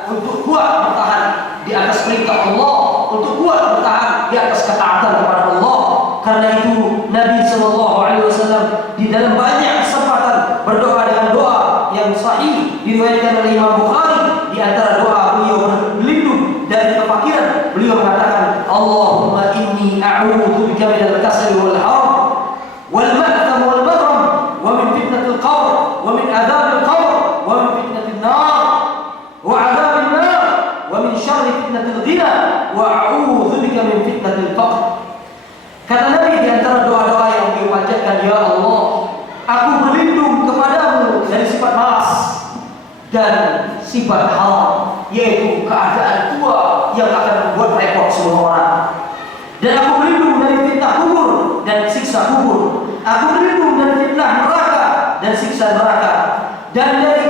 untuk kuat bertahan di atas perintah Allah, untuk kuat bertahan di atas ketaatan kepada Allah. Karena itu Nabi SAW di dalam banyak kesempatan berdoa dengan doa yang sahih diriwayatkan oleh Imam Bukhari. Di antara doa beliau berlindung dari kefakiran, beliau mengatakan, Allahumma inni a'udzubika minal kasali wal haram wal ma'tham wal maghram wa min fitnatil qabr wa min adzabil qabr wa min fitnatin nar wa adzabil nar wa min syarri fitnatil ghina wa a'udzubika min fitnatil faqr. Kata Nabi di antara doa-doa yang beliau panjatkan, ya Allah, aku berlindung kepadamu dari sifat malas dan sifat haram, yaitu keadaan tua yang akan membuat repot semua orang. Dan aku berlindung dari fitnah kubur dan siksa kubur. Aku berlindung dari fitnah neraka dan siksa neraka, dan dari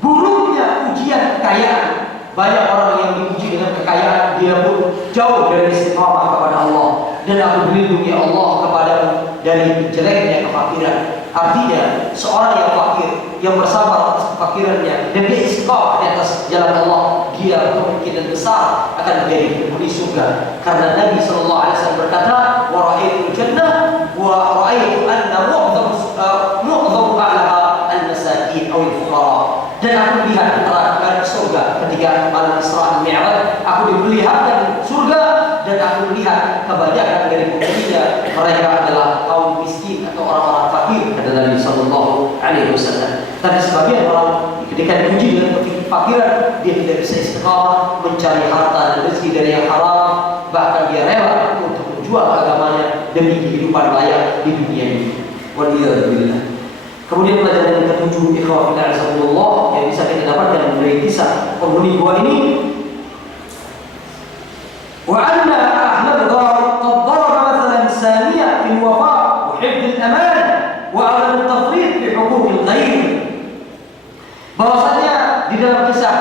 buruknya ujian kekayaan. Banyak orang yang diuji dengan kekayaan, dia pun jauh dari istiqamah kepada Allah. Dan aku berlindung ya Allah kepadamu dari jeleknya kefakiran. Artinya seorang yang fakir, yang bersabar atas kefakirannya, dan dia istiqamah di atas jalan Allah, dia kemungkinan besar akan menjadi penghuni surga. Karena Nabi SAW berkata, wa ra'aitul jannah wa ra'aitu anna mu'dhamu a'laha al-masakin aw al-fuqara. Dan aku melihat neraka surga ketika malam Isra dan Mi'raj. Aku diperlihatkan surga dan aku melihat kebanyakan dari penghuninya mereka adalah kaum miskin atau orang-orang fakir, kata Nabi sallallahu alaihi wasallam. Tapi sebagian orang ketika diuji dengan kefakiran, dia tidak bisa istiqamah mencari harta dan rezeki dari yang haram, bahkan dia rela untuk demi kehidupan layak di dunia ini. Waliyadzubillah. Kemudian pelajaran yang ketujuh, ikhwah fillah azzakumullah, yang bisa kita dapatkan dari kisah penghuni gua ini, wa anna ahlal ghar qad daraba mathalan saniyah fil wafa' wa hifdz al-aman wa 'adam at-tafrid fi huquq al-ghair. Bahwasanya di dalam kisah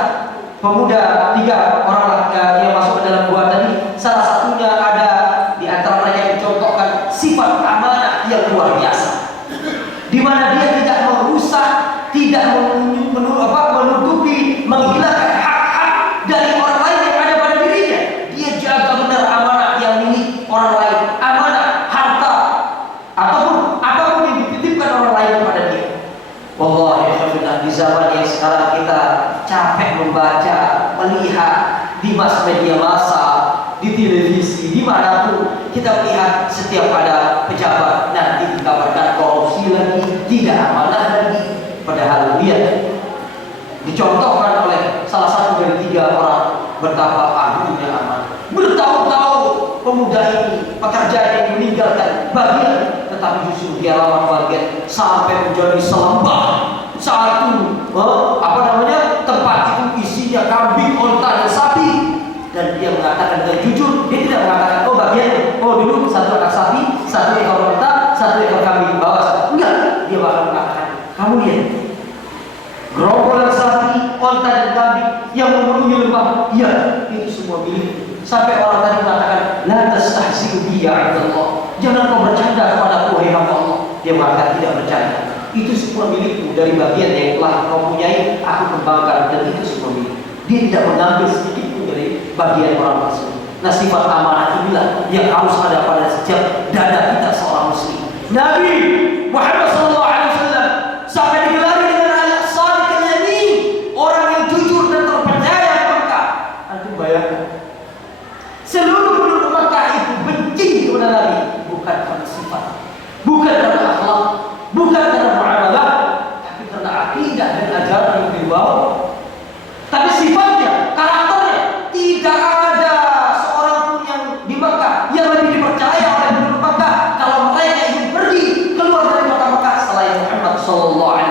pemuda 3 orang yang masuk ke dalam gua tadi, salah satunya ada di antara mereka yang mencontohkan sifat amanah yang luar biasa, di mana dia tidak merusak, tidak menutupi, menghilangkan hak-hak dari orang lain yang ada pada dirinya. Dia jaga benar amanah yang milik orang lain, amanah harta ataupun apapun yang dititipkan orang lain kepada dia. Wallahi di zaman yang sekarang kita capek membaca, melihat di mass media massa, di televisi, dimanapun kita melihat setiap ada pejabat nanti dikabarkan korupsi lagi, tidak amanah lagi. Padahal dia dicontohkan oleh salah satu dari 3 orang betapa agungnya amanah. Bertahun-tahun pemuda ini pekerjaan yang meninggalkan bagian, tetapi justru dia lawan bagian sampai menjadi selembah satu tempat itu isinya kambing, onta dan sapi, dan dia mengatakan dengan jujur, dia tidak mengatakan bagian dulu 1 anak sapi, 1 ekor onta, 1 ekor kambing bawa, enggak, dia bahkan mengatakan, kamu lihat gerombolan sapi, onta dan kambing yang memenuhi lembah, iya, itu semua milik. Sampai orang tadi mengatakan, la tastahzi'u bi ya Allah, jangan kau bercanda kepada aku, wahai hamba Allah. Dia mengatakan tidak bercanda, itu semua milikku, dari bagian yang telah kau punyai aku kembangkan, dan itu semua milik. Dia tidak mengambil sedikit pun dari bagian orang tersebut. Nah, sifat amanah inilah yang harus ada pada setiap dada kita seorang muslim. Nabi Muhammad SAW sampai digelari dengan al-sadiq al-yamin, orang yang jujur dan terpercaya di Mekah. Antum bayangkan, seluruh penduduk Mekah itu benci kepada Nabi, bukan karena sifat, bukan karena akhlak, bukan karena muamalah, tapi karena akidah dan ajaran yang dibawa. Tapi sifatnya, karakternya, tidak ada seorang pun yang di Mekah yang lebih dipercaya oleh penduduk Mekah kalau mereka ingin pergi keluar dari Mekah selain Muhammad SAW.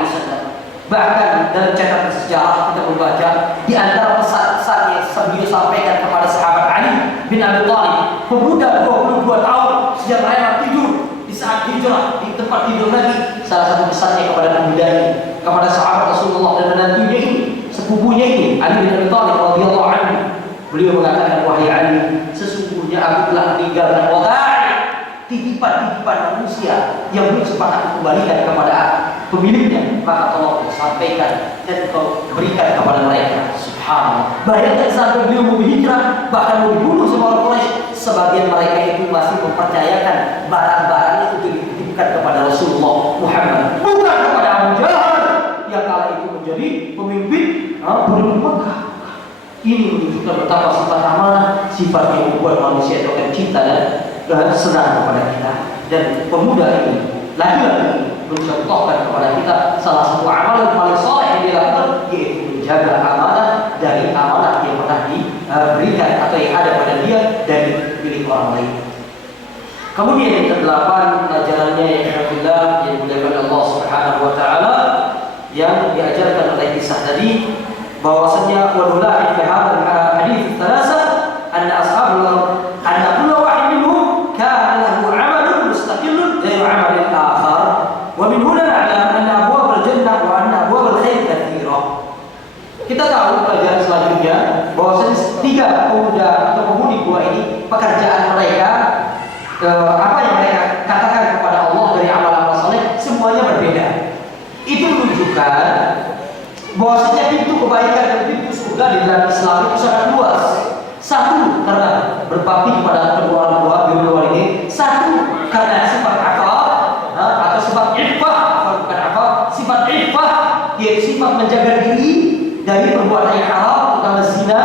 Bahkan dalam catatan sejarah kita membaca di antara pesan-pesan yang beliau sampaikan kepada sahabat Ali bin Abi Thalib, pemuda 22 tahun sejak rela tidur di saat hijrah di tempat tidur Nabi. Salah satu pesannya kepada pemuda ini, kepada sahabat Rasulullah dan menantunya ini, sepupunya ini, Ali bin Abi Thalib radhiyallahu anhu. Beliau mengatakan, wahai Ali, sesungguhnya aku telah meninggalkan titipan-titipan manusia yang belum sempat aku kembalikan kepada pemiliknya, maka tolong sampaikan dan kau berikan kepada mereka. Subhanallah. Bayangkan saat beliau mau berhijrah, bahkan mau dibunuh sama orang Quraisy, sebagian mereka itu masih mempercayakan barang-barangnya untuk dititipkan kepada Rasulullah Muhammad, bukan kepada Abu Jahal yang kala itu menjadi pemimpin penduduk Mekah. Ini menunjukkan betapa sifat amanah, sifat yang membuat manusia itu akan cinta dan senang kepada kita. Dan pemuda ini, laki-laki, mencontohkan kepada kita salah satu amalan paling soleh yang dilakukan, yaitu menjaga amanah dari amanah yang pernah diberikan atau yang ada pada dia dari milik orang lain. Kemudian yang ke-8, pelajarannya yang alhamdulillah yang dimuliakan Allah Subhanahu wa taala, yang diajarkan oleh kisah tadi, bahwasanya wadullah fi hadzal hadits tsalasa anna ashabul anna kullu wahid minhum kana lahu 'amalun mustaqillun ghairu 'amalil akhar, wa min huna na'lam anna abwabal jannah wa anna abwabal khair katsira. Kita tahu pelajaran selanjutnya bahwasanya 3 pemuda atau penghuni gua ini, pekerjaan mereka, apa yang mereka katakan kepada Allah dari amal-amal saleh, semuanya berbeda. Itu menunjukkan bahwasanya pintu kebaikan dan pintu surga di dalam Islam itu sangat luas. 1, karena berbakti kepada kedua orang tua, berdua ini. 1, karena sifat afaf atau sifat iffah, bukan afaf, sifat iffah, yaitu sifat menjaga diri dari perbuatan yang haram, terutama zina.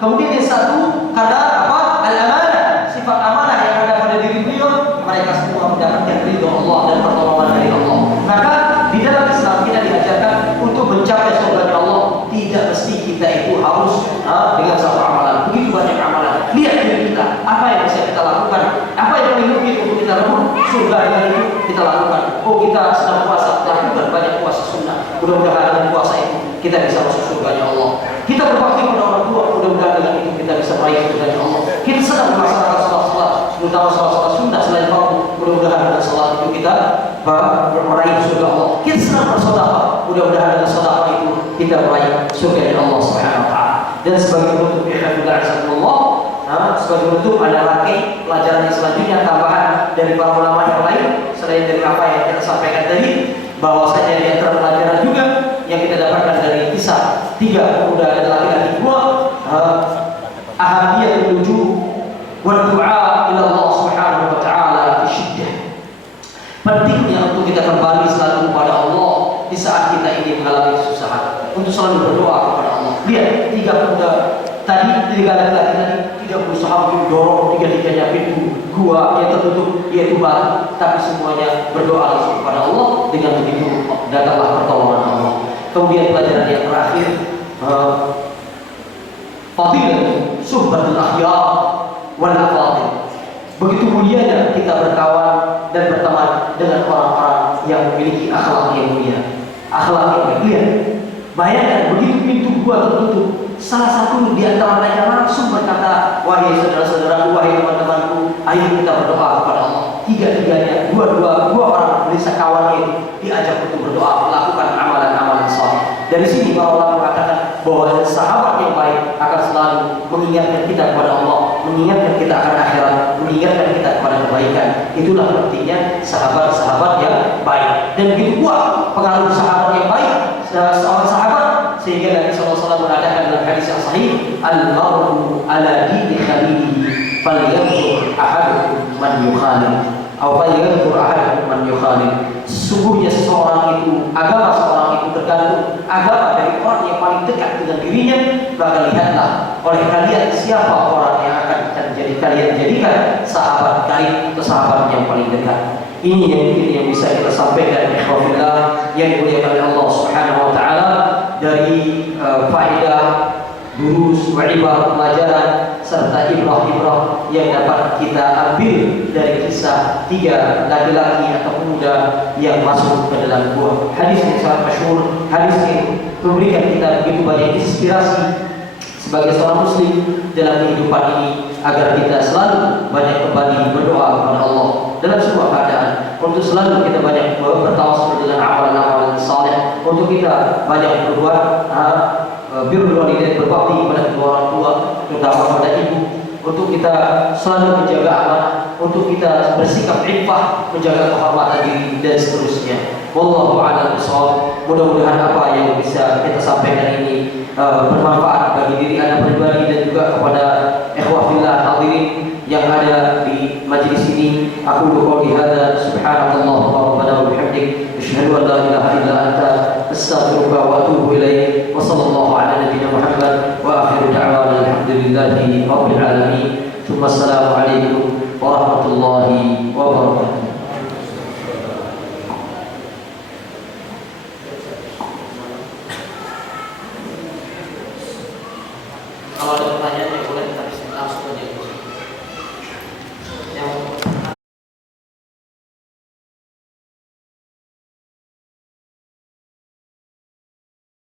Kemudian yang 1, karena apa? Al-amanah, sifat amanah yang ada pada diri beliau. Mereka semua mendapatkan ridho Allah dan pertolongan dari Allah. Maka di dalam Islam kita diajarkan untuk mencapai surga Allah, tidak mesti kita itu harus dengan satu amalan. Begitu banyak amalan. Lihat diri kita, apa yang bisa kita lakukan, apa yang mungkin untuk kita lakukan surga dengan itu kita lakukan. Oh, kita sedang puasa, lakukan banyak puasa sunnah. Mudah-mudahan dengan puasa itu kita bisa masuk surganya Allah. Kita berbakti pada orang tua, mudah-mudahan dengan itu kita bisa meraih surganya Allah. Kita sedang melaksanakan salat-salat, terutama salat-salat sunnah selain fardu, mudah-mudahan dengan salat itu kita meraih surga Allah. Kita sedang bersedekah, mudah-mudahan dengan sedekah itu kita meraih surganya Allah Subhanahu wa taala. Dan sebagai penutup ikhwanullah azakumullah, sebagai penutup ada lagi pelajaran yang selanjutnya tambahan dari para ulama yang lain selain dari apa yang kita sampaikan tadi, bahwasanya di antara pelajaran juga yang kita dapatkan dari kisah 3 pemuda dan laki-laki dua, ahadiyah menuju wa du'a ila Allah Subhanahu wa taala fi syiddah. Pentingnya untuk kita kembali selalu kepada Allah di saat kita ini mengalami kesusahan, untuk selalu berdoa kepada Allah. Lihat 3 pemuda tadi, 3 laki-laki tadi tidak berusaha untuk dorong tiga-tiganya pintu gua yang tertutup yaitu batu, tapi semuanya berdoa langsung kepada Allah. Dengan begitu datanglah pertolongan Allah. Kemudian pelajaran yang terakhir, fadilah suhbatul akhyar wal afadil. Begitu mulianya kita berkawan dan berteman dengan orang-orang yang memiliki akhlak yang mulia, akhlak yang mulia. Bayangkan begitu pintu gua tertutup, salah satu di antara mereka langsung berkata, wahai saudara-saudara, wahai teman-temanku, ayo kita berdoa kepada Allah. Tiga-tiganya, dua orang berisah kawan itu diajak untuk berdoa, melakukan amalan-amalan saleh. Dari sini para ulama mengatakan bahwa sahabat yang baik akan selalu mengingatkan kita kepada Allah, mengingatkan kita akan akhirat, mengingatkan kita kepada kebaikan. Itulah pentingnya sahabat-sahabat yang baik. Dan begitu kuat pengaruh sahabat yang baik, seorang sahabat, sehingga Nabi SAW mengatakan dalam hadis yang sahih, al-mar'u ala dini khalilihi falyanzur ahadukum man yukhalil atau falyanzur ahadukum man yukhalil. Sesungguhnya seseorang itu, agama seorang itu tergantung agama dari orang yang paling dekat dengan dirinya. Maka lihatlah oleh kalian siapa orang yang akan kalian jadikan sahabat karib atau sahabat yang paling dekat. Ini yang bisa kita sampaikan ikhwanillah yang dimuliakan oleh Allah Subhanahu wa taala dari faedah, durus, ibar, pelajaran serta ibrah-ibrah yang dapat kita ambil dari kisah 3 laki-laki atau pemuda yang masuk ke dalam gua. Hadis yang sangat masyhur, hadis yang memberikan kita begitu banyak inspirasi sebagai seorang muslim dalam kehidupan ini, agar kita selalu banyak kembali berdoa kepada Allah dalam semua keadaan, untuk selalu kita banyak bertawasul dengan amalan-amalan saleh, untuk kita banyak berbuat birrul walidain, berbakti kepada kedua orang tua, terutama kepada ibu, untuk kita selalu menjaga amanah, untuk kita bersikap iffah, menjaga kehormatan diri dan seterusnya. Wallahu a'lam bishawab. Mudah-mudahan apa yang bisa kita sampaikan ini bermanfaat bagi diri Anda pribadi dan juga kepada ikhwah fillah hadirin yang ada di majlis ini. Aku qouli hadza subhanakallahumma rabbana wa bihamdik asyhadu an la ilaha illa anta astaghfiruka wa atubu ilaik. Wa sallallahu ala nabiyyina Muhammad wa akhiru da'wana alhamdulillahi rabbil alamin. Tsumma assalamu alaikum warahmatullahi wabarakatuh. Kalau ada pertanyaan